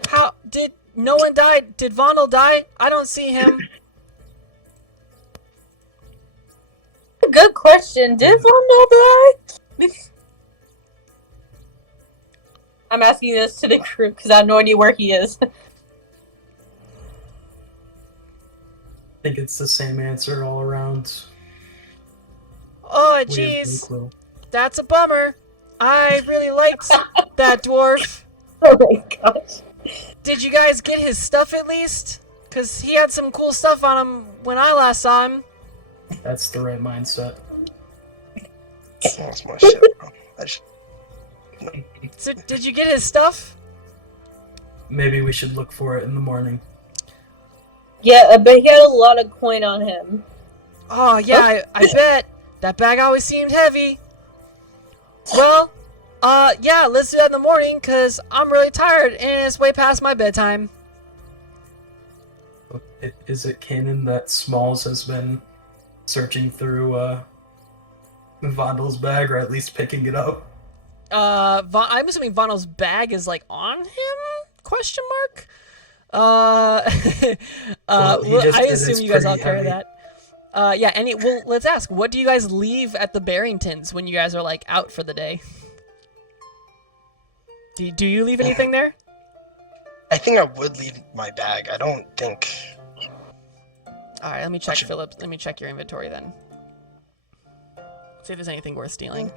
How did no one die? Did Vondel die? I don't see him. Good question. Did Vondel die? I'm asking this to the group because I have no idea where he is. I think it's the same answer all around. Oh, We have no jeez. clue. That's a bummer. I really liked that dwarf. Oh my gosh. Did you guys get his stuff at least? Because he had some cool stuff on him when I last saw him. That's the right mindset. That's my shit, bro. So, did you get his stuff? Maybe we should look for it in the morning. Yeah, but he had a lot of coin on him. Oh, yeah, I bet. That bag always seemed heavy. Well, yeah, let's do that in the morning, because I'm really tired, and it's way past my bedtime. Is it canon that Smalls has been searching through Vondel's bag, or at least picking it up? I'm assuming Vondel's bag is, on him? Question mark? Well, he just I said assume it's you guys all pretty carry heavy. that. Yeah, well, let's ask, what do you guys leave at the Barringtons when you guys are, out for the day? Do you leave anything there? I think I would leave my bag. I don't think. Alright, let me check, Philip. Let me check your inventory then. See if there's anything worth stealing.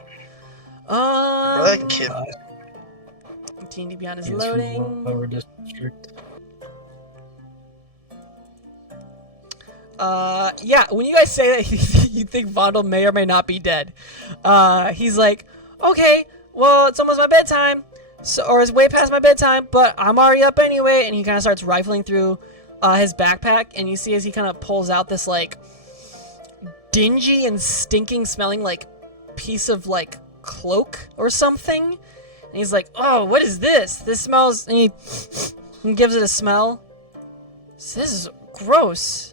We're like a kid. D&D Beyond is He's from loading. Lower District. Yeah, when you guys say that you think Vondel may or may not be dead, he's like, okay, well, it's almost my bedtime, or it's way past my bedtime, but I'm already up anyway, and he kind of starts rifling through his backpack, and you see as he kind of pulls out this, dingy and stinking smelling, piece of, cloak or something, and he's like, oh, what is this? This smells, and he gives it a smell. This is gross.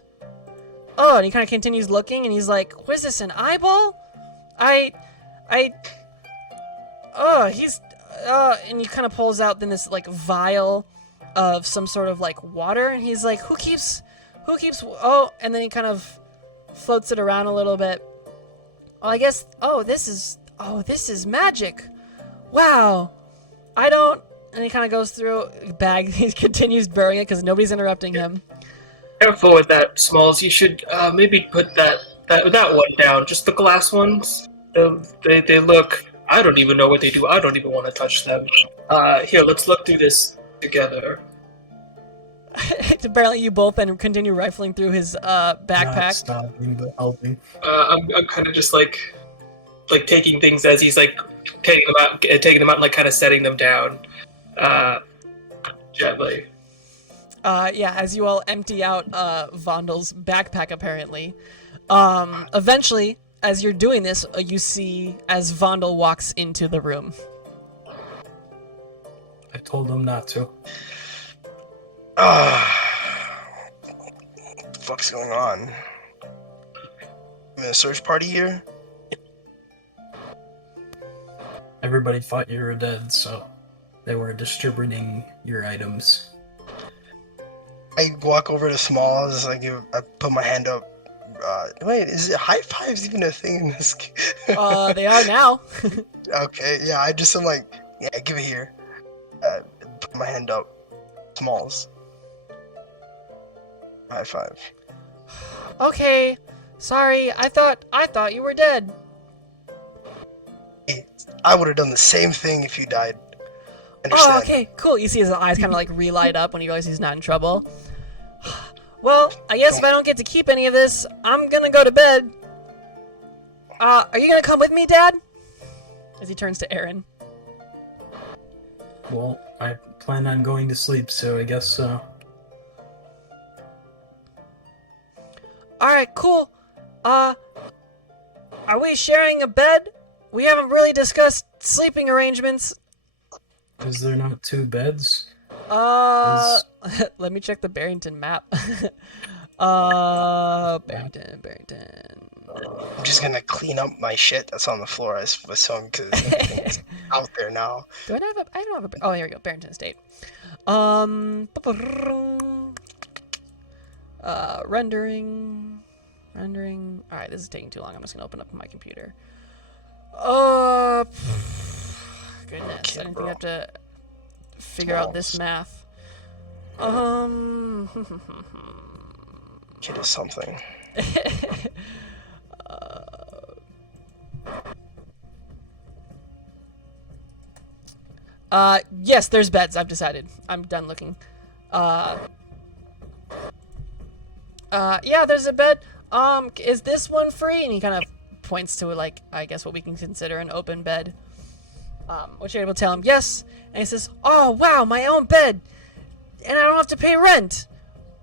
Oh, and he kind of continues looking, and he's like, what is this, an eyeball? and he kind of pulls out then this, vial of some sort of, water, and he's like, who keeps, and then he kind of floats it around a little bit. Oh, I guess, this is magic. Wow. And he kind of goes through a bag, he continues burying it because nobody's interrupting him. Careful with that, Smalls. You should maybe put that one down. Just the glass ones. They look. I don't even know what they do. I don't even want to touch them. Here, let's look through this together. Apparently, you both then continue rifling through his backpack. Not stopping, but helping. I'm kind of just taking things as he's taking them out, and kind of setting them down, gently. Yeah, as you all empty out Vondel's backpack, apparently. Eventually, as you're doing this, you see as Vondel walks into the room. I told him not to. What the fuck's going on? I'm in a search party here? Everybody thought you were dead, so they were distributing your items. I walk over to Smalls, I put my hand up. Wait, is it high fives even a thing in this game? They are now. Okay, yeah, I'm like, yeah, give it here. Put my hand up. Smalls. High five. Okay, sorry, I thought you were dead. Hey, I would have done the same thing if you died. Understand? Oh, okay, cool. You see his eyes kind of relight up when he realizes he's not in trouble. Well, I guess if I don't get to keep any of this, I'm gonna go to bed. Are you gonna come with me, Dad? As he turns to Aaron. Well, I plan on going to sleep, so I guess so. Alright, cool. Are we sharing a bed? We haven't really discussed sleeping arrangements. Is there not 2 beds? Let me check the Barrington map. Barrington. I'm just gonna clean up my shit that's on the floor, I assume, because everything's out there now. Do I have a? I don't have a. Oh, here we go. Barrington Estate. Rendering. All right, this is taking too long. I'm just gonna open up my computer. Goodness, I didn't think I have to figure out this math. Kid is something. Yes, there's beds. I've decided. I'm done looking. Yeah, there's a bed. Is this one free? And he kind of points to, like, I guess what we can consider an open bed. Which you're able to tell him yes. And he says, "Oh, wow, my own bed. And I don't have to pay rent."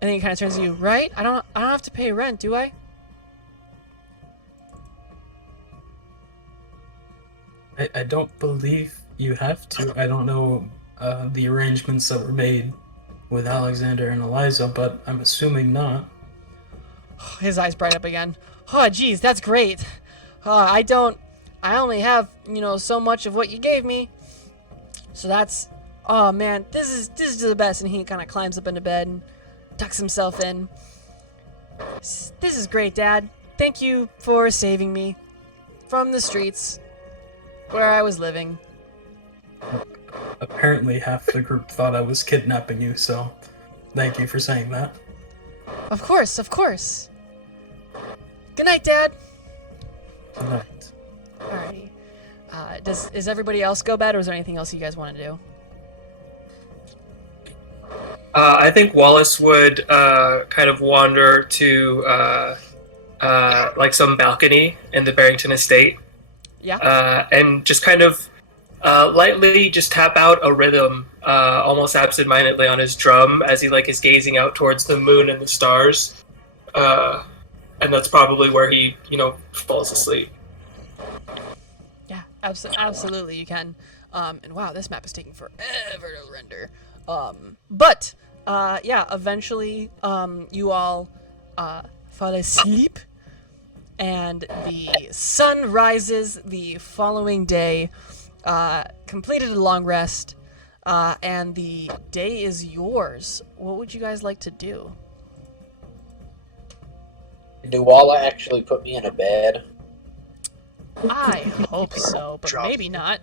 And then he kind of turns to you, right? I don't have to pay rent, do I? I don't believe you have to. I don't know the arrangements that were made with Alexander and Eliza, but I'm assuming not. His eyes bright up again. Oh, geez, that's great. I only have, so much of what you gave me. So that's, oh man, this is the best. And he kind of climbs up into bed and tucks himself in. This is great, Dad. Thank you for saving me from the streets where I was living. Apparently half the group thought I was kidnapping you, so thank you for saying that. Of course, of course. Good night, Dad. Good night. Alrighty. Is everybody else go bed, or is there anything else you guys want to do? I think Wallace would kind of wander to like some balcony in the Barrington estate. Yeah. And just kind of lightly just tap out a rhythm, almost absentmindedly on his drum as he is gazing out towards the moon and the stars. And that's probably where he, falls asleep. Yeah, absolutely you can. And wow, this map is taking forever to render. But eventually you all fall asleep, and the sun rises the following day. Completed a long rest, and the day is yours. What would you guys like to do? Do Walla actually put me in a bed? I hope so, but maybe not.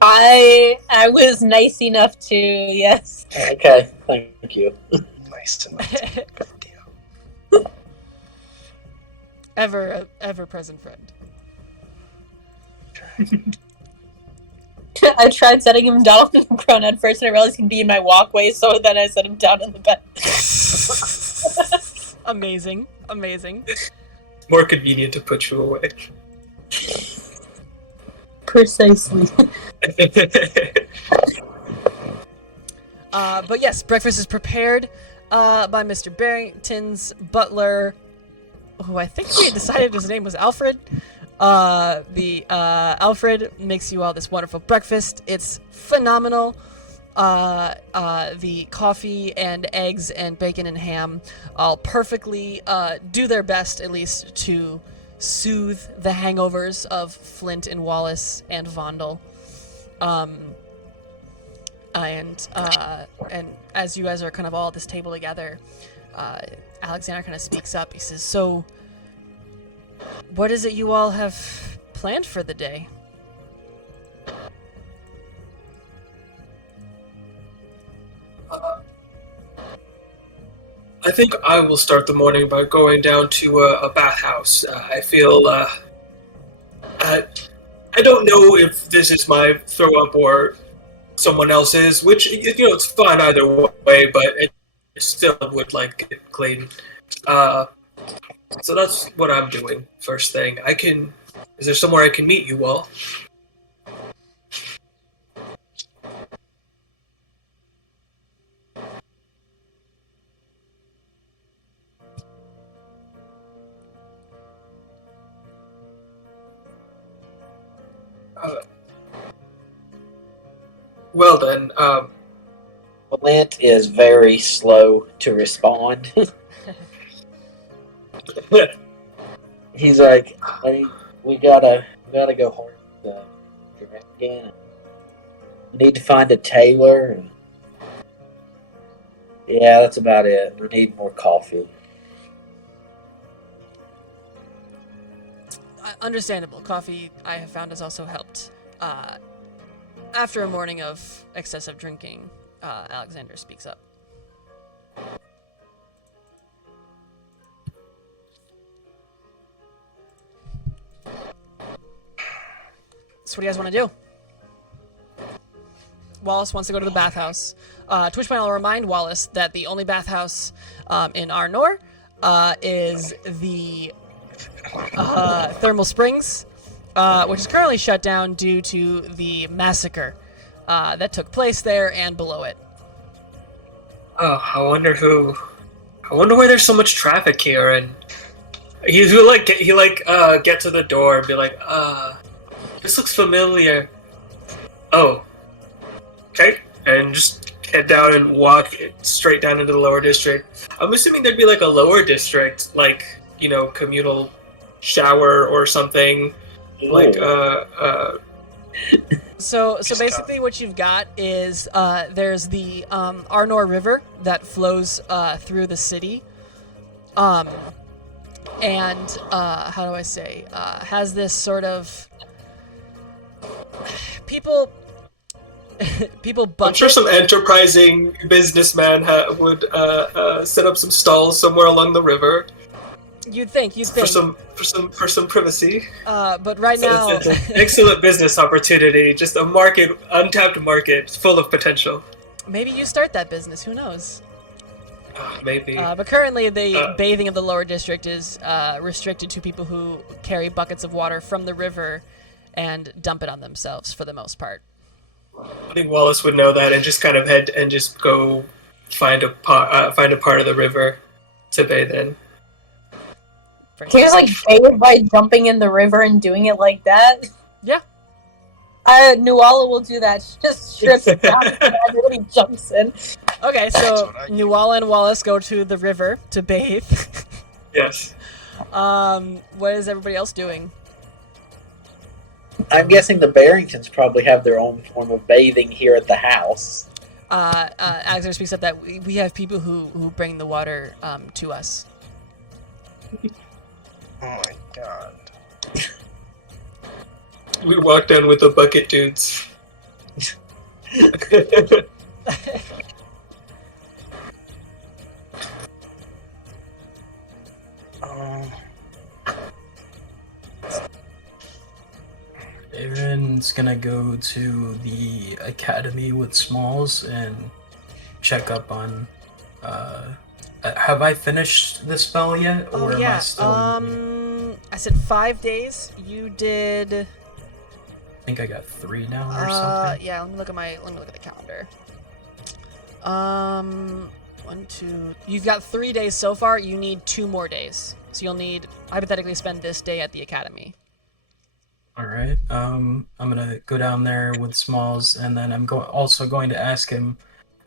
I was nice enough to, yes. Okay, thank you. Nice enough. Ever present friend. I tried setting him down on the ground at first, and I realized he'd be in my walkway, so then I set him down in the bed. Amazing. More convenient to put you away. Precisely. But yes, breakfast is prepared by Mr. Barrington's butler, who I think we had decided his name was Alfred. Alfred makes you all this wonderful breakfast. It's phenomenal. The coffee and eggs and bacon and ham all perfectly do their best, at least, to soothe the hangovers of Flint and Wallace and Vondel. And as you guys are kind of all at this table together, Alexander kind of speaks up. He says, "So, what is it you all have planned for the day?" I think I will start the morning by going down to a bathhouse. I feel I don't know if this is my throw up or someone else's, which it's fine either way, but it still would like it clean. So that's what I'm doing first thing. Is there somewhere I can meet you all? Well then, Lint is very slow to respond. He's like, hey, we gotta go hard the dragon. We need to find a tailor. Yeah, that's about it. We need more coffee. Understandable. Coffee, I have found, has also helped. After a morning of excessive drinking, Alexander speaks up. So what do you guys want to do? Wallace wants to go to the bathhouse. Twitchbine will remind Wallace that the only bathhouse in Arnor is the Thermal Springs, which is currently shut down due to the massacre that took place there and below it. oh, I wonder why there's so much traffic here. And get to the door and be like, this looks familiar. Oh, okay, and just head down and walk straight down into the lower district. I'm assuming there'd be like a lower district, like, you know, communal shower or something. Like So basically what you've got is there's the Arnor River that flows through the city. And how do I say, has this sort of people bucket. I'm sure some enterprising businessman would set up some stalls somewhere along the river. You'd think for some privacy. But right now, it's an excellent business opportunity. Just a untapped market full of potential. Maybe you start that business. Who knows? Maybe. But currently, the bathing of the lower district is restricted to people who carry buckets of water from the river and dump it on themselves, for the most part. I think Wallace would know that and just kind of head and just go find a part of the river to bathe in. Can you just like bathe by jumping in the river and doing it like that? Yeah. Nuala will do that. She just strips down and everybody jumps in. Okay, so Nuala and Wallace go to the river to bathe. Yes. What is everybody else doing? I'm guessing the Barringtons probably have their own form of bathing here at the house. Alexander speaks up that we have people who bring the water to us. Oh my god. We walked down with the bucket dudes. Aaron's gonna go to the academy with Smalls and check up on. Have I finished the spell yet, or am I still? I said 5 days. You did. I think I got 3 now or something. Yeah. Let me look at the calendar. 1, 2. You've got 3 days so far. You need 2 more days. So you'll need hypothetically spend this day at the academy. All right. I'm gonna go down there with Smalls, and then I'm also going to ask him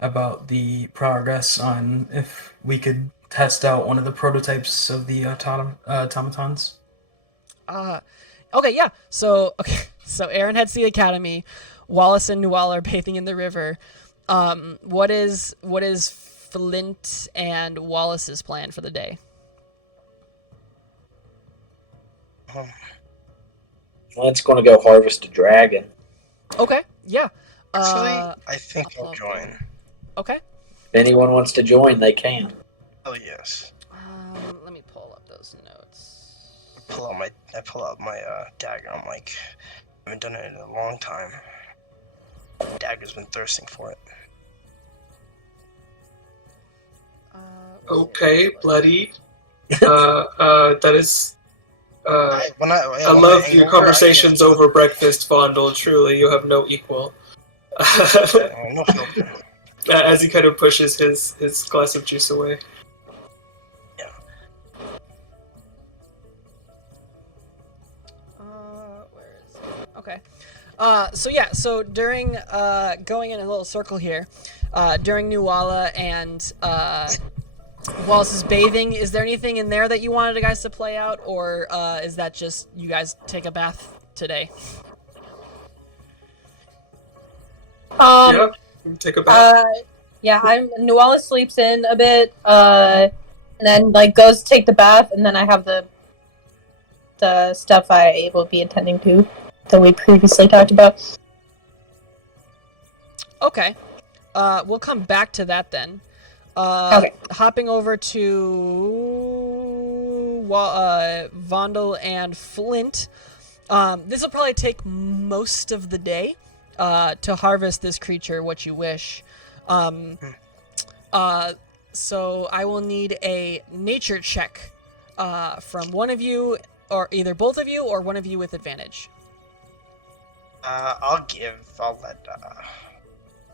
about the progress on if we could test out one of the prototypes of the automatons. Okay, yeah. So Aaron heads to the academy. Wallace and Nuala are bathing in the river. What is Flint and Wallace's plan for the day? Flint's going to go harvest a dragon. Okay, yeah. Actually, I think I'll join. Okay. If anyone wants to join, they can. Oh yes. Let me pull up those notes. I pull out my dagger. I'm like, I haven't done it in a long time. Dagger's been thirsting for it. Okay, bloody. That is. I love your conversations over breakfast, Vondel. Truly, you have no equal. As he kind of pushes his glass of juice away. Where is it? Okay. So during going in a little circle here, during Nuala and Wallace is bathing, is there anything in there that you wanted you guys to play out, or is that just you guys take a bath today? Yeah, take a bath. Nuala sleeps in a bit, and then like goes to take the bath, and then I have the stuff I will be attending to that we previously talked about. Okay. We'll come back to that then. Okay. Hopping over to Vondel and Flint. This will probably take most of the day to harvest this creature, what you wish. So I will need a nature check from one of you, or either both of you, or one of you with advantage. I'll let.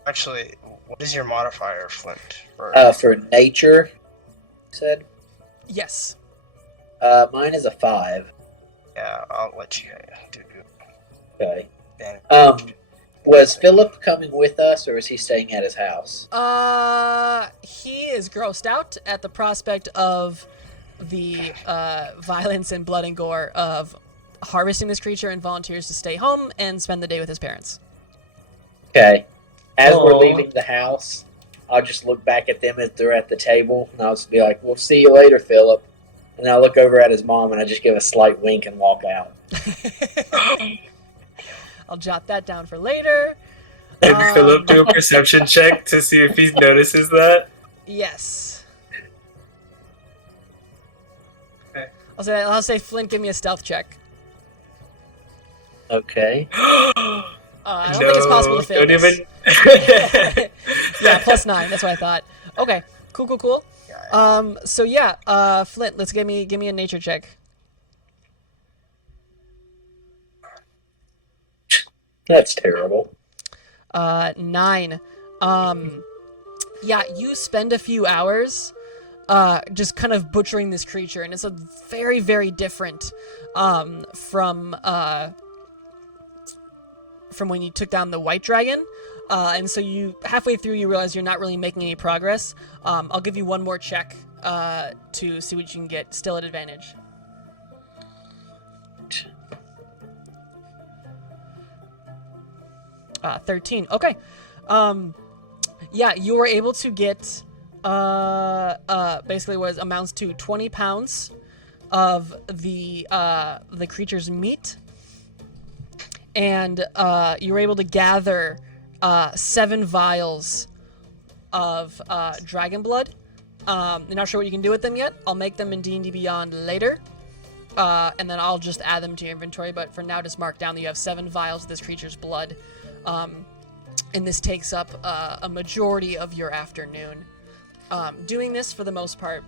Actually, what is your modifier, Flint? For nature, said? Yes. Mine is a 5. Yeah, I'll let you do. Okay. Was Philip coming with us, or is he staying at his house? He is grossed out at the prospect of the violence and blood and gore of harvesting this creature, and volunteers to stay home and spend the day with his parents. Okay. As we're leaving the house, I'll just look back at them as they're at the table, and I'll just be like, "We'll see you later, Philip." And I'll look over at his mom, and I just give a slight wink and walk out. I'll jot that down for later. And Philip, do a perception check to see if he notices that. Yes. Okay. I'll say, Flint, give me a stealth check. Okay. I don't think it's possible to fail. Don't this. even. Yeah, +9. That's what I thought. Okay, cool. So yeah, Flint, let's give me a nature check. That's terrible. 9. Yeah, you spend a few hours just kind of butchering this creature, and it's a very, very different from when you took down the white dragon. And so you halfway through you realize you're not really making any progress. I'll give you one more check to see what you can get, still at advantage. Uh, 13. Okay. Yeah, you were able to get basically what amounts to 20 pounds of the creature's meat, and you were able to gather 7 vials of dragon blood. You're not sure what you can do with them yet. I'll make them in D&D Beyond later, and then I'll just add them to your inventory. But for now, just mark down that you have 7 vials of this creature's blood, and this takes up a majority of your afternoon doing this for the most part.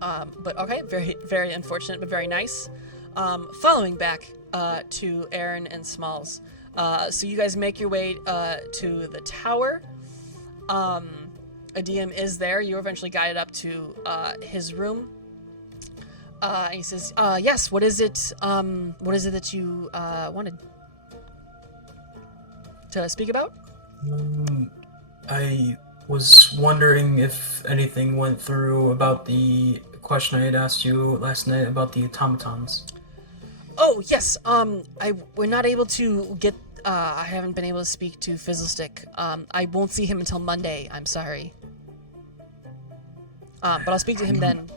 But okay, very, very unfortunate, but very nice. Following back to Aaron and Smalls. So you guys make your way to the tower. A DM is there. You're eventually guided up to his room. And he says, yes, what is it that you wanted to speak about? I was wondering if anything went through about the question I had asked you last night about the automatons. Oh, yes. We're not able to get, I haven't been able to speak to Fizzlestick. I won't see him until Monday. I'm sorry. But I'll speak to him then.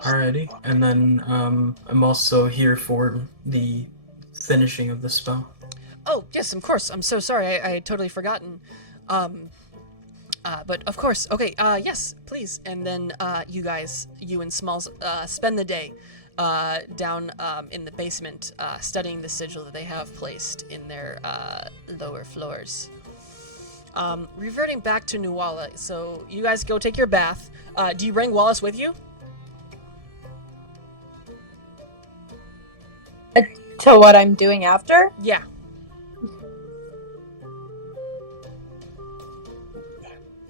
Alrighty. And then, I'm also here for the finishing of the spell. Oh, yes, of course. I'm so sorry. I had totally forgotten. But of course. Okay, yes, please. And then, you and Smalls, spend the day down in the basement studying the sigil that they have placed in their lower floors. Reverting back to Nuala, so you guys go take your bath. Do you bring Wallace with you? To what I'm doing after? Yeah.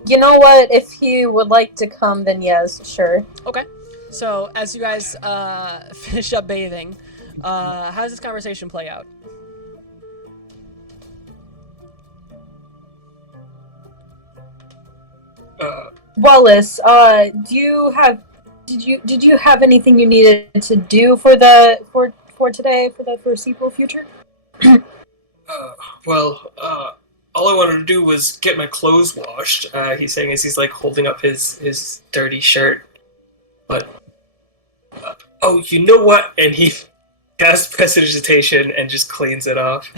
You know what? If he would like to come, then yes, sure. Okay. So as you guys finish up bathing, how does this conversation play out? Wallace, did you have anything you needed to do for today for the foreseeable future? All I wanted to do was get my clothes washed. He's saying as he's like holding up his dirty shirt. But oh, you know what? And he casts prestidigitation and just cleans it off.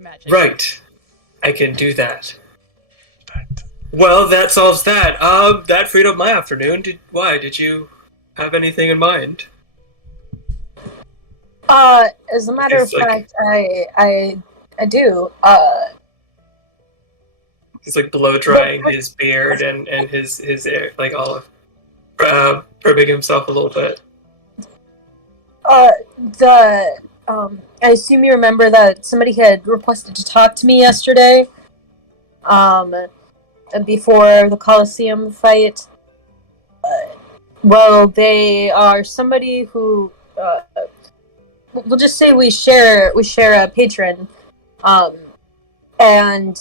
Magic. Right, I can do that. Well, that solves that. That freed up my afternoon. Did you have anything in mind? As a matter of fact, I do. He's like blow drying his beard and his hair, like all primming himself a little bit. I assume you remember that somebody had requested to talk to me yesterday. Before the Colosseum fight. Well, they are somebody who we'll just say we share a patron, and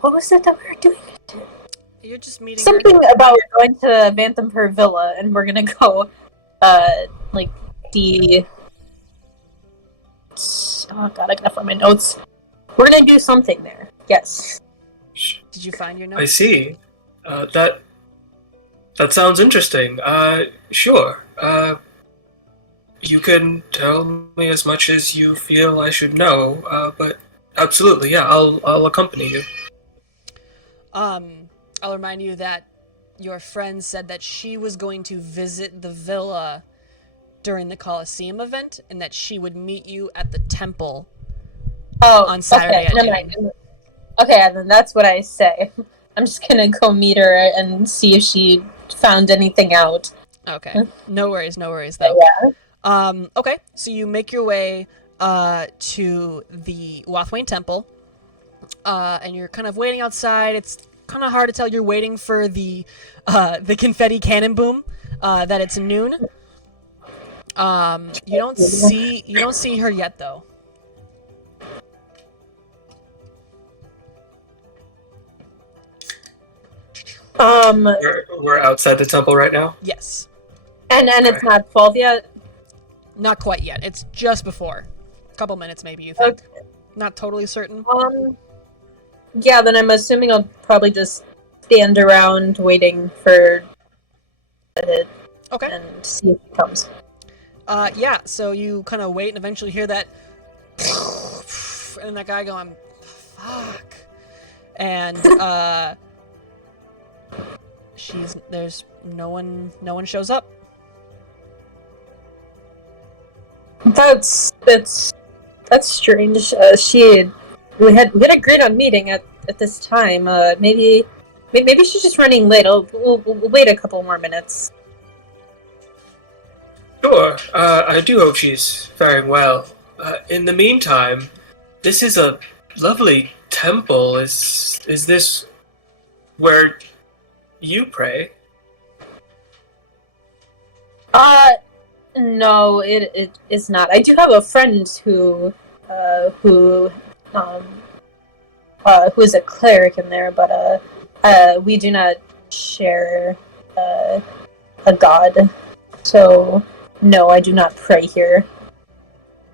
what was it that we were doing? You're just meeting something about going to Vanthemper Villa, and we're gonna go like the oh god, I gotta find my notes. We're gonna do something there. Yes. Did you find your notes? I see. That sounds interesting. Sure. You can tell me as much as you feel I should know. But absolutely, yeah, I'll accompany you. I'll remind you that your friend said that she was going to visit the villa during the Colosseum event, and that she would meet you at the temple. On Saturday. Okay, then that's what I say. I'm just gonna go meet her and see if she found anything out. Okay. No worries though. Yeah. Okay, so you make your way to the Wathwain Temple. And you're kind of waiting outside. It's kind of hard to tell you're waiting for the confetti cannon boom, that it's noon. You don't see her yet though. We're outside the temple right now? Yes. And it's not 12 yet? Not quite yet. It's just before. A couple minutes maybe, you think. Okay. Not totally certain. Yeah, then I'm assuming I'll probably just stand around waiting for it. Okay. And see if he comes. Yeah, so you kind of wait and eventually hear that and that guy going, fuck. And there's no one shows up. That's strange. We had agreed on meeting at this time. Maybe she's just running late. We'll wait a couple more minutes. Sure. I do hope she's faring well. In the meantime, this is a lovely temple. Is this where you pray? No, it is not. I do have a friend who is a cleric in there, but we do not share a god. So no, I do not pray here.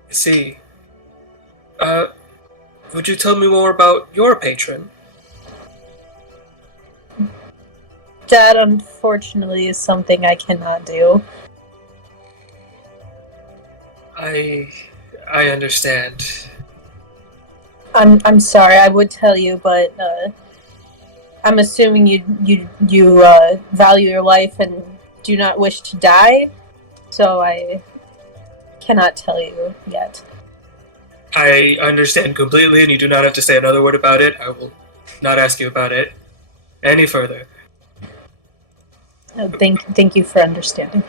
I see. Would you tell me more about your patron? That unfortunately is something I cannot do. I understand. I'm sorry. I would tell you, but I'm assuming you value your life and do not wish to die. So I cannot tell you yet. I understand completely, and you do not have to say another word about it. I will not ask you about it any further. Thank you for understanding.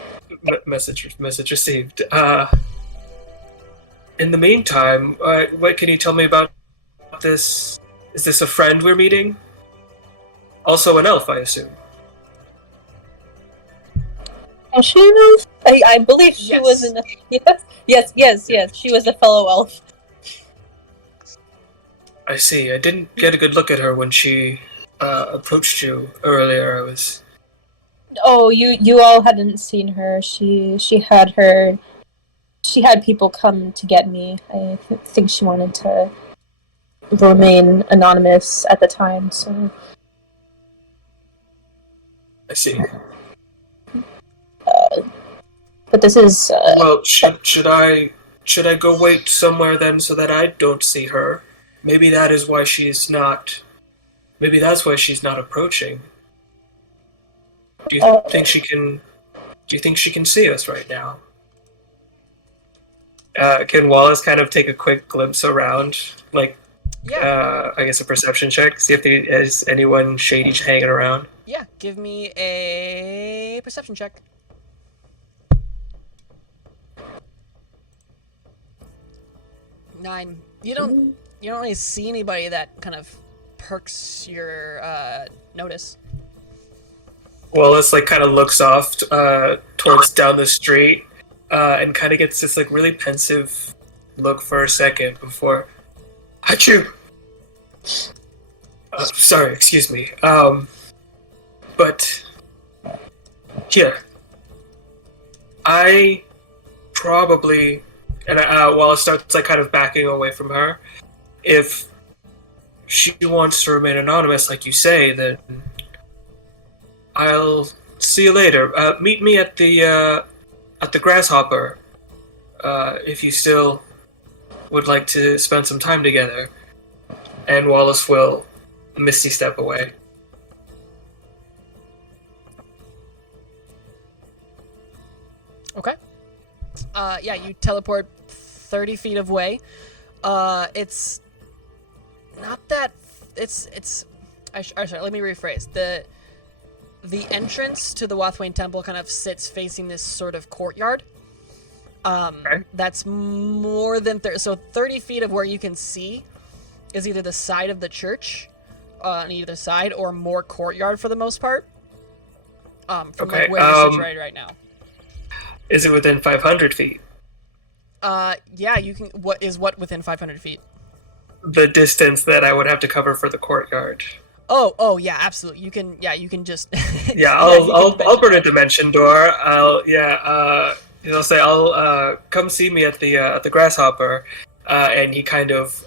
Message received. In the meantime, what can you tell me about this? Is this a friend we're meeting? Also an elf, I assume. And she was, I believe she Yes. was in a, yes, she was a fellow elf. I see. I didn't get a good look at her when she approached you earlier. Oh, you all hadn't seen her. She had people come to get me. I think she wanted to remain anonymous at the time, so. I see. But this is. Well, should I go wait somewhere then so that I don't see her? Maybe that is why she's not. Maybe that's why she's not approaching. Do you think she can? Do you think she can see us right now? Can Wallace kind of take a quick glimpse around, like, Yeah. I guess a perception check, see if there's anyone shady hanging around? Yeah, give me a perception check. 9. You don't really see anybody that kind of perks your notice. Wallace like kind of looks off towards down the street and kind of gets this like really pensive look for a second before. Achoo! Sorry, excuse me. But here, I probably, and Wallace starts like kind of backing away from her. If she wants to remain anonymous, like you say, then I'll see you later. Meet me at the Grasshopper, if you still would like to spend some time together. And Wallace will misty step away. Okay. Yeah, you teleport 30 feet away. It's not that. Sorry, let me rephrase. The entrance to the Wathwain Temple kind of sits facing this sort of courtyard. Okay. That's more than 30 feet of where you can see is either the side of the church on either side or more courtyard for the most part. From Okay, like where you're situated right now. Is it within 500 feet? Yeah, you can. What is within 500 feet? The distance that I would have to cover for the courtyard. Oh, yeah, absolutely. You can just. Yeah, you I'll can burn a dimension door. I'll say I'll come see me at the Grasshopper, and he kind of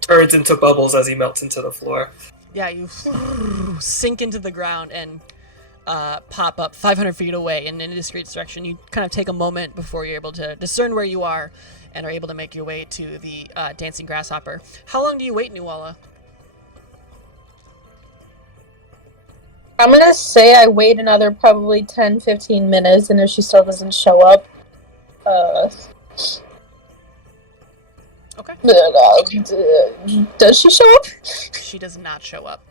turns into bubbles as he melts into the floor. Yeah, you sink into the ground and pop up 500 feet away in an indiscreet direction. You kind of take a moment before you're able to discern where you are and are able to make your way to the dancing grasshopper. How long do you wait, Nuala? I'm gonna say I wait another probably 10-15 minutes, and if she still doesn't show up, Okay. Does she show up? She does not show up.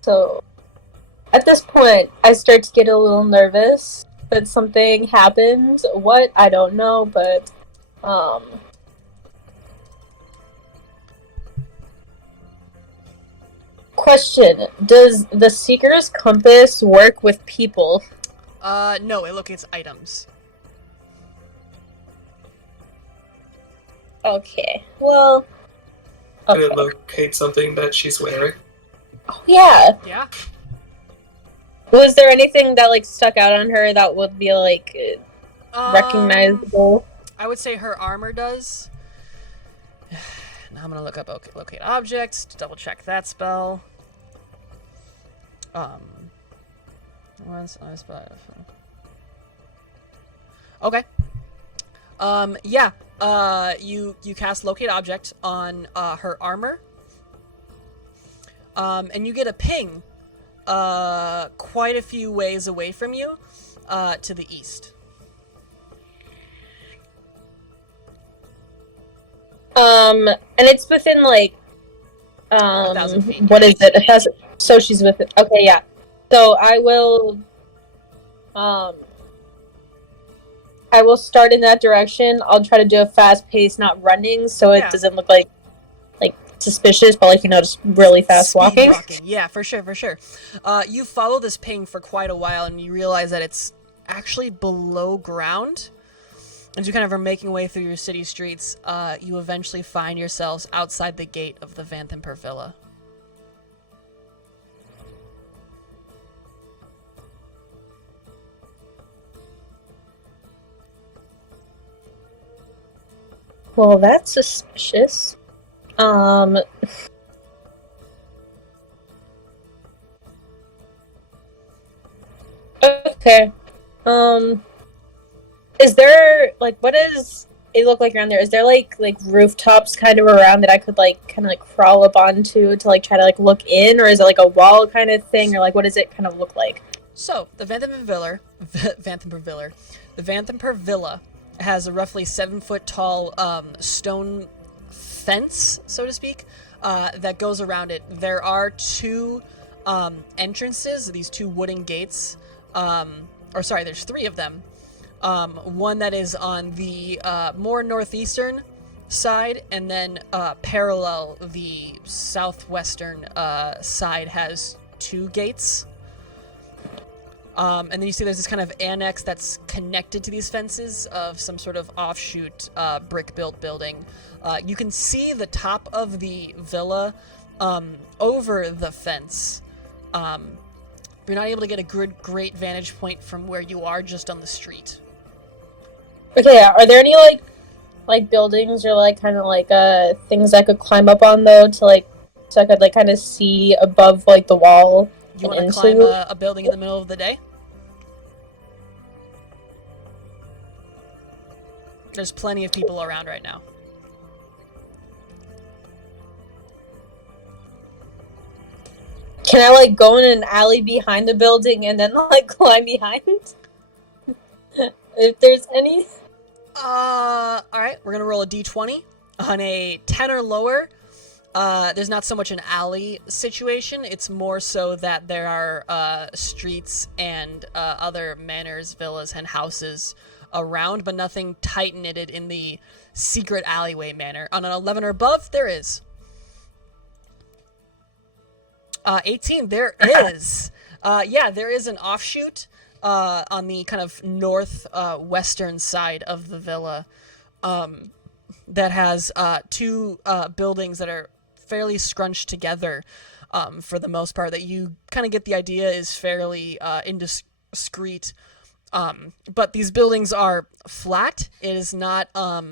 So, at this point, I start to get a little nervous that something happened. What? I don't know, but, Question. Does the Seeker's Compass work with people? No, it locates items. Okay, well... Could Okay. it locate something that she's wearing? Oh, yeah. Yeah. Was there anything that, like, stuck out on her that would be, like, recognizable? I would say her armor does. Now I'm gonna look up locate objects to double check that spell. Once I spot. Okay. Yeah. You cast locate object on her armor. And you get a ping quite a few ways away from you to the east. And it's within like 1,000 feet. what is it? It has, so she's within. Okay, yeah. So I will start in that direction. I'll try to do a fast pace, not running, so it doesn't look like suspicious, but just really fast Speed walking. Yeah, for sure. You follow this ping for quite a while, and you realize that it's actually below ground. As you kind of are making way through your city streets, you eventually find yourselves outside the gate of the Vanthenper Villa. Well, that's suspicious. Okay. Is there what does it look like around there? Is there like rooftops kind of around that I could kind of crawl up onto to try to look in, or is it like a wall kind of thing, or what does it kind of look like? So the Vanthenper Villa has a roughly 7-foot tall stone fence, so to speak, that goes around it. There are two entrances, these two wooden gates. There's 3 of them. One that is on the more northeastern side, and then parallel the southwestern side has 2 gates. And then you see there's this kind of annex that's connected to these fences of some sort of offshoot brick-built building. You can see the top of the villa over the fence. You're not able to get a great vantage point from where you are just on the street. Okay, are there any buildings or kind of things I could climb up on though to so I could kind of see above the wall? You want to climb a building in the middle of the day? There's plenty of people around right now. Can I go in an alley behind the building and then climb behind? If there's any. Alright, we're gonna roll a d20. On a 10 or lower, there's not so much an alley situation, it's more so that there are streets and other manors, villas, and houses around, but nothing tight-knitted in the secret alleyway manner. On an 11 or above, there is. 18, there is. There is an offshoot on the kind of western side of the villa that has 2 buildings that are fairly scrunched together for the most part, that you kind of get the idea is fairly indiscreet. But these buildings are flat. It is not, how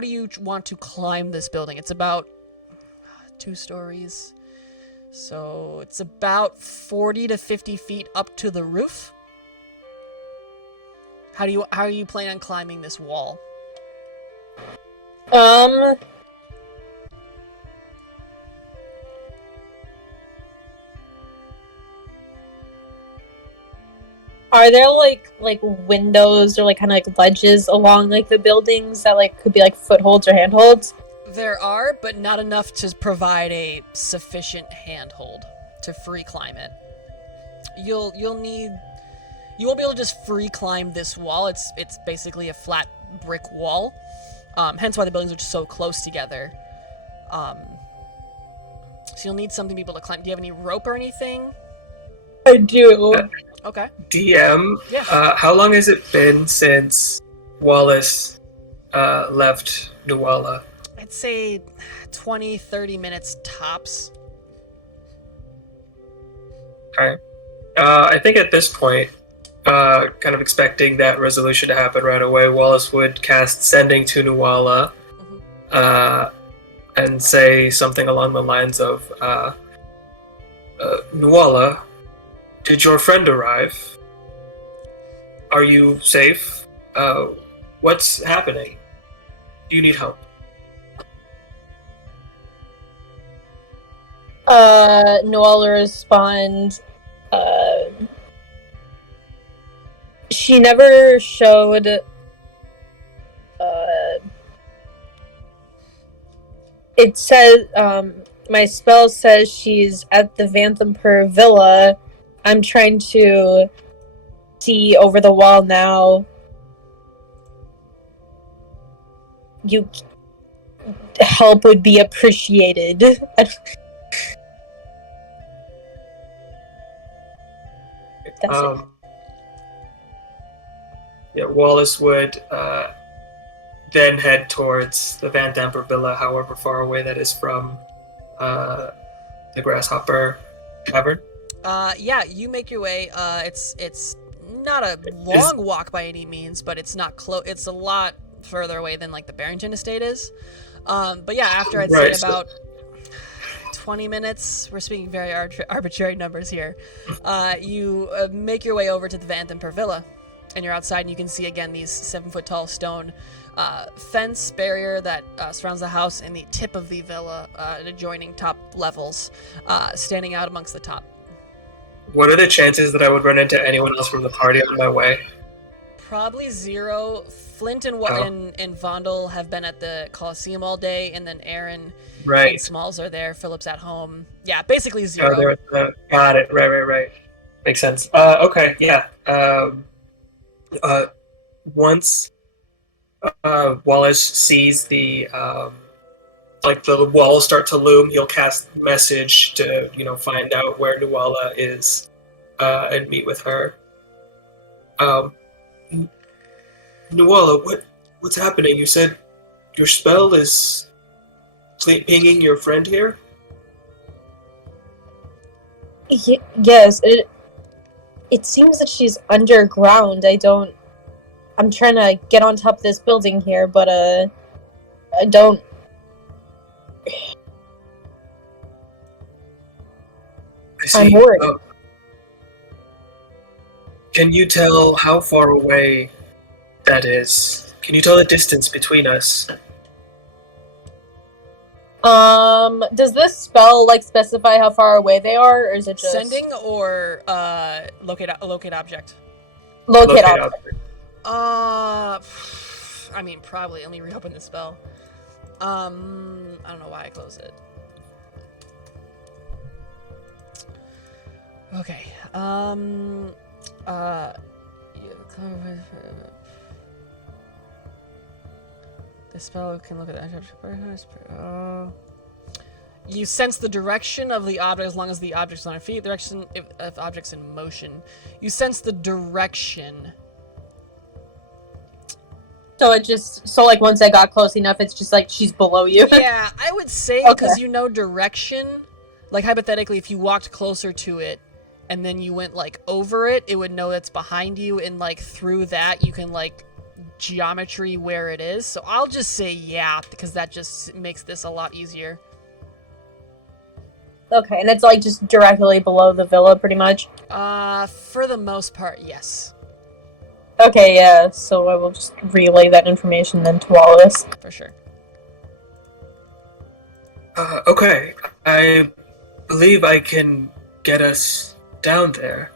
do you want to climb this building? It's about 2 stories. So it's about 40 to 50 feet up to the roof. How are you planning on climbing this wall? Are there windows or kind of ledges along the buildings that could be footholds or handholds? There are, but not enough to provide a sufficient handhold to free climb it. You won't be able to just free climb this wall. It's basically a flat brick wall. Hence why the buildings are just so close together. So you'll need something to be able to climb. Do you have any rope or anything? I do. Okay. DM, Yeah. How long has it been since Wallace left Nuala? I'd say 20, 30 minutes tops. Okay. I think at this point, kind of expecting that resolution to happen right away, Wallace would cast Sending to Nuala, and say something along the lines of, Nuala, did your friend arrive? Are you safe? What's happening? Do you need help? Noella responds, she never showed It says, my spell says she's at the Vanthampur Villa. I'm trying to see over the wall now. Help would be appreciated. That's it. Yeah, Wallace would then head towards the Van Damper Villa, however far away that is from the Grasshopper Cavern. Yeah, you make your way. It's not a long walk by any means, but it's not close. It's a lot further away than like the Barrington estate is. But yeah, after I'd say about 20 minutes, we're speaking very arbitrary numbers here. You make your way over to the Vanthampur Villa, and you're outside, and you can see again these 7-foot tall stone fence barrier that surrounds the house and the tip of the villa, adjoining top levels, standing out amongst the top. What are the chances that I would run into anyone else from the party on my way? Probably 0. Flint and Vondel have been at the Colosseum all day, and then Aaron and Smalls are there. Philip's at home. Yeah, basically 0. Oh, got it. Right. Makes sense. Okay, yeah. Once Wallace sees the walls start to loom, he'll cast message to find out where Nuala is and meet with her. Nuala, what's happening? You said your spell is pinging your friend here? Yes, it seems that she's underground. I'm trying to get on top of this building here, but I don't... I see. I'm worried. Can you tell how far away that is? Can you tell the distance between us? Does this spell specify how far away they are, or is it just sending or locate object? Locate object. I mean, probably. Let me reopen the spell. I don't know why I closed it. Okay. The spell can look at the object. You sense the direction of the object as long as the object's on its feet. Direction if object's in motion. You sense the direction. So once I got close enough, it's just she's below you. Yeah, I would say because you know direction. Like hypothetically, if you walked closer to it and then you went over it, it would know it's behind you, and through that you can geometry where it is. So I'll just say yeah, because that just makes this a lot easier. Okay, and it's just directly below the villa, pretty much? For the most part, yes. Okay, yeah, so I will just relay that information then to Wallace. For sure. Okay, I believe I can get us down there.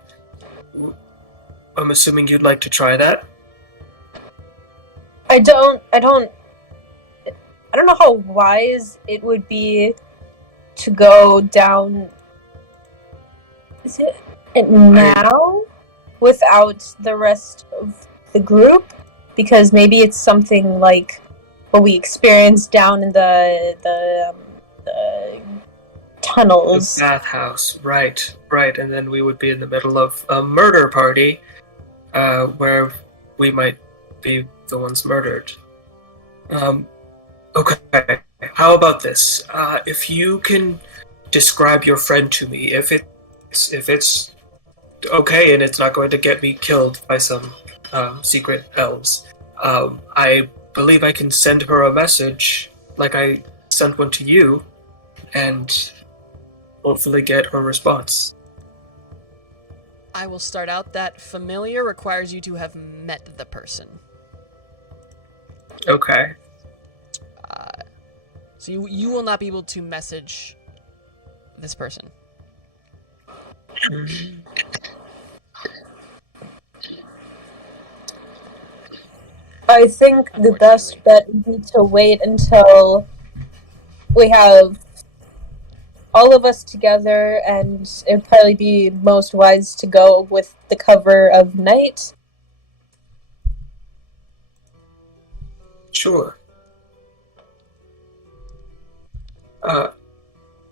I'm assuming you'd like to try that? I don't know how wise it would be to go down. Is it now without the rest of the group? Because maybe it's something like what we experienced down in the tunnels. The bathhouse, right. And then we would be in the middle of a murder party, where we might be the ones murdered. Okay. How about this? If you can describe your friend to me, if it's okay and it's not going to get me killed by some secret elves, I believe I can send her a message like I sent one to you, and hopefully get her response. I will start out that familiar requires you to have met the person. Okay. So you will not be able to message this person. I think the best bet would be to wait until we have all of us together, and it'd probably be most wise to go with the cover of night. Sure.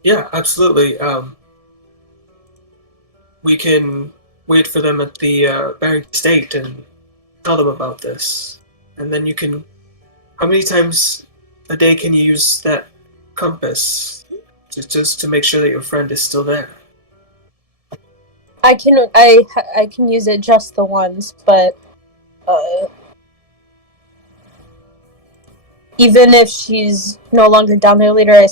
Yeah, absolutely. We can wait for them at the Barrington State and tell them about this. And then you can... How many times a day can you use that compass? Just to make sure that your friend is still there. I can use it just the once, but even if she's no longer down there later, I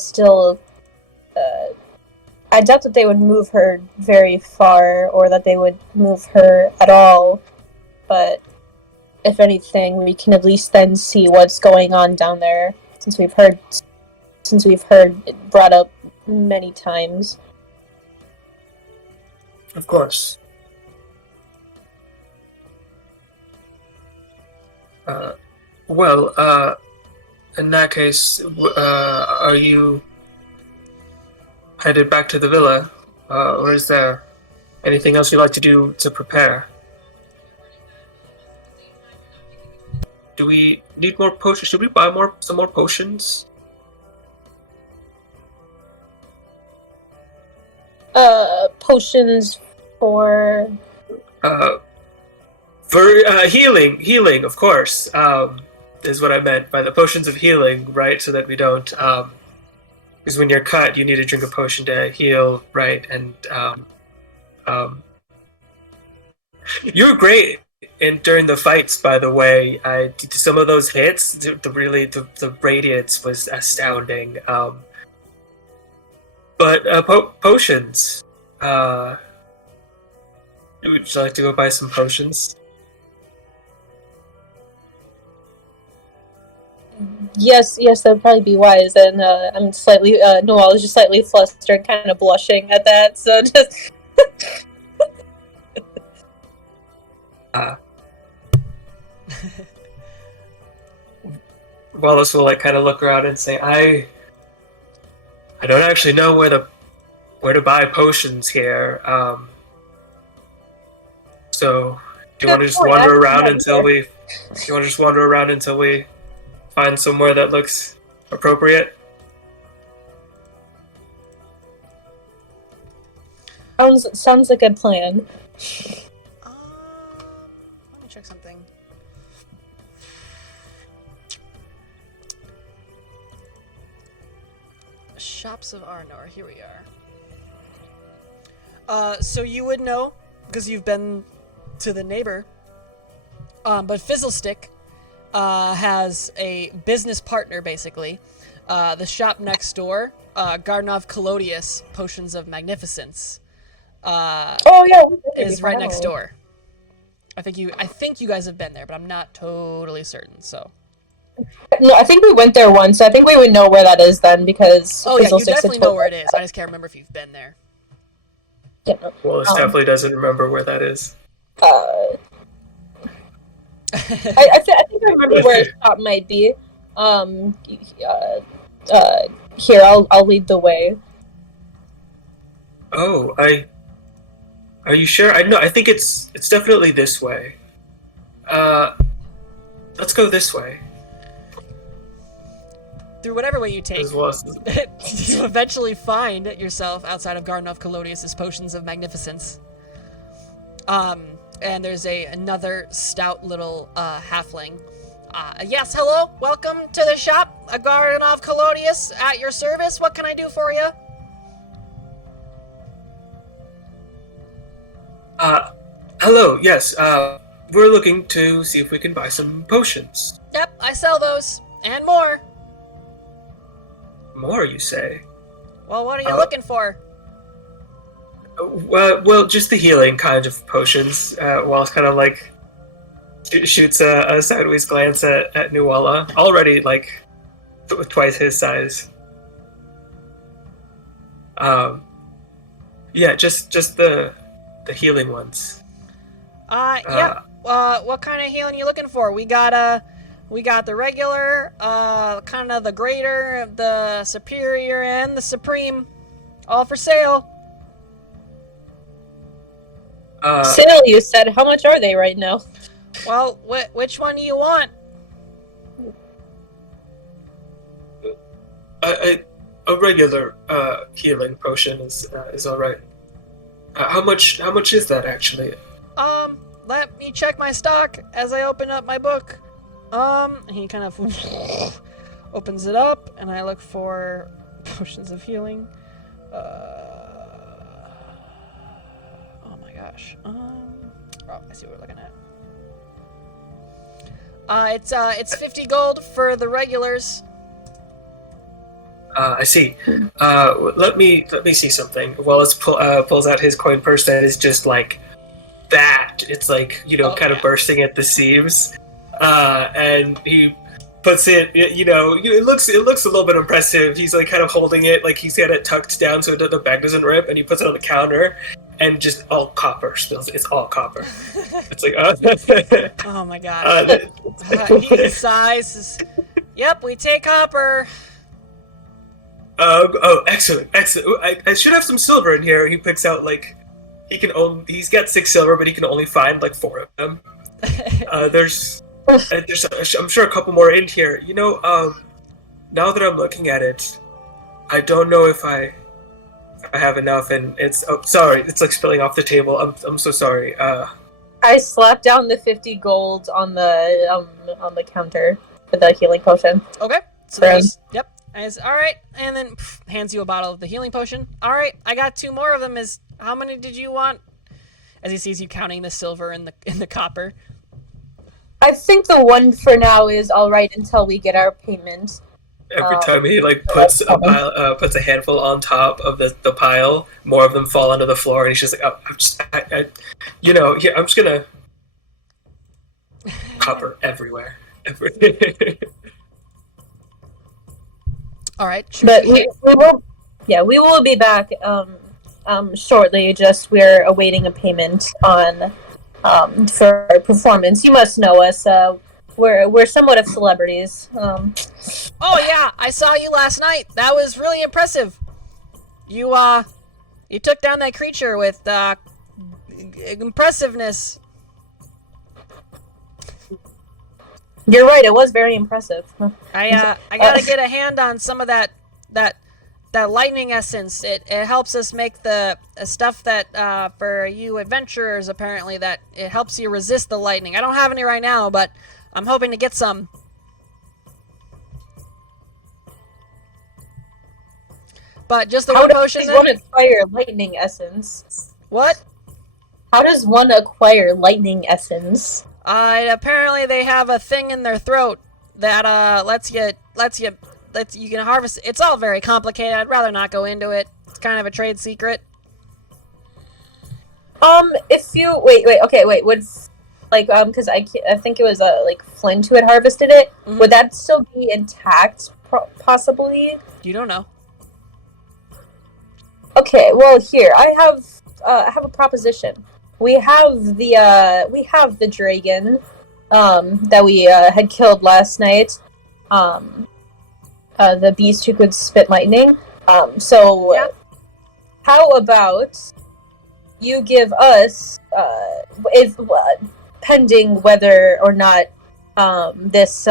doubt that they would move her very far, or that they would move her at all. But if anything, we can at least then see what's going on down there, since we've heard it brought up many times. Of course. Well, in that case, are you headed back to the villa, or is there anything else you'd like to do to prepare? Do we need more potions? Should we buy some more potions? Potions for healing, of course, is what I meant by the potions of healing, right? So that we don't, because when you're cut, you need to drink a potion to heal, right? And you're great during the fights, by the way. Some of those hits, the radiance was astounding. But potions. Would you like to go buy some potions? Yes, that would probably be wise. And I'm slightly, Noelle is just slightly flustered, kind of blushing at that. So just. Wallace will kind of look around and say, I don't actually know where to buy potions here. So do you want to just wander around until we find somewhere that looks appropriate? Sounds like a plan. Let me check something. Shops of Arnor. Here we are. So you would know, because you've been to the neighbor, but Fizzlestick has a business partner, basically. The shop next door, Garnov Colodius, Potions of Magnificence, is right next door. I think you guys have been there, but I'm not totally certain, so... No, I think we went there once, so I think we would know where that is then, because... Oh, yeah, you definitely know where it is. I just can't remember if you've been there. Yeah. Wallace definitely doesn't remember where that is. I think I remember where the shop might be. Here, I'll lead the way. Oh, are you sure? I think it's definitely this way. Let's go this way. Through whatever way you take, Wallace you eventually find yourself outside of Garden of Colodius' Potions of Magnificence. And there's another stout little halfling. Yes, hello, welcome to the shop, a Garden of Colodius at your service. What can I do for you? Hello, yes, we're looking to see if we can buy some potions. Yep, I sell those, and more. More, you say? Well, what are you looking for? Well, just the healing kind of potions. Wallace kind of shoots a sideways glance at Nuala, already twice his size. Yeah, just the healing ones. Yeah. What kind of healing are you looking for? We got We got the regular, kind of the greater, the superior, and the supreme. All for sale. Sale, you said. How much are they right now? Well, which one do you want? A regular healing potion is all right. How much is that actually? Let me check my stock as I open up my book. He kind of opens it up, and I look for potions of healing. Oh my gosh. Oh, I see what we're looking at. It's 50 gold for the regulars. I see. Let me see something. Wallace pulls out his coin purse that is just like that. It's like, kind of bursting at the seams. And he puts it, it looks a little bit impressive. He's like kind of holding it, like he's got it tucked down so the bag doesn't rip, and he puts it on the counter, and just all copper spills. It's all copper. It's like, oh my god. He sighs. Yep, we take copper. Excellent. I should have some silver in here. He picks out he's got 6 silver, but he can only find 4 of them. There's I'm sure a couple more in here. Now that I'm looking at it, I don't know if I have enough, and it's sorry, it's like spilling off the table. I'm so sorry. I slapped down the 50 gold on the counter for the healing potion. Okay. So there's, yep. All right, and then hands you a bottle of the healing potion. All right, I got 2 more of them. How many did you want? As he sees you counting the silver and the copper. I think the one for now is all right until we get our payment. Every time he puts a handful on top of the pile, more of them fall onto the floor, and he's just like, I'm just gonna copper everywhere. All right, but we will. Yeah, we will be back shortly. Just we're awaiting a payment on for our performance. You must know us. We're somewhat of celebrities. Oh yeah, I saw you last night. That was really impressive. You took down that creature with impressiveness. You're right. It was very impressive. I gotta get a hand on some of that lightning essence. It helps us make the stuff that for you adventurers apparently that it helps you resist the lightning. I don't have any right now, but I'm hoping to get some. But just the one potion. How does one acquire lightning essence? What? How does one acquire lightning essence? Apparently they have a thing in their throat that lets you can harvest. It's all very complicated. I'd rather not go into it. It's kind of a trade secret. If you wait, would because I think it was Flint who had harvested it. Mm-hmm. Would that still be intact? Possibly. You don't know. Okay, well here I have a proposition. We have the dragon that we had killed last night. The beast who could spit lightning. How about you give us if pending whether or not this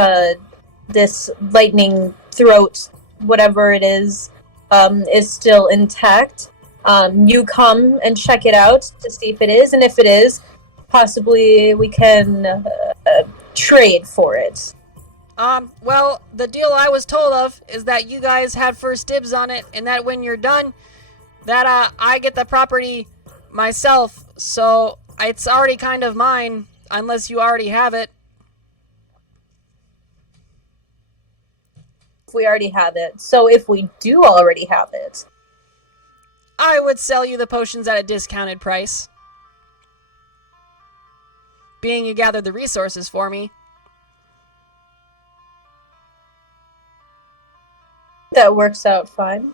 lightning throat, whatever it is still intact. You come and check it out to see if it is, and if it is, possibly we can trade for it. Well, the deal I was told of is that you guys had first dibs on it, and that when you're done, that I get the property myself, so it's already kind of mine, unless you already have it. If we already have it. So if we do already have it, I would sell you the potions at a discounted price. Being you gathered the resources for me. That works out fine.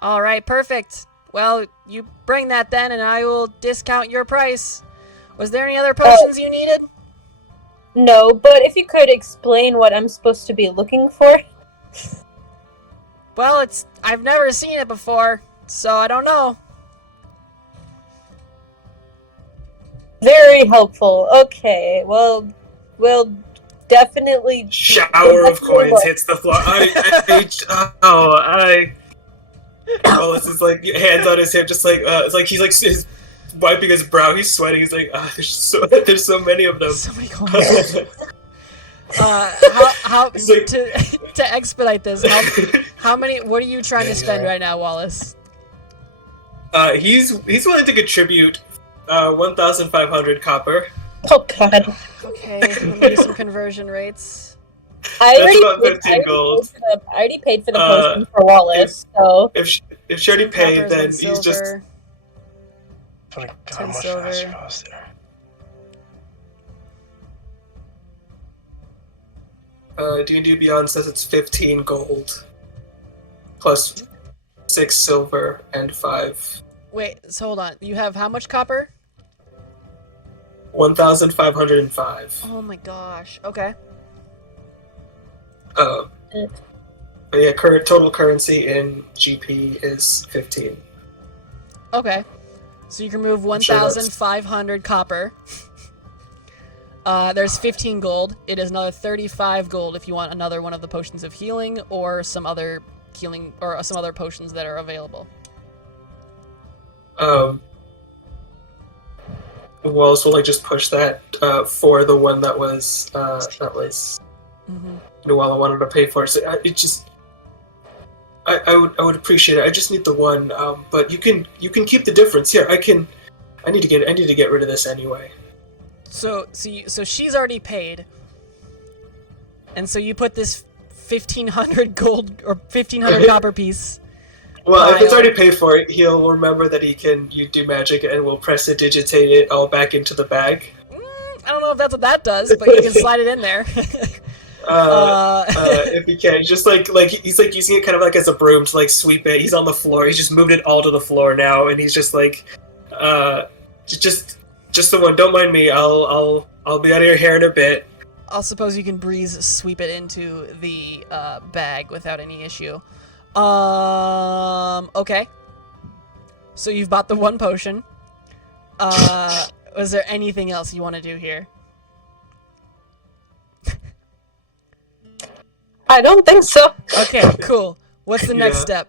All right, perfect. Well, you bring that then, and I will discount your price. Was there any other potions you needed? No, but if you could explain what I'm supposed to be looking for. Well, I've never seen it before, so I don't know. Very helpful. Okay, well, we'll definitely... Shower of coins hits the floor. Wallace is like, hands on his hip, just like, it's like he's like he's wiping his brow, he's sweating, he's like, there's so many of them. So many coins. How like, to expedite this? How many? What are you trying to spend right now, Wallace? He's willing to contribute 1,500 copper. Oh god. Okay, let me do some conversion rates. I That's about 15 gold. I already paid for the potion for Wallace, so... If she already paid, then he's just... How 10 much silver. faster cost there? D&D Beyond says it's 15 gold. Plus 6 silver and 5. Wait, so hold on. You have how much copper? 1,505. Oh my gosh. Okay. But yeah, current total currency in GP is 15. Okay. So you can move I'm sure that's- 1,500 copper. There's 15 gold. It is another 35 gold if you want another one of the potions of healing or some other healing or some other potions that are available. Wallace will like just push that for the one that was Noella wanted to pay for. So it just I would appreciate it. I just need the one, but you can keep the difference here. I need to get rid of this anyway. So she's already paid, and so you put this 1,500 gold or 1,500 copper piece. Well, if it's already paid for, he'll remember that you do magic and will prestidigitate it all back into the bag. I don't know if that's what that does, but you can slide it in there. If he can, just like he's like using it kind of like as a broom to like sweep it. He's on the floor. He's just moved it all to the floor now, and he's just like, just the one. Don't mind me. I'll be out of your hair in a bit. I'll suppose you can breeze sweep it into the bag without any issue. Okay. So you've bought the one potion. Was there anything else you want to do here? I don't think so. Okay, cool. What's the next step?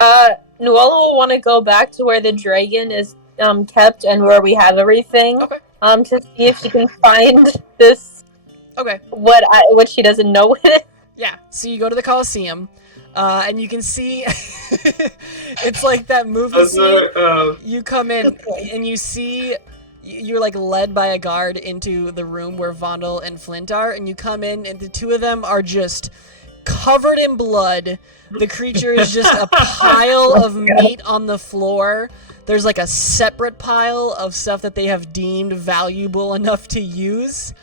Nuala will want to go back to where the dragon is kept and where we have everything. Okay. To see if she can find this. Okay. What she doesn't know with it. Yeah, so you go to the Colosseum, and you can see it's like that movie scene. You come in and you see you're like led by a guard into the room where Vondel and Flint are, and you come in and the two of them are just covered in blood. The creature is just a pile of meat on the floor. There's like a separate pile of stuff that they have deemed valuable enough to use.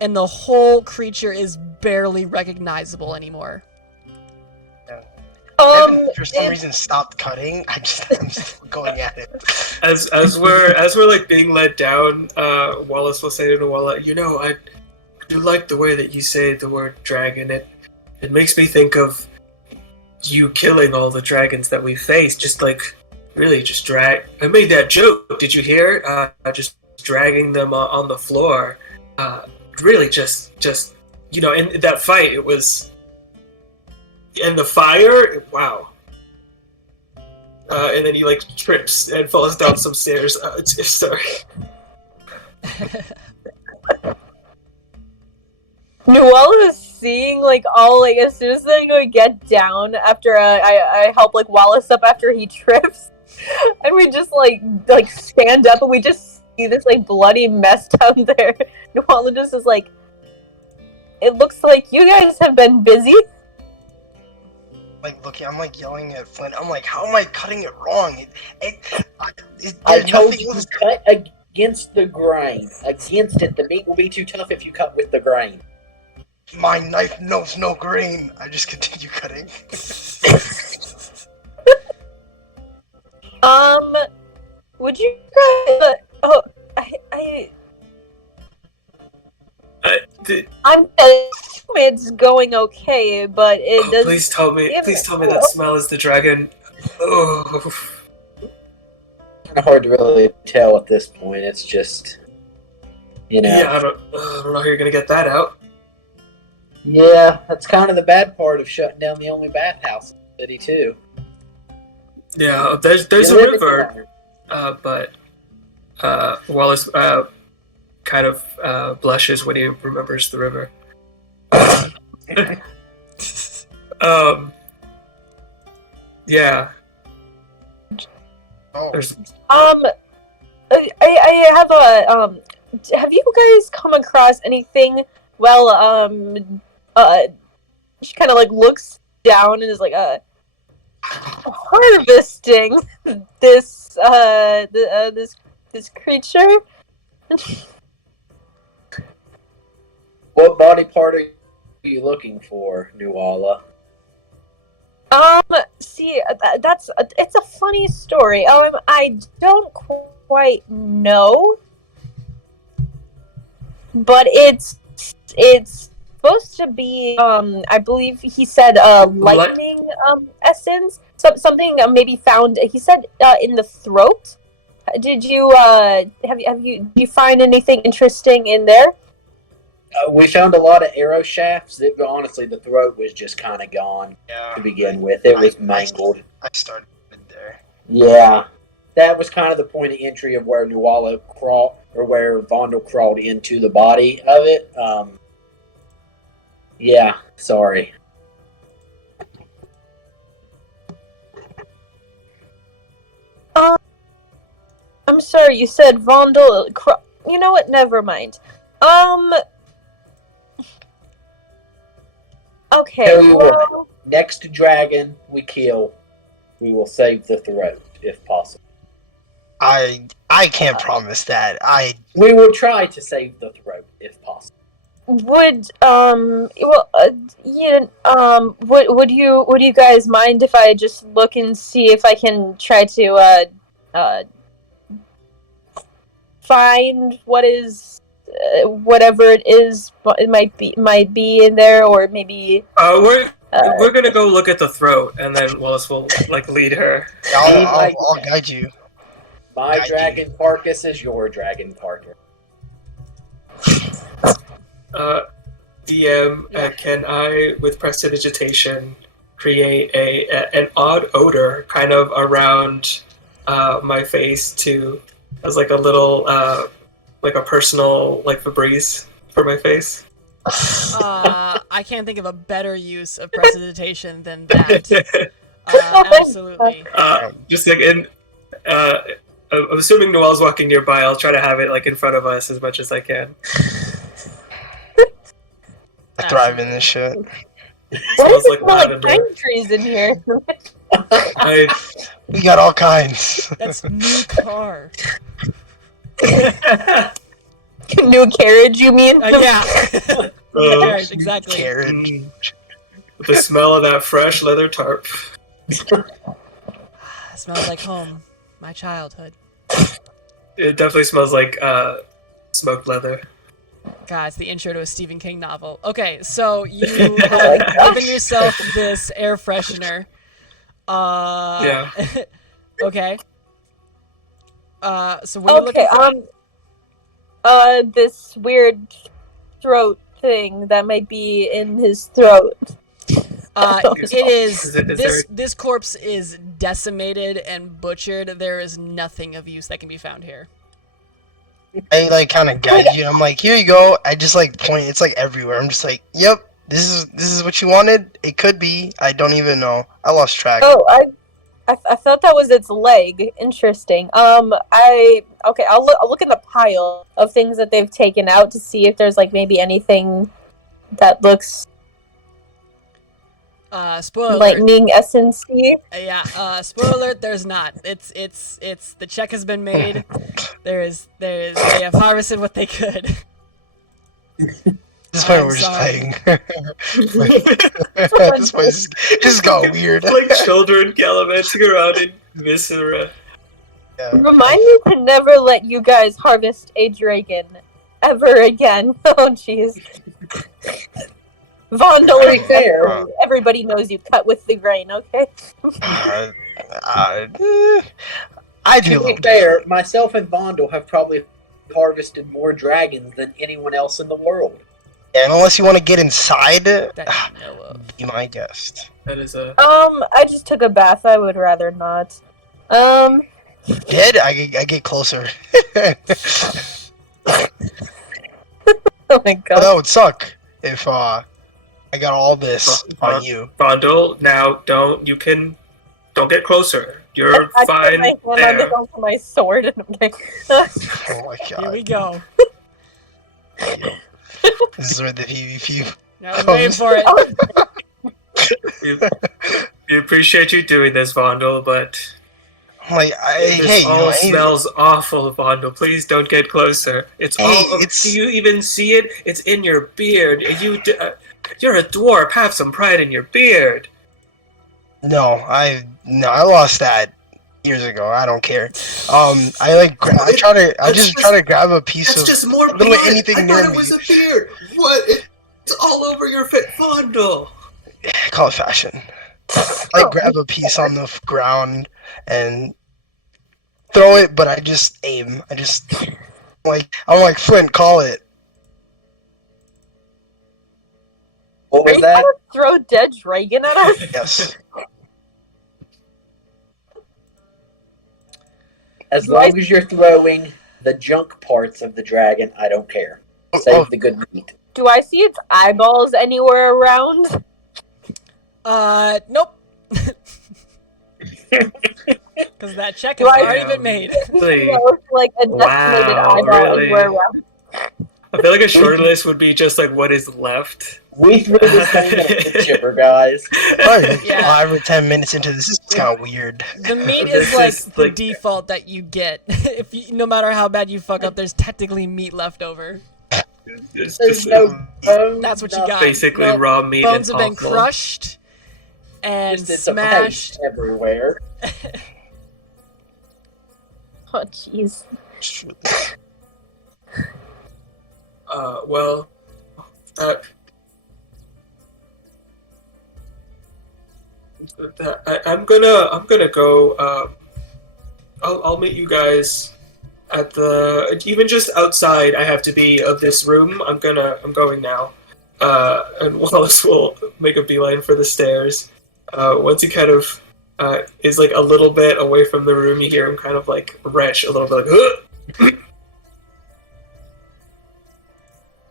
And the whole creature is barely recognizable anymore. Evan, for some reason, stopped cutting. I'm just going at it. As we're like being led down, Wallace will say to Noella, I do like the way that you say the word dragon. It makes me think of you killing all the dragons that we faced. Just like really, just drag. I made that joke. Did you hear? Just dragging them on the floor. Really just in that fight it was, and the fire, wow. And then he like trips and falls down some stairs. Sorry. Noelle is seeing like all like as soon as they get down after I help like Wallace up after he trips, and we just like stand up and we just see this like bloody mess down there. Noelle just is like, it looks like you guys have been busy. Like looking, I'm like yelling at Flint. I'm like, how am I cutting it wrong? I told you to cut against the grain. Against it, the meat will be too tough if you cut with the grain. My knife knows no grain. I just continue cutting. Would you guys? I'm assuming it's going okay, but it does. Please tell me that smell is the dragon. Oh. Kind of hard to really tell at this point. It's just, you know. Yeah, I don't know how you're gonna get that out. Yeah, that's kind of the bad part of shutting down the only bathhouse in the city too. Yeah, there's a river, but Wallace kind of blushes when he remembers the river. Yeah. Oh. There's I have a have you guys come across anything? Well, she kind of like looks down and is like harvesting this this creature. What body part are you looking for, Nuala? See, it's a funny story. I don't quite know, but it's supposed to be I believe he said lightning essence, something maybe found. He said in the throat. Did you did you find anything interesting in there? We found a lot of arrow shafts. Honestly, the throat was just kind of gone to begin with. It was mangled. I started there. Yeah, that was kind of the point of entry of where Nuala crawled, or where Vondel crawled into the body of it. Yeah, sorry. I'm sorry. You said Vondel. You know what? Never mind. Okay. Tell you what, next dragon we kill, we will save the throat if possible. I can't promise that. We will try to save the throat if possible. Would would you guys mind if I just look and see if I can try to find what is whatever it is, it might be in there, or maybe we're gonna go look at the throat, and then Wallace will lead her. I'll guide you. My dragon carcass is your dragon carcass. DM, can I, with prestidigitation, create an odd odor kind of around my face as like a little like a personal Febreze for my face? I can't think of a better use of prestidigitation than that. Absolutely. Just I'm assuming Noelle's walking nearby. I'll try to have it in front of us as much as I can. I thrive in this shit. Why does it Smells smell like lavender. pine trees in here? We got all kinds. That's new car. New carriage, you mean? Yeah. Carriage, exactly. Carriage. The smell of that fresh leather tarp. It smells like home. My childhood. It definitely smells like smoked leather. God, it's the intro to a Stephen King novel. Okay, so you have given yourself this air freshener. Yeah. Okay. So what are you looking for? This weird throat thing that might be in his throat. It is. Is This corpse is decimated and butchered. There is nothing of use that can be found here. I kind of guide you. I'm like, here you go. I just point. It's everywhere. I'm just like, yep. This is what you wanted. It could be. I don't even know. I lost track. Oh, I thought that was its leg. Interesting. I'll look in the pile of things that they've taken out to see if there's maybe anything that looks spoiler alert. lightning essence-y. Yeah. Spoiler alert. There's not. It's the check has been made. They have harvested what they could. At this point, we're just playing. At this point, just got weird. Like children gallivanting around in Missouri. Yeah. Remind me to never let you guys harvest a dragon ever again. Oh, jeez. Vondel To be fair, everybody knows you cut with the grain, okay? Uh, I do a to be little fair, different. myself and Vondel have probably harvested more dragons than anyone else in the world. And unless you want to get inside, That you know of. be my guest. That is a. I just took a bath. I would rather not. Dead? I get closer. Oh my But god. that would suck if I got all this on you. Vondel, now don't get closer. You're I fine put my hand there. on my sword and I'm like, Oh my Here we god. go. This is where the PvP. I was waiting for it. We appreciate you doing this, Vondel, but I'm like, this hey, you all know, smells awful, Vondel. Please don't get closer. It's Hey, all. it's- Do you even see it? It's in your beard. You're a dwarf. Have some pride in your beard. No, I lost that years ago. I don't care. I just try to grab a piece That's of just more little blood. anything I near thought it me. was a beard. What? It's all over your face, Vondel. Call it fashion. I grab a piece on the ground and throw it, but I just aim. I'm like Flint. Call it. What are was you that? gonna throw dead dragon at us? Yes. As long as you're throwing the junk parts of the dragon, I don't care. Save the good meat. Do I see its eyeballs anywhere around? Nope. Because that check Do has I- already been made. Really? No, like a decimated Wow, eyeball really? anywhere around. I feel like a short list would be just like what is left. We threw this thing at the chipper, guys. Probably Yeah. 5 or 10 minutes into this is kind of weird. The meat This is like is, the like- default that you get. If you, no matter how bad you fuck up, there's technically meat left over. It's There's just no bones. That's what you nothing. got. basically No, raw meat Bones and have been offal. crushed and Just it's a smashed. paste everywhere. Oh jeez. Well, I'm gonna go. I'll meet you guys at the even just outside. I have to be of this room. I'm going now. And Wallace will make a beeline for the stairs. Once he kind of is like a little bit away from the room, you hear him kind of like retch a little bit, like. Ugh!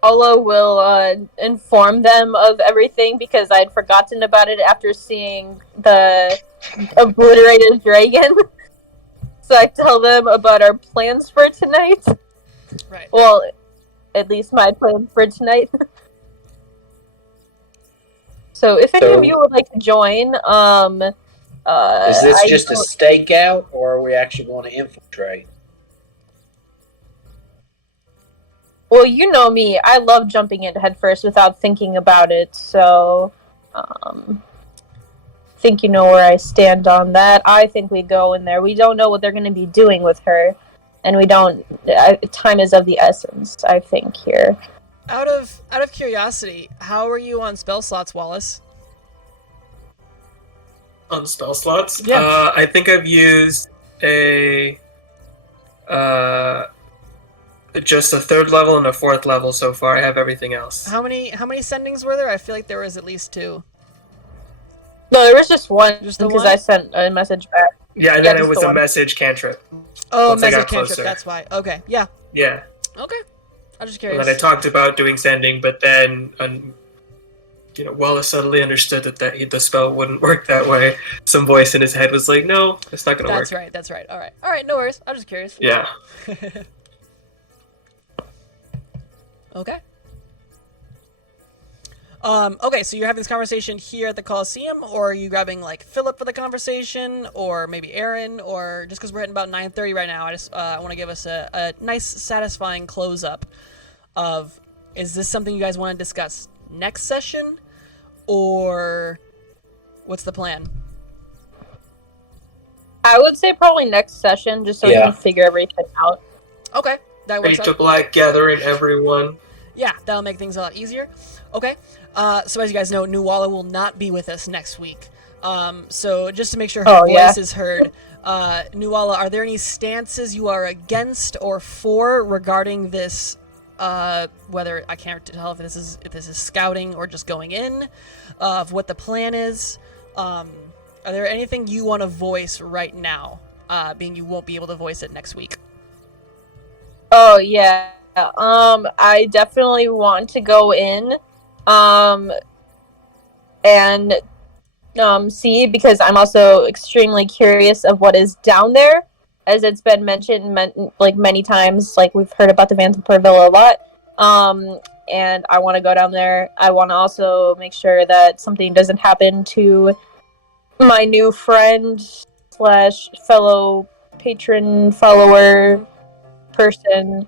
Olo will inform them of everything because I'd forgotten about it after seeing the obliterated dragon. So I tell them about our plans for tonight. Right. Well, at least my plans for tonight. So if any of you would like to join, Is this I just a don't- stakeout, or are we actually going to infiltrate? Well, you know me. I love jumping in head first without thinking about it. So, think you know where I stand on that. I think we go in there. We don't know what they're going to be doing with her, and we don't. Time is of the essence, I think here. Out of curiosity, how are you on spell slots, Wallace? On spell slots? Yeah. I think I've used just a 3rd level and a 4th level so far. I have everything else. How many sendings were there? I feel like there was at least 2. No, there was just one. Just the because one? I sent a message back. Yeah, and Yeah, then it just was the a one. message cantrip. Oh, Once I message got cantrip. closer. That's why. Okay. Yeah. Yeah. Okay. I'm just And curious. then I talked about doing sending, but then Wallace suddenly understood that the spell wouldn't work that way. Some voice in his head was like, "No, it's not going to work." That's right. That's right. All right. All right. No worries. I'm just curious. Yeah. Okay. Okay, so you're having this conversation here at the Colosseum, or are you grabbing like Philip for the conversation, or maybe Aaron, or just because we're hitting about 9:30 right now, I want to give us a nice, satisfying close up of, is this something you guys want to discuss next session, or what's the plan? I would say probably next session, just so we Yeah. can figure everything out. Okay, that Ready works to out. black, gathering everyone. Yeah, that'll make things a lot easier. Okay. So as you guys know, Nuala will not be with us next week. So just to make sure her voice is heard, Nuala, are there any stances you are against or for regarding this? Whether I can't tell if this is scouting or just going in, of what the plan is. Are there anything you want to voice right now? Being you won't be able to voice it next week. Oh yeah. I definitely want to go in, and see, because I'm also extremely curious of what is down there, as it's been mentioned many times. Like, we've heard about the Vanderpurville a lot, and I want to go down there. I want to also make sure that something doesn't happen to my new friend / fellow patron follower person.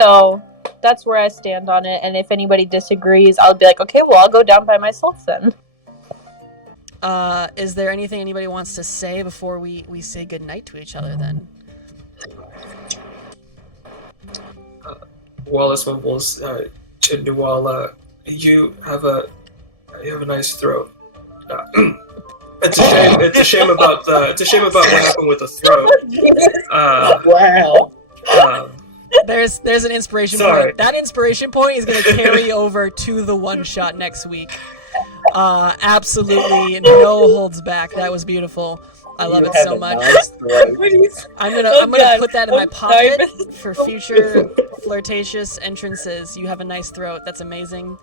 So that's where I stand on it, and if anybody disagrees, I'll be like, okay, well, I'll go down by myself then. Is there anything anybody wants to say before we say goodnight to each other then? Wallace mumbles to Nuala, you have a nice throat. It's a shame about what happened with the throat. Wow. There's an inspiration Sorry. point. That inspiration point is going to carry over to the one shot next week. Absolutely no holds back. That was beautiful. I love it so much. I'm gonna put that in my pocket for future flirtatious entrances. You have a nice throat. That's amazing.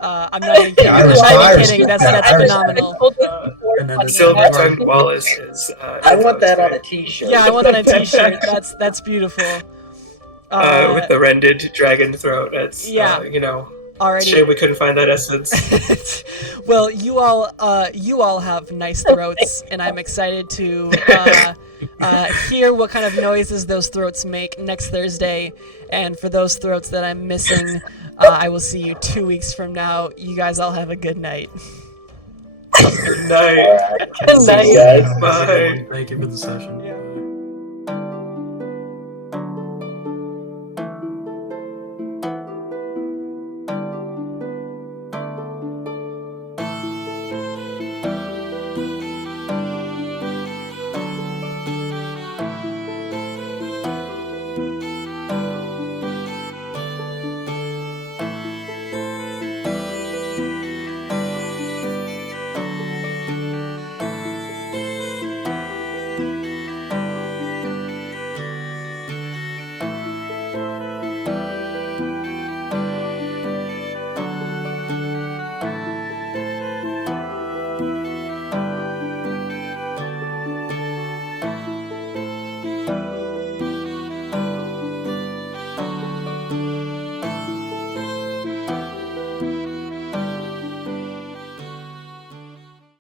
I'm not even kidding. That's phenomenal. Silver tongue Wallace is. I want that on a T-shirt. Yeah, I want that on a T-shirt. That's beautiful. With the rended dragon throat. It's Already. Shame we couldn't find that essence. Well, you all have nice throats, and I'm excited to hear what kind of noises those throats make next Thursday. And for those throats that I'm missing, I will see you 2 weeks from now. You guys all have a good night. Good night. Good night. Bye. Thank you for the session.